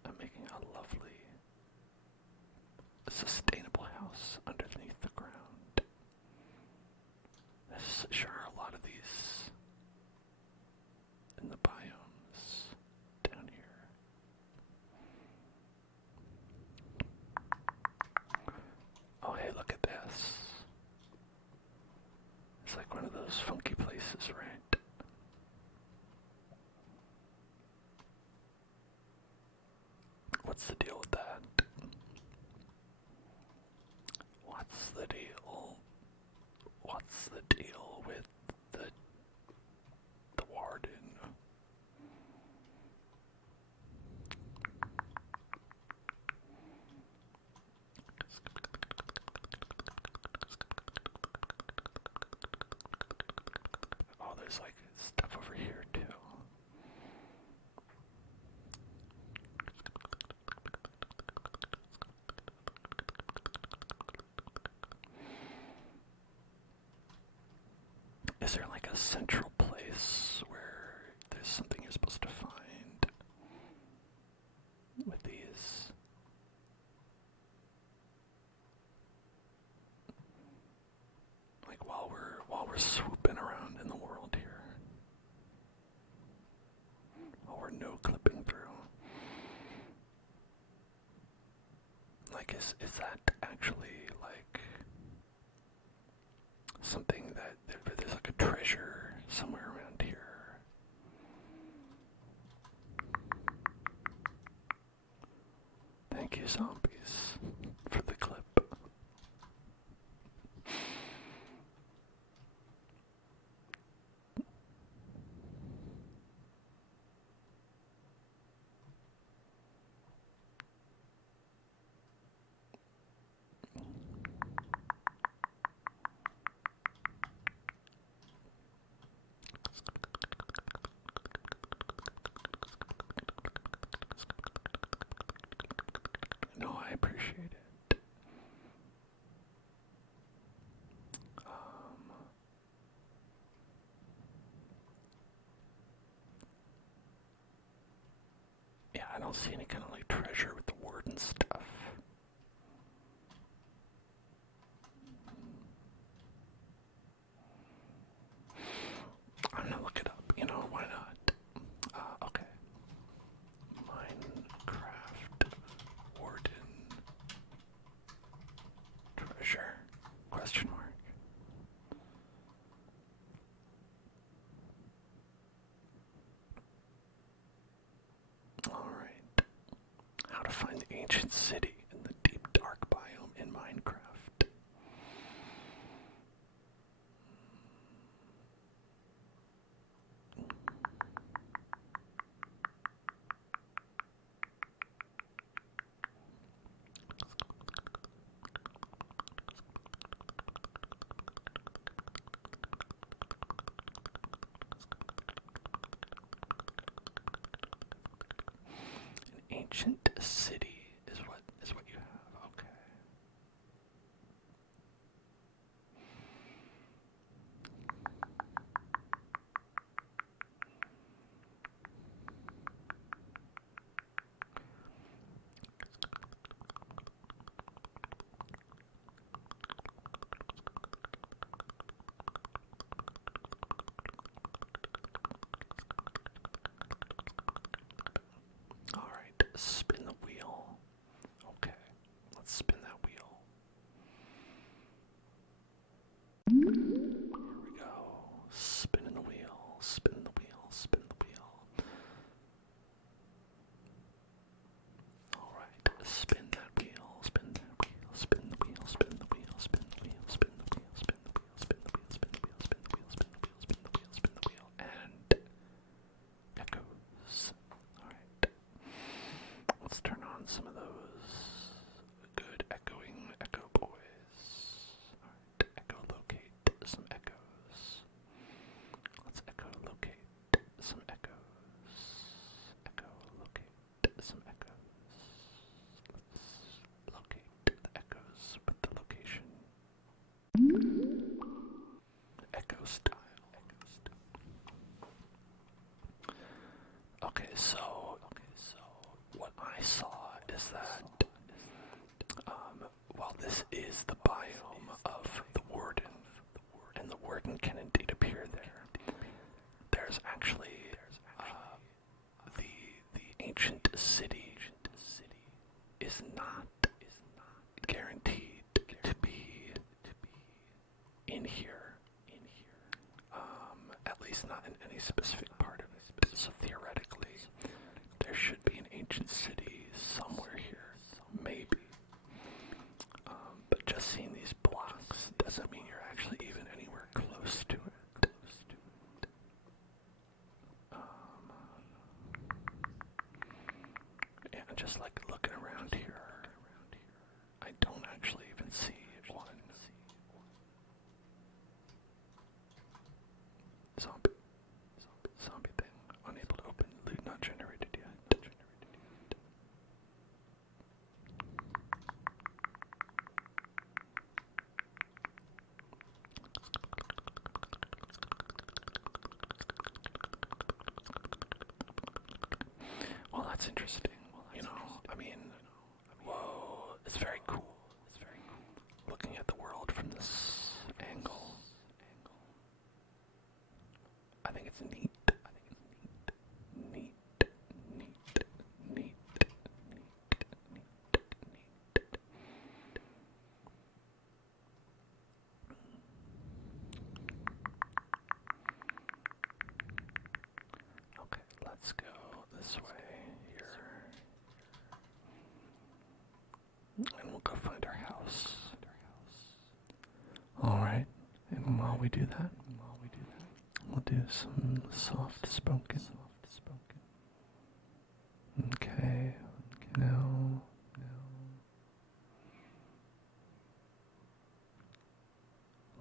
at making a lovely, sustainable house underneath the ground. There's sure a lot of these in the biomes down here. Oh, hey, look at this. It's like one of those funky places, right? What's the deal with that? What's the deal? What's the deal with the warden? Oh, there's like stuff over here too. Is there like a central place where there's something you're supposed to find with these? Like while we're swooping around in the world here. While we're no clipping through. Like is that actually like something that there's like a treasure somewhere around here? Thank you, zombies, for the clip. No, I appreciate see any kind of like treasure with the word and stuff. I'm gonna look it up, you know, why not? Okay. Minecraft Warden treasure? Question mark. Alright. How to find the ancient city in the deep dark biome in Minecraft. Ancient city is what you have. Okay. All right, spin the wheel. Okay, let's spin that wheel. Here we go. Spinning the wheel, spin the wheel, spin the wheel. All right, spin that wheel, spin that wheel, spin the wheel, spin the wheel, spin the wheel, spin the wheel, spin the wheel, spin the wheel, spin the wheel, spin the wheel, spin the wheel, spin the wheel, spin the wheel, and echoes. All right. Let's turn on some of those good echoing echo boys. Alright, echo locate some echoes. Let's echo locate some echoes. Echo locate some echoes. Let's locate the echoes with the location. Echo style. Okay, so what I saw is that while this is the biome of the warden, and the warden can indeed appear there, there's actually the ancient city is not guaranteed to be in here. At least not in any specific part of it. So theoretically, there should be an ancient city somewhere here, maybe. But just seeing these blocks doesn't mean you're actually even anywhere close to it. Yeah, just like looking around here, I don't actually even see one. Zombie thing. Unable to open. Loot not generated yet. Well, that's interesting. You know, I mean, whoa, it's very cool. Looking at the world from this angle, I think it's neat. Okay, let's go this way here. And we'll go find our house. Alright, and while we do that, we'll do some soft spoken. Okay, now.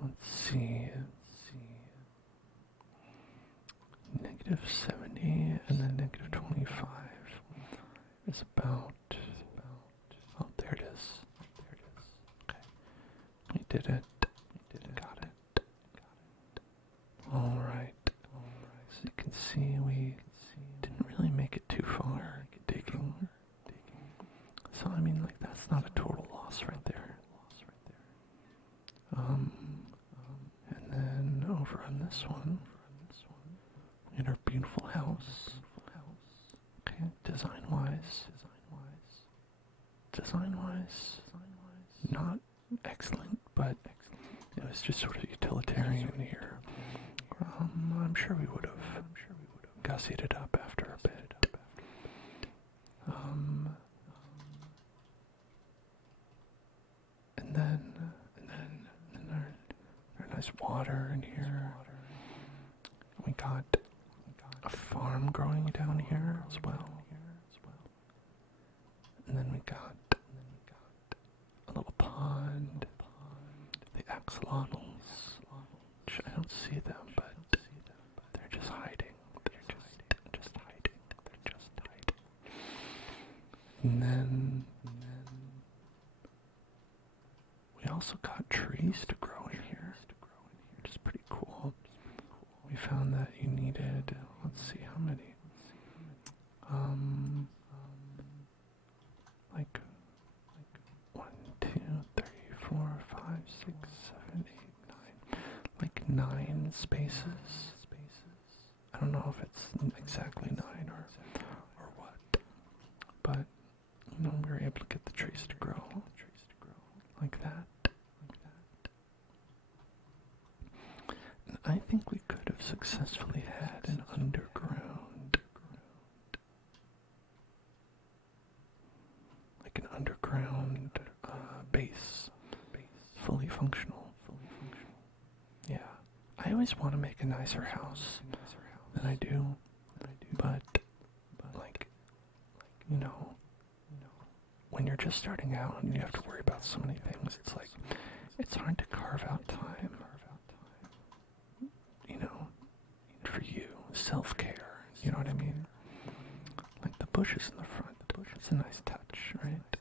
Let's see. -70 and then -25 is about. Oh, there it is. Okay, we did it. Got it. All right. So you can see we didn't really make it too far digging. So I mean, like, that's not a total loss right there. And then over on this one, in our beautiful house. Okay, design-wise, not excellent, but it was just sort of utilitarian here. I'm sure we would have gussied it up after a bit. And then our nice water in here. We got a farm growing down here as well. And then we got a little pond, the axolotls, which I don't see them, but they're just hiding. They're just hiding. And then we also got trees to grow in here, which is pretty cool. We found that you needed, let's see how many. Like 1, 2, 3, 4, 5, 6, 7, 8, 9. Like 9 spaces. I don't know if it's exactly 9 or what. But we were able to get the trees to grow like that. And I think we could have successfully had an underground base, fully functional. Yeah, I always want to make a nicer house than I do, but like, when you're just starting out and you have to worry about so many things, it's like, it's hard to carve out time, for you, self-care, you know what I mean? Like the bushes in the front, it's a nice touch, right?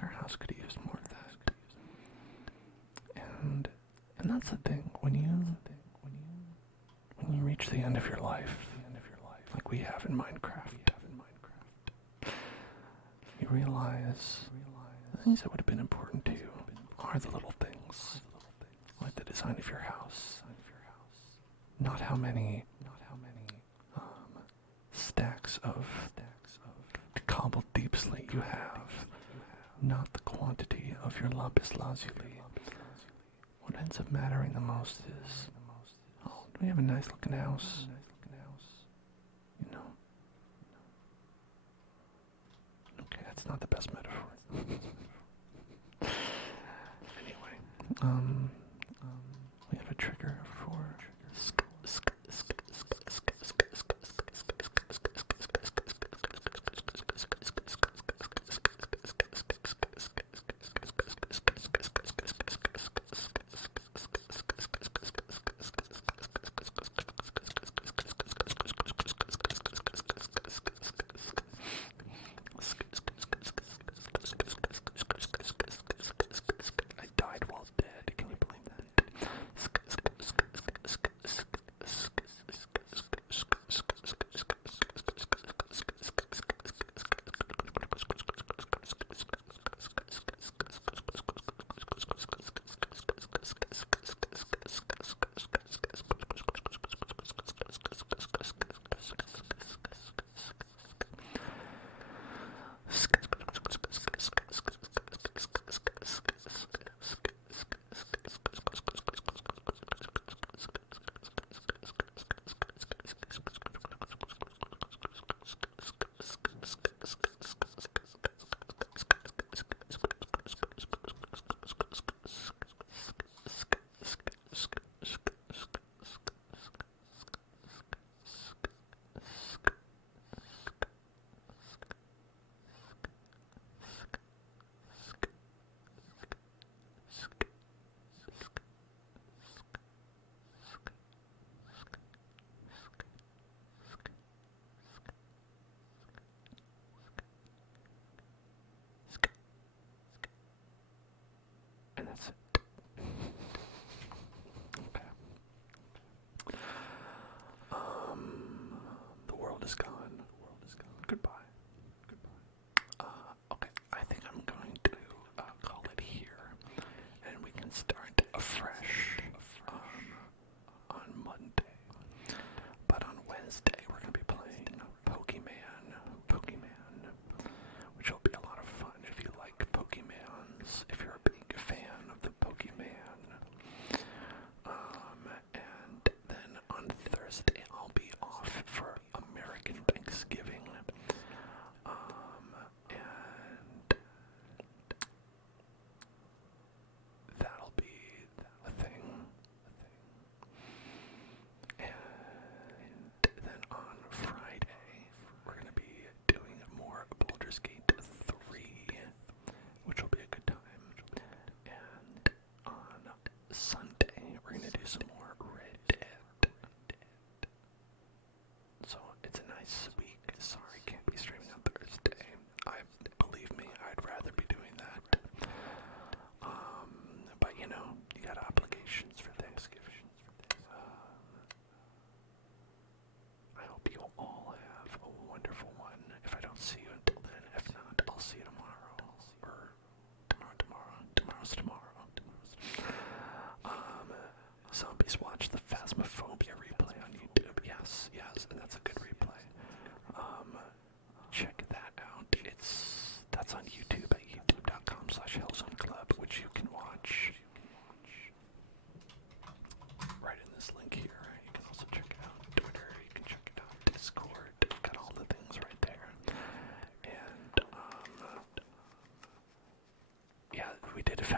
Our house could use more of that. And that's the thing, when you reach the end of your life, like we have in Minecraft, you realize the things that would have been important to you are the little things, like the design of your house, not how many stacks of cobbled deep slate you have, not the quantity of your lapis lazuli. What ends up mattering the most is, do we have a nice looking house? Okay, that's not the best metaphor. Anyway, we have a trigger for I died while dead. Can you believe that? And that's it. Okay. The world is gone. Goodbye. Okay, I think I'm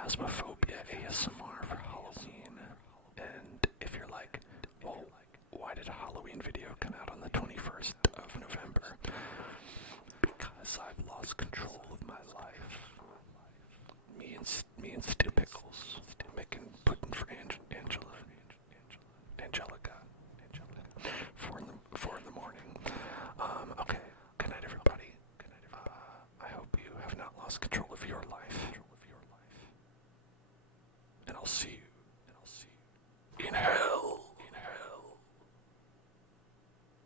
Phasmophobia ASMR.